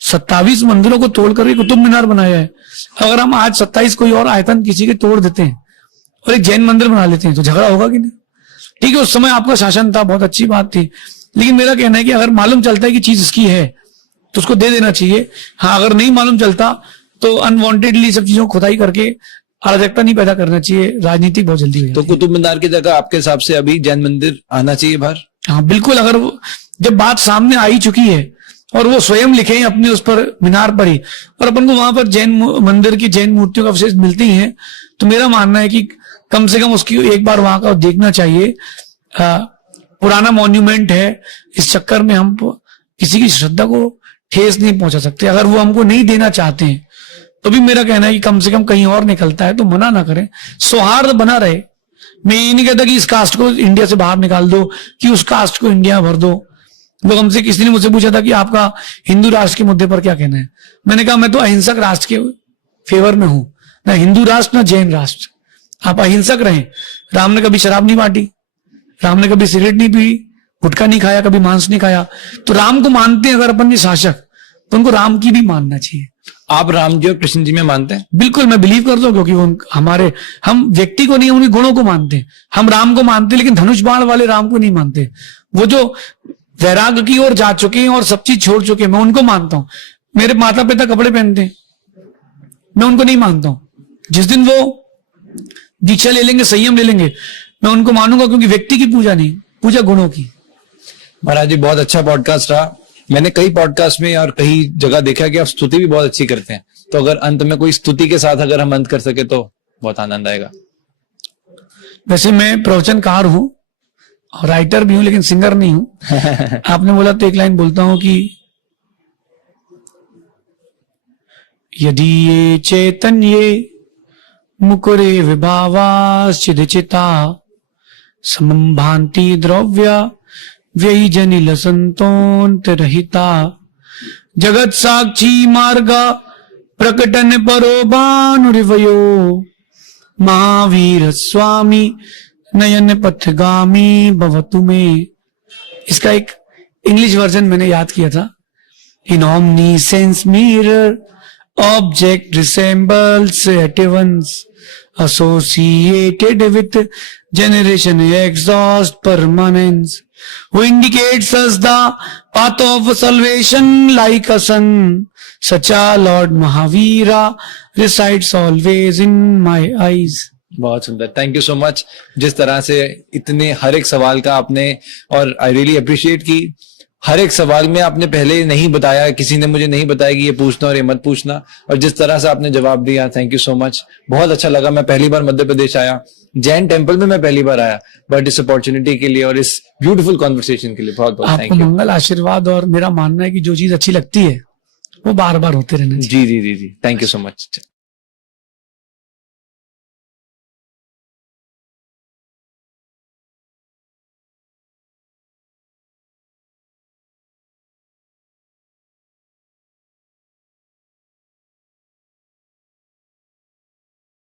27 मंदिरों को तोड़ करके कुतुब मीनार बनाया है। अगर हम आज 27 कोई और आयतन किसी के तोड़ देते हैं और एक जैन मंदिर बना लेते हैं तो झगड़ा होगा कि नहीं? ठीक है, उस समय आपका शासन था, बहुत अच्छी बात थी, लेकिन मेरा कहना है कि अगर मालूम चलता है कि चीज इसकी है तो उसको दे देना चाहिए। हाँ, अगर नहीं मालूम चलता तो अनवांटेडली सब चीजों को खुदाई करके अराजकता नहीं पैदा करना चाहिए। राजनीति बहुत जल्दी हो जाती है। तो कुतुब मीनार की जगह आपके हिसाब से अभी जैन मंदिर आना चाहिए बाहर? हाँ बिल्कुल। अगर जब बात सामने आ ही चुकी है और वो स्वयं लिखे अपने उस पर मीनार पर ही, और अपन को वहां पर जैन मंदिर की जैन मूर्तियों का अवशेष मिलती हैं, तो मेरा मानना है कि कम से कम उसकी एक बार वहां का देखना चाहिए। पुराना मॉन्यूमेंट है, इस चक्कर में हम किसी की श्रद्धा को ठेस नहीं पहुंचा सकते। अगर वो हमको नहीं देना चाहते हैं तो भी मेरा कहना है कि कम से कम कहीं और निकलता है तो मना ना करें, सौहार्द बना रहे। मैं ये नहीं कहता कि इस कास्ट को इंडिया से बाहर निकाल दो, कि उस कास्ट को इंडिया भर दो। वो हमसे किसी ने मुझसे पूछा था कि आपका हिंदू राष्ट्र के मुद्दे पर क्या कहना है। मैंने कहा मैं तो अहिंसक राष्ट्र के फेवर में हूं, ना हिंदू राष्ट्र ना जैन राष्ट्र। आप अहिंसक रहें। राम ने कभी शराब नहीं बांटी, राम ने कभी सिगरेट नहीं पी, गुटखा नहीं खाया, कभी मांस नहीं खाया। तो राम को मानते हैं अगर अपन शासक, तो उनको राम की भी मानना चाहिए। आप राम जी और कृष्ण जी में मानते हैं? बिल्कुल, मैं बिलीव करता हूँ, क्योंकि हम व्यक्ति को नहीं, उनके गुणों को मानते हैं। हम राम को मानते हैं लेकिन धनुष बाण वाले राम को नहीं मानते। वो जो वैराग्य की ओर जा चुके हैं और सब चीज छोड़ चुके हैं, मैं उनको मानता हूं। मेरे माता पिता कपड़े पहनते हैं, मैं उनको नहीं मानता हूं। जिस दिन वो दीक्षा ले लेंगे, संयम ले लेंगे, मैं उनको मानूंगा, क्योंकि व्यक्ति की पूजा नहीं, पूजा गुणों की। महाराज जी, बहुत अच्छा पॉडकास्ट रहा। मैंने कई पॉडकास्ट में और कई जगह देखा कि आप स्तुति भी बहुत अच्छी करते हैं, तो अगर अंत में कोई स्तुति के साथ अगर हम अंत कर सके तो बहुत आनंद आएगा। वैसे मैं प्रवचनकार हूं और राइटर भी हूं, लेकिन सिंगर नहीं हूं। आपने बोला तो एक लाइन बोलता हूं कि यदि ये चैतन्ये मुकुरे विभावाश्चिदचिता समं भान्ति द्रव्या व्ययीजनिल संतोन्तरहिता जगत साक्षी मार्ग प्रकटन परो भानुरिवयो महावीर स्वामी नयन पथगामी भवतु में, इसका एक इंग्लिश वर्जन मैंने याद किया था. इन omni sense mirror object resembles at once associated with generation exhaust permanence, who indicates us the path of salvation like a sun, such a Lord Mahavira resides always in my eyes. बहुत सुंदर, thank you so much. जिस तरह से इतने हर एक सवाल का आपने, और आई रियली अप्रिशिएट कि हर एक सवाल में आपने पहले नहीं बताया, किसी ने मुझे नहीं बताया कि ये पूछना और ये मत पूछना, और जिस तरह से आपने जवाब दिया, थैंक यू सो मच. बहुत अच्छा लगा. मैं पहली बार मध्य प्रदेश आया, जैन टेम्पल में मैं पहली बार आया, बट इस अपॉर्चुनिटी के लिए और इस ब्यूटीफुल कॉन्वर्सेशन के लिए बहुत बहुत आपको थैंक यू. मंगल आशीर्वाद. और मेरा मानना है कि जो चीज अच्छी लगती है वो बार बार होते रहना चाहिए. जी जी जी जी, थैंक यू सो मच.